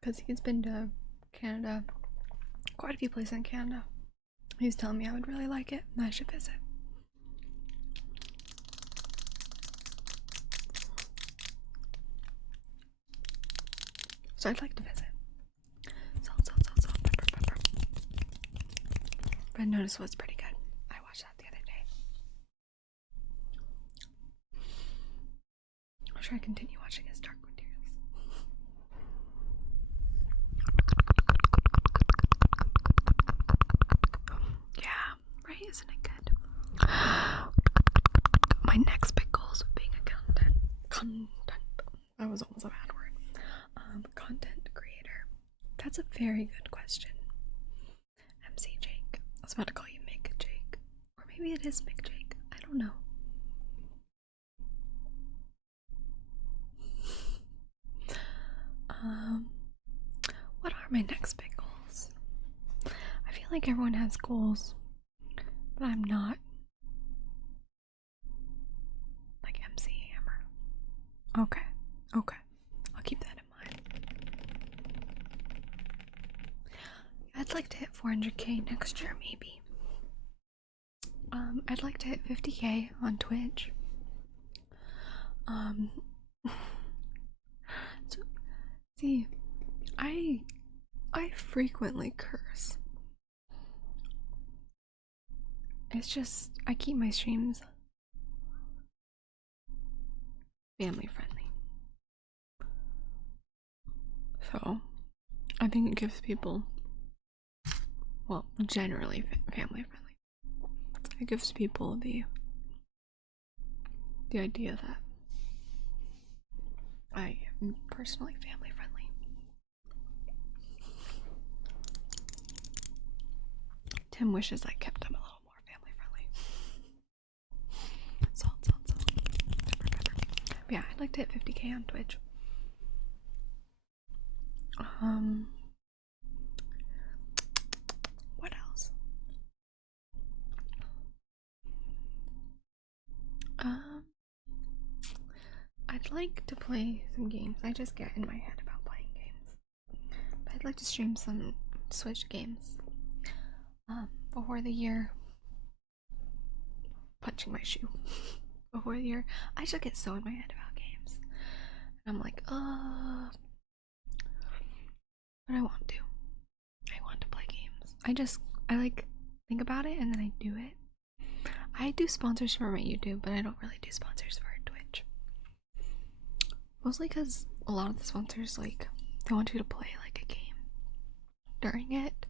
because he's been to Canada, quite a few places in Canada. He's telling me I would really like it and I should visit. So I'd like to visit. Salt, pepper, pepper. Red Notice was pretty good. I watched that the other day. Or should I continue watching his Dark Materials? Yeah, right? Isn't it good? My next big goals of being a content. That was almost a bad word. Content creator. That's a very good question. MC Jake. I was about to call you Mick Jake. Or maybe it is Mick Jake. I don't know. What are my next big goals? I feel like everyone has goals, but I'm not. Like MC Hammer. Okay. I'll keep that in mind. I'd like to hit 400k next year, maybe. I'd like to hit 50k on Twitch. So, see, I frequently curse. It's just, I keep my streams family friendly. So, I think it gives people, well, generally family friendly. It gives people the idea that I am personally family friendly. Tim wishes I kept him a little more family friendly. Salt. Pepper. But yeah, I'd like to hit 50k on Twitch. What else? I'd like to play some games. I just get in my head about playing games. But I'd like to stream some Switch games. Before the year. Punching my shoe. Before the year. I just get so in my head about games. And I'm like, but I want to. I want to play games. I like think about it and then I do it. I do sponsors for my YouTube, but I don't really do sponsors for Twitch. Mostly because a lot of the sponsors, like, they want you to play, like, a game during it.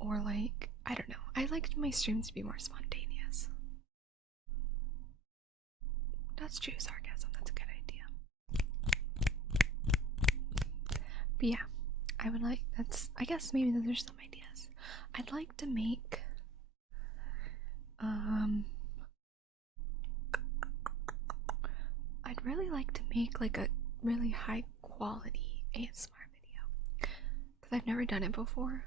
Or, like, I don't know. I like my streams to be more spontaneous. That's true sarcasm. That's a good idea. But yeah, I would like, I guess maybe those are some ideas. I'd like to make, I'd really like to make like a really high quality ASMR video because I've never done it before.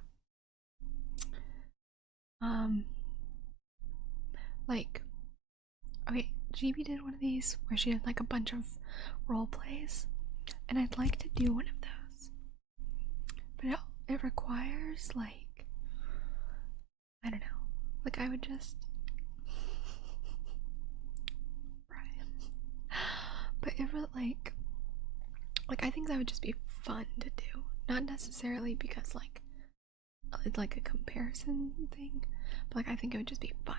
Like, okay, GB did one of these where she did like a bunch of role plays, and I'd like to do one of those, but it requires like, I don't know, like I would just but it would like I think that would just be fun to do, not necessarily because like it's like a comparison thing, but like I think it would just be fun.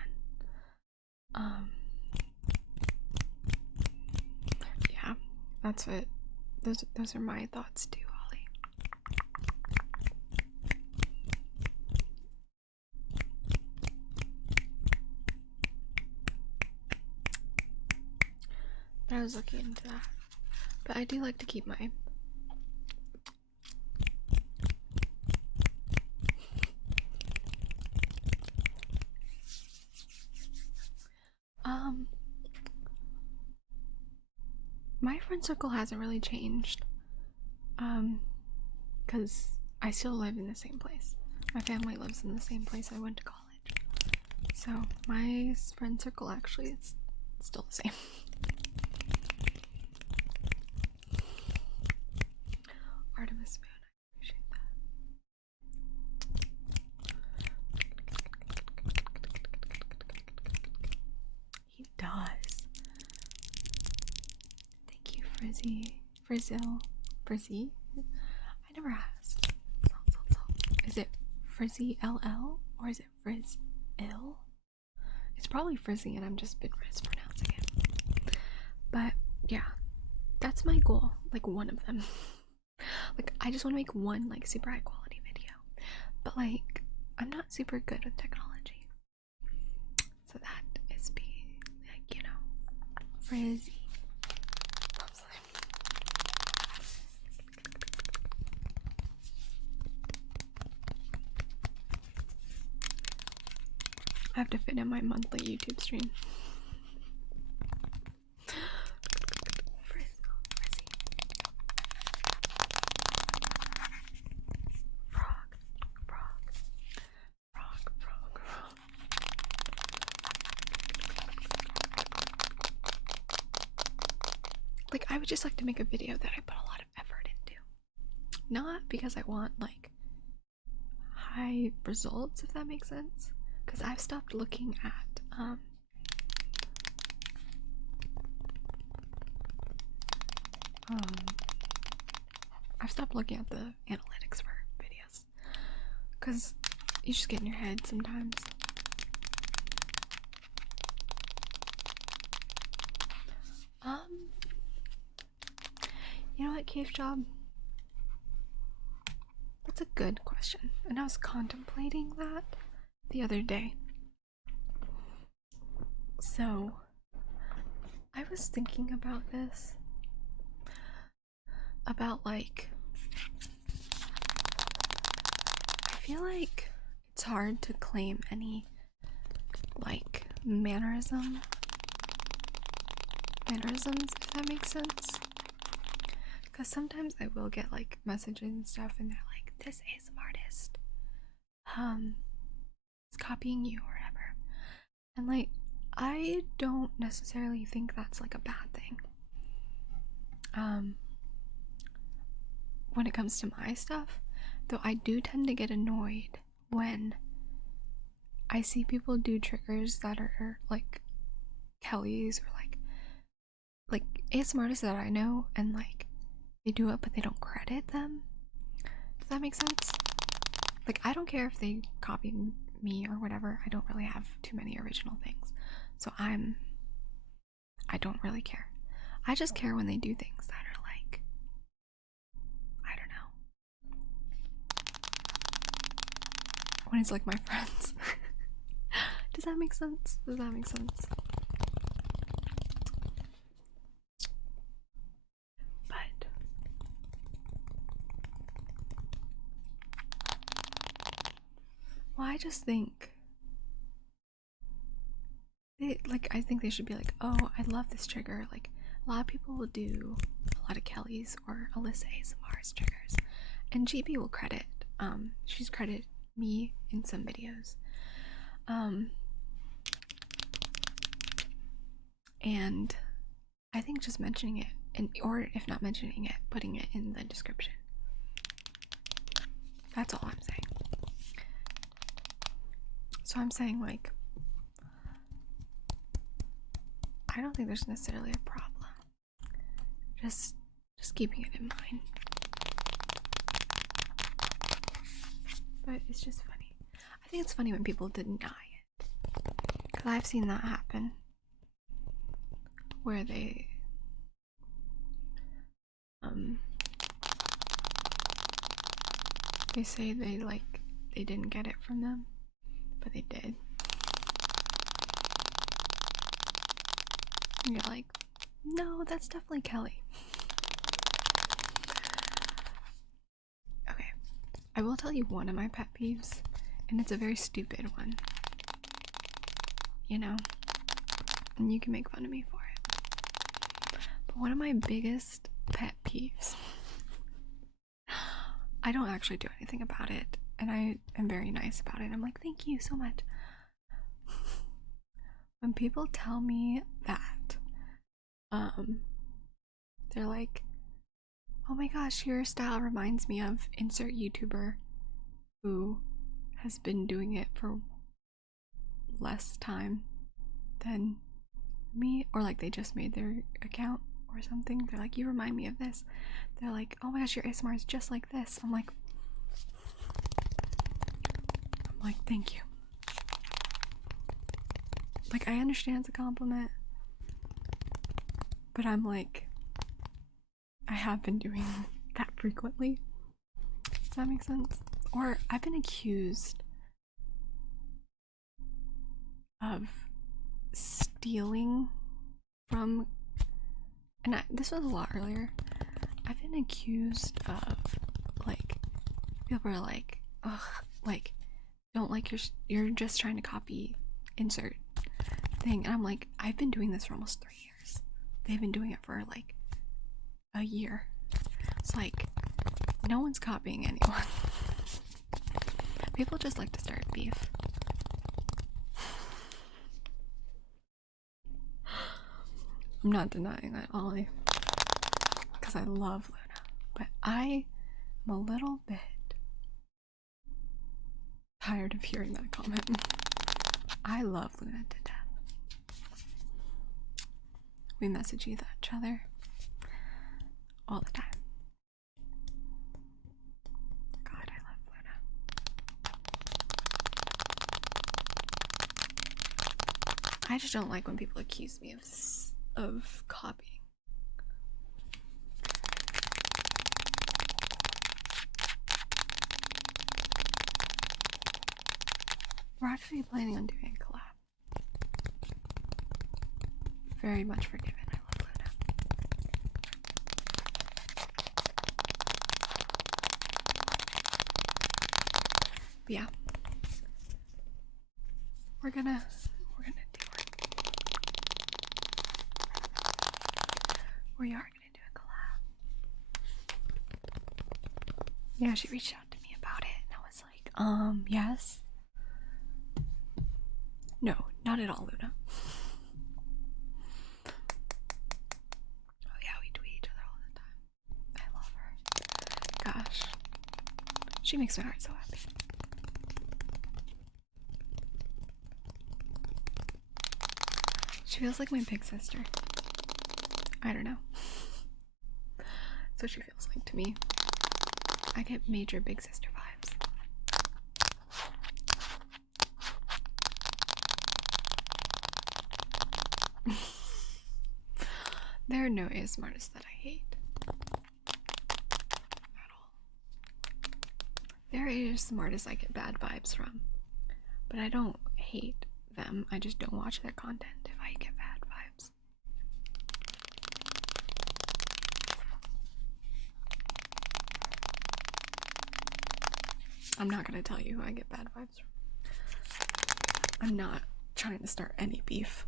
Yeah, that's what those are my thoughts too, Holly. But I was looking into that. But I do like to keep my my friend circle hasn't really changed. Because I still live in the same place. My family lives in the same place I went to college. So my friend circle actually is still the same. Artemis Moon, I appreciate that. He does. Thank you, Frizzy. Frizzy. never asked. Salt. Is it Frizzy LL or is it Frizz Ill? It's probably Frizzy and I'm just been mispronouncing it. But yeah, that's my goal. Like one of them. Like I just want to make one like super high quality video. But like I'm not super good with technology. So that is being like, you know, Frizzy. I have to fit in my monthly YouTube stream. Frizzy. Frog. Like, I would just like to make a video that I put a lot of effort into. Not because I want, like, high results, if that makes sense. Because I've stopped looking at, I've stopped looking at the analytics for videos. Because you just get in your head sometimes. You know what, Cave Job? That's a good question. And I was contemplating that the other day. So, I was thinking about this. About, like, I feel like it's hard to claim any, like, mannerisms, if that makes sense. Because sometimes I will get, like, messages and stuff, and they're like, this ASM artist, is copying you or whatever. And, like, I don't necessarily think that's, like, a bad thing. When it comes to my stuff, though I do tend to get annoyed when I see people do triggers that are like Kelly's or like ASMR artists that I know, and like they do it but they don't credit them. Does that make sense? Like I don't care if they copy me or whatever. I don't really have too many original things, so I don't really care. I just care when they do things that are like, I don't know, when it's like my friends. Does that make sense? But well, I just think I think they should be like, oh, I love this trigger. Like a lot of people will do a lot of Kelly's or Alyssa ASMR's triggers, and GB will credit. She's credited me in some videos. And I think just mentioning it, or if not mentioning it, putting it in the description. That's all I'm saying. So I'm saying, like, I don't think there's necessarily a problem. Just keeping it in mind. But it's just funny. I think it's funny when people deny it. Because I've seen that happen. Where they say they didn't get it from them, but they did. And you're like, no, that's definitely Kelly. Okay, I will tell you one of my pet peeves, and it's a very stupid one. You know? And you can make fun of me for it. But one of my biggest pet peeves, I don't actually do anything about it, and I am very nice about it. I'm like, thank you so much. When people tell me that, they're like, oh my gosh, your style reminds me of insert YouTuber who has been doing it for less time than me, or like they just made their account or something. They're like, you remind me of this. They're like, oh my gosh, your ASMR is just like this. I'm like, thank you. Like, I understand it's a compliment, but I'm like, I have been doing that frequently. Does that make sense? Or I've been accused of stealing from, and this was a lot earlier. I've been accused of, like, people are like, ugh, like, don't like you're just trying to copy insert thing. And I'm like, I've been doing this for almost 3 years. They've been doing it for like a year. It's like, no one's copying anyone. People just like to start beef. I'm not denying that, Ollie, because I love Luna, but I am a little bit tired of hearing that comment. I love Luna to death. We message each other all the time. God, I love Luna. I just don't like when people accuse me of copying. We're actually planning on doing a collab. Very much forgiven. I love Luna. But yeah, we're gonna do it. We are gonna do a collab. Yeah, she reached out to me about it, and I was like, yes. No, not at all, Luna. Oh yeah, we tweet each other all the time. I love her. Gosh. She makes my heart so happy. She feels like my big sister. I don't know. That's what she feels like to me. I get major big sister vibes. There are no ASMR artists that I hate. At all. There are ASMR artists I get bad vibes from. But I don't hate them. I just don't watch their content if I get bad vibes. I'm not gonna tell you who I get bad vibes from. I'm not trying to start any beef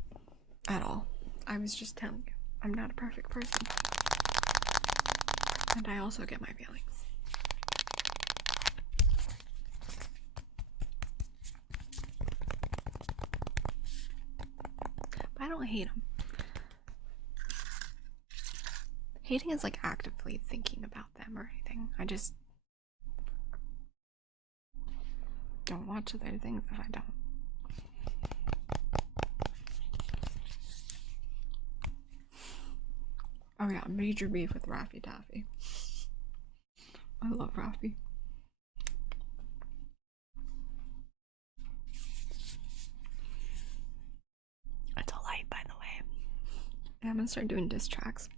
at all. I was just telling you, I'm not a perfect person. And I also get my feelings. But I don't hate them. Hating is like actively thinking about them or anything. I just don't watch their things if I don't. Oh yeah, major beef with Raffy Taffy. I love Raffy. It's a light, by the way. Yeah, I'm gonna start doing diss tracks.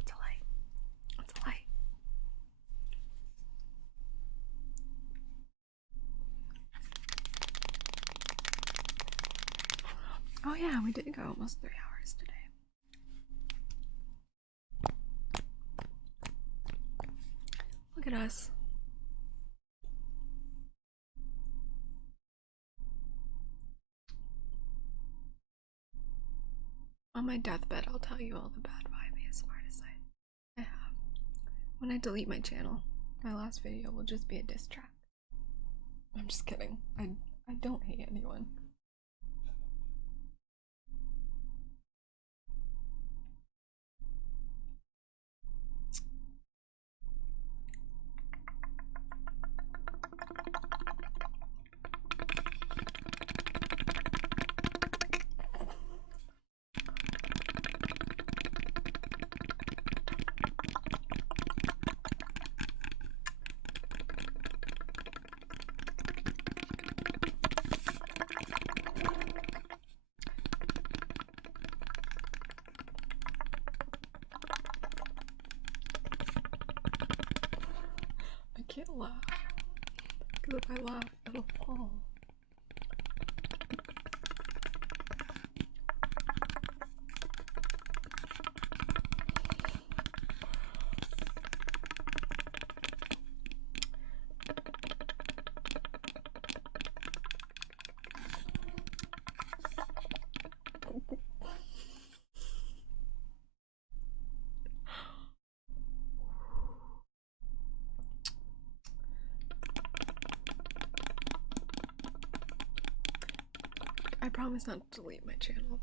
It's a light. It's a light. Oh yeah, we did go almost 3 hours today. Look at us. On my deathbed, I'll tell you all the bad vibe ASMR artists I have. When I delete my channel, my last video will just be a diss track. I'm just kidding. I don't hate anyone. can't laugh. Because if I laugh, it'll fall. I promise not to delete my channel though.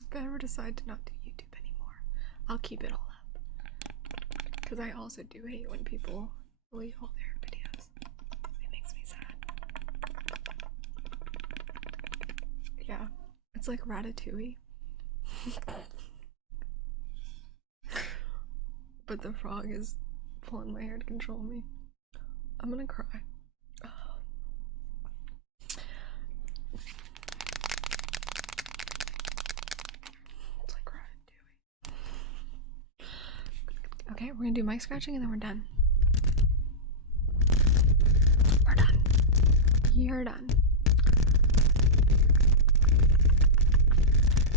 If I ever decide to not do YouTube anymore, I'll keep it all up. Because I also do hate when people delete all their videos. It makes me sad. Yeah, it's like Ratatouille. But the frog is pulling my hair to control me. I'm gonna cry. It's like Ratatouille. Okay, we're gonna do mic scratching and then we're done. We're done. You're done.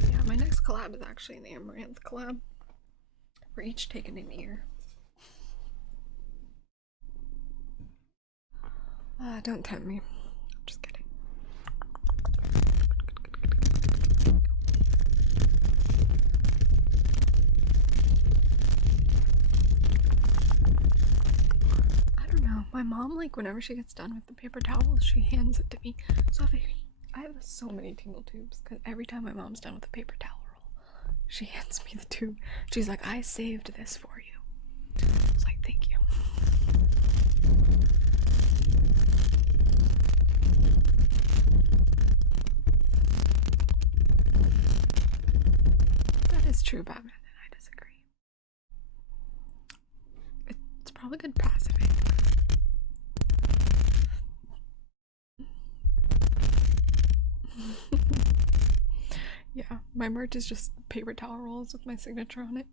Yeah, my next collab is actually an Amaranth collab. We're each taking an ear. Don't tempt me. I'm just kidding. I don't know. My mom, like, whenever she gets done with the paper towels, she hands it to me. So I have so many tingle tubes because every time my mom's done with the paper towel roll, she hands me the tube. She's like, I saved this for you. I was like, thank you. That is true, Batman, and I disagree. It's probably good passive ink. Yeah, my merch is just paper towel rolls with my signature on it.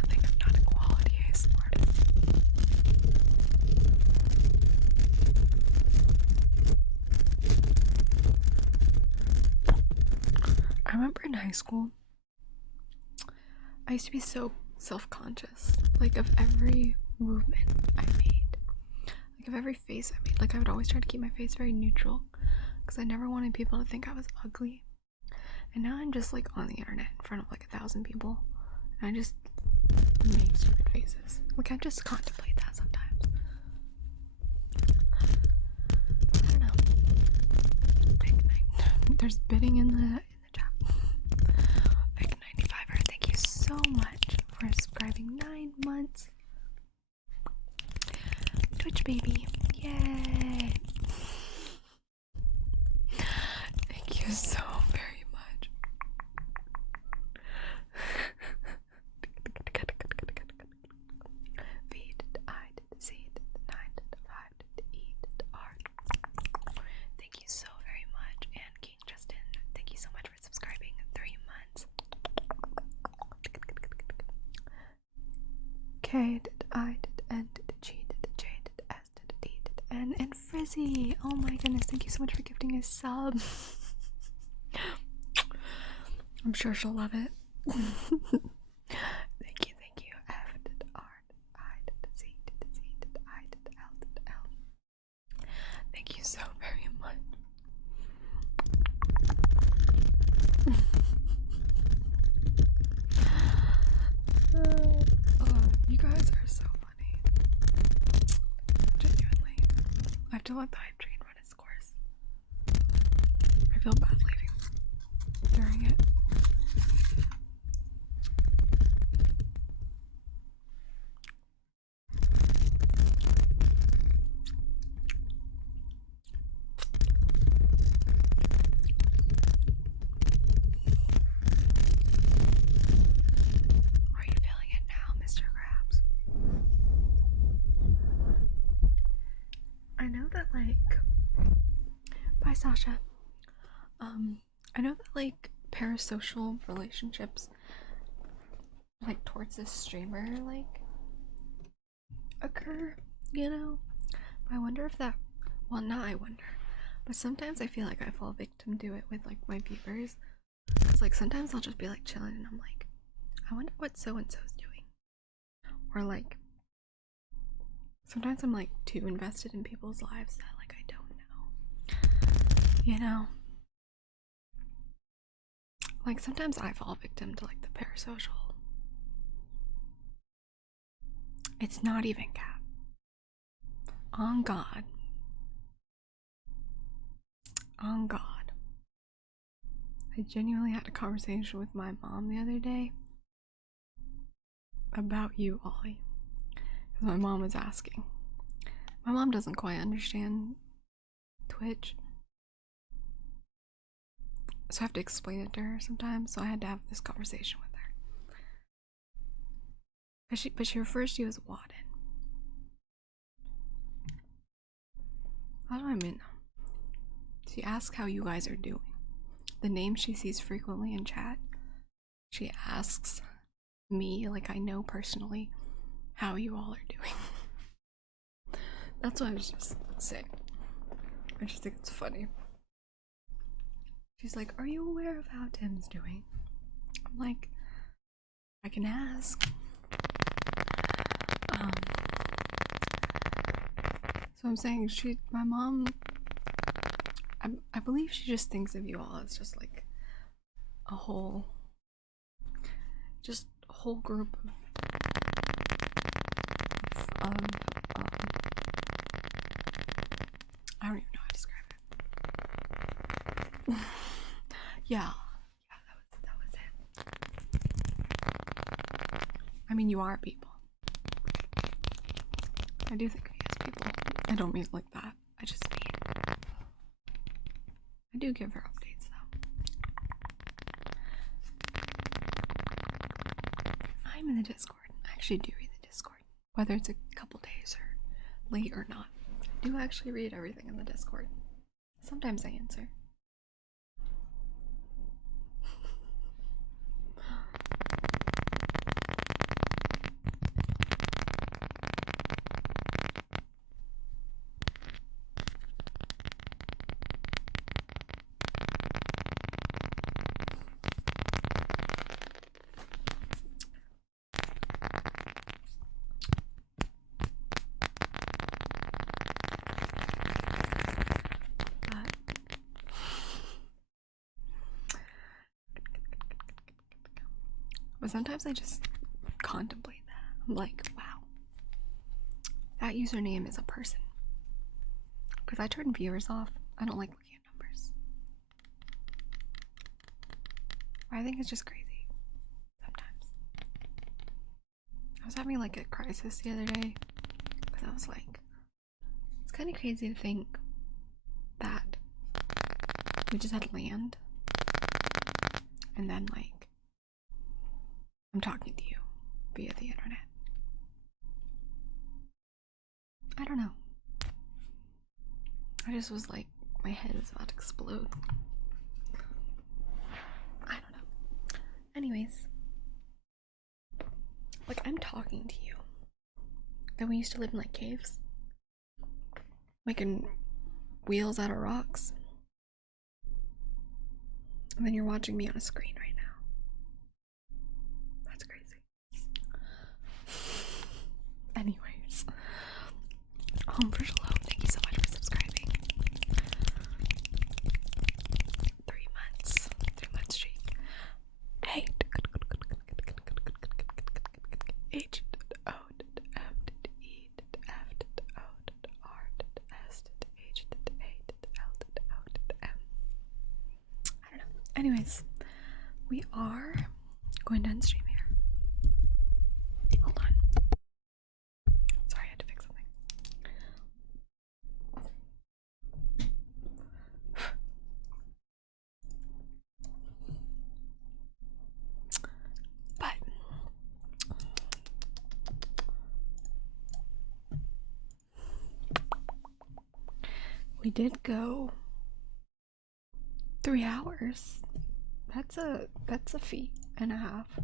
I'm not a quality ASMR artist. I remember in high school, I used to be so self-conscious, like, of every movement I made, like of every face I made. Like, I would always try to keep my face very neutral because I never wanted people to think I was ugly. And now I'm just like on the internet in front of like 1,000 people and I just make stupid faces. Like, I just contemplate that sometimes. I don't know. Big night. There's bidding in the chat. Big 95er, thank you so much for subscribing 9 months. Twitch baby, yay! Thank you so very much. V to I to Z to 9 to 5 to E to R. Thank you so very much. And King Justin, thank you so much for subscribing 3 months. K to I to N to G to J to S to D to N, and Frizzy. Oh my goodness, thank you so much for gifting a sub. I'm sure she'll love it. Thank you, thank you. F to R to I to Z to Z to I to L to L. Thank you so very much. You guys are so funny. Genuinely. I have to let the hype train run its course. I feel bad leaving during it. Are you feeling it now, Mr. Krabs? I know that, like, Bye, Sasha. I know that like parasocial relationships, like towards this streamer, like occur, you know. But I wonder if that. Well, not I wonder, but sometimes I feel like I fall victim to it with like my viewers, because like sometimes I'll just be like chilling and I'm like, I wonder what so and so's doing, or like sometimes I'm like too invested in people's lives that like I don't know, you know. Like sometimes I fall victim to like the parasocial. It's not even cap. On God. On God. I genuinely had a conversation with my mom the other day about you, Ollie. Because my mom was asking. My mom doesn't quite understand Twitch. So I have to explain it to her sometimes. So I had to have this conversation with her. But she refers to you as Wadden. How do I mean? She asks how you guys are doing. The name she sees frequently in chat. She asks me, like I know personally, how you all are doing. That's what I was just saying. I just think it's funny. She's like, are you aware of how Tim's doing? I'm like, I can ask. So I'm saying my mom, I believe she just thinks of you all as just like a whole group of I don't even know how to describe it. yeah, that was it. I mean, you are people. I do think of you as people. I don't mean it like that. I just mean I do give her updates though. I'm in the Discord. I actually do read the Discord, whether it's a couple days or late or not. I do actually read everything in the Discord. Sometimes I answer. But sometimes I just contemplate that. I'm like, wow, that username is a person. Because I turn viewers off. I don't like looking at numbers. I think it's just crazy. Sometimes. I was having like a crisis the other day. Because I was like, it's kind of crazy to think that we just had land. And then like, I'm talking to you via the internet. I don't know. I just was like, my head is about to explode. I don't know. Anyways, like I'm talking to you. Then we used to live in like caves, making wheels out of rocks. And then you're watching me on a screen right now. That's crazy. Anyways, Home for Shalom, thank you so much for subscribing. 3 months. 3 months streak. Hey. H O F E F O R S H A L O M. I don't know. Anyways, we are going to end stream here. Hold on. Sorry, I had to fix something. But we did go 3 hours. That's a feat and a half.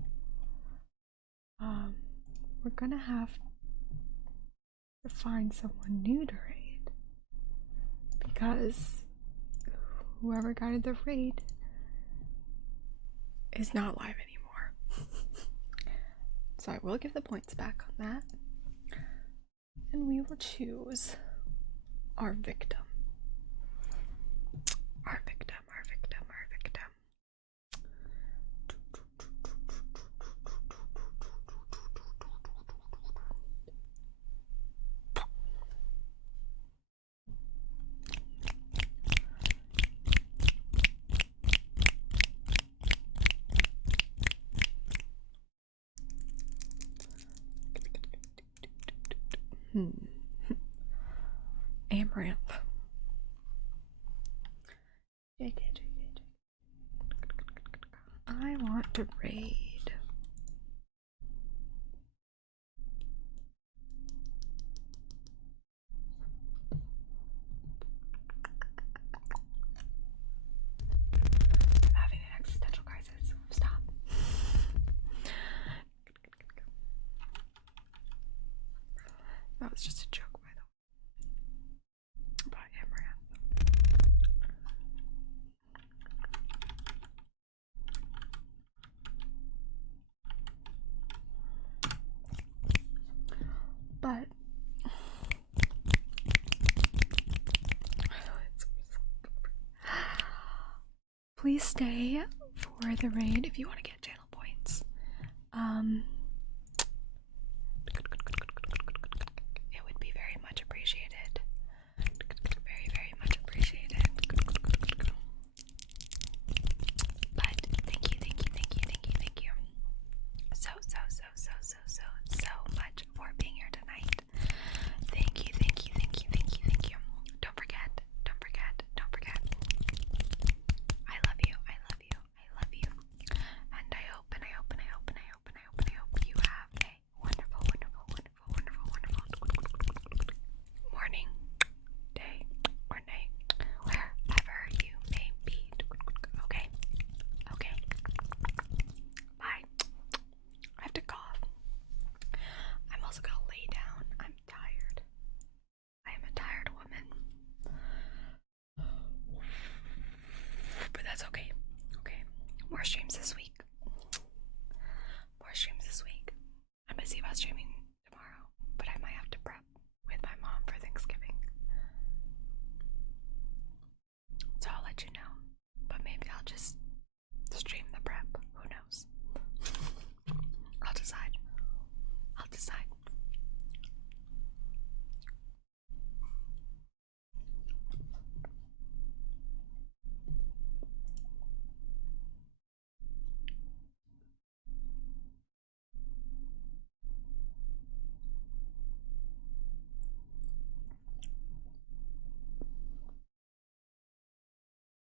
We're gonna have to find someone new to raid, because whoever guided the raid is not live anymore. So I will give the points back on that, and we will choose our victim. Our victim, our victim, our victim. Amaranth. I want to raid. I'm having an existential crisis. Stop. That was just a joke, by the way. About Amaranth. But please stay for the raid if you want to get channel points. It would be very much appreciated. Very, very much appreciated. But thank you, thank you, thank you, thank you, thank you so much for being here tonight. Thank you, thank you, thank you, thank you, thank you. Don't forget. I love you, I love you, I love you. And I hope you have a wonderful morning, day, or night, wherever you may be. Okay? Bye. I have to cough. I'm also gonna lay down. I'm tired. I am a tired woman. But that's okay. Okay. More streams this week. I'm busy about streaming tomorrow, but I might have to prep with my mom for Thanksgiving. So I'll let you know. But maybe I'll just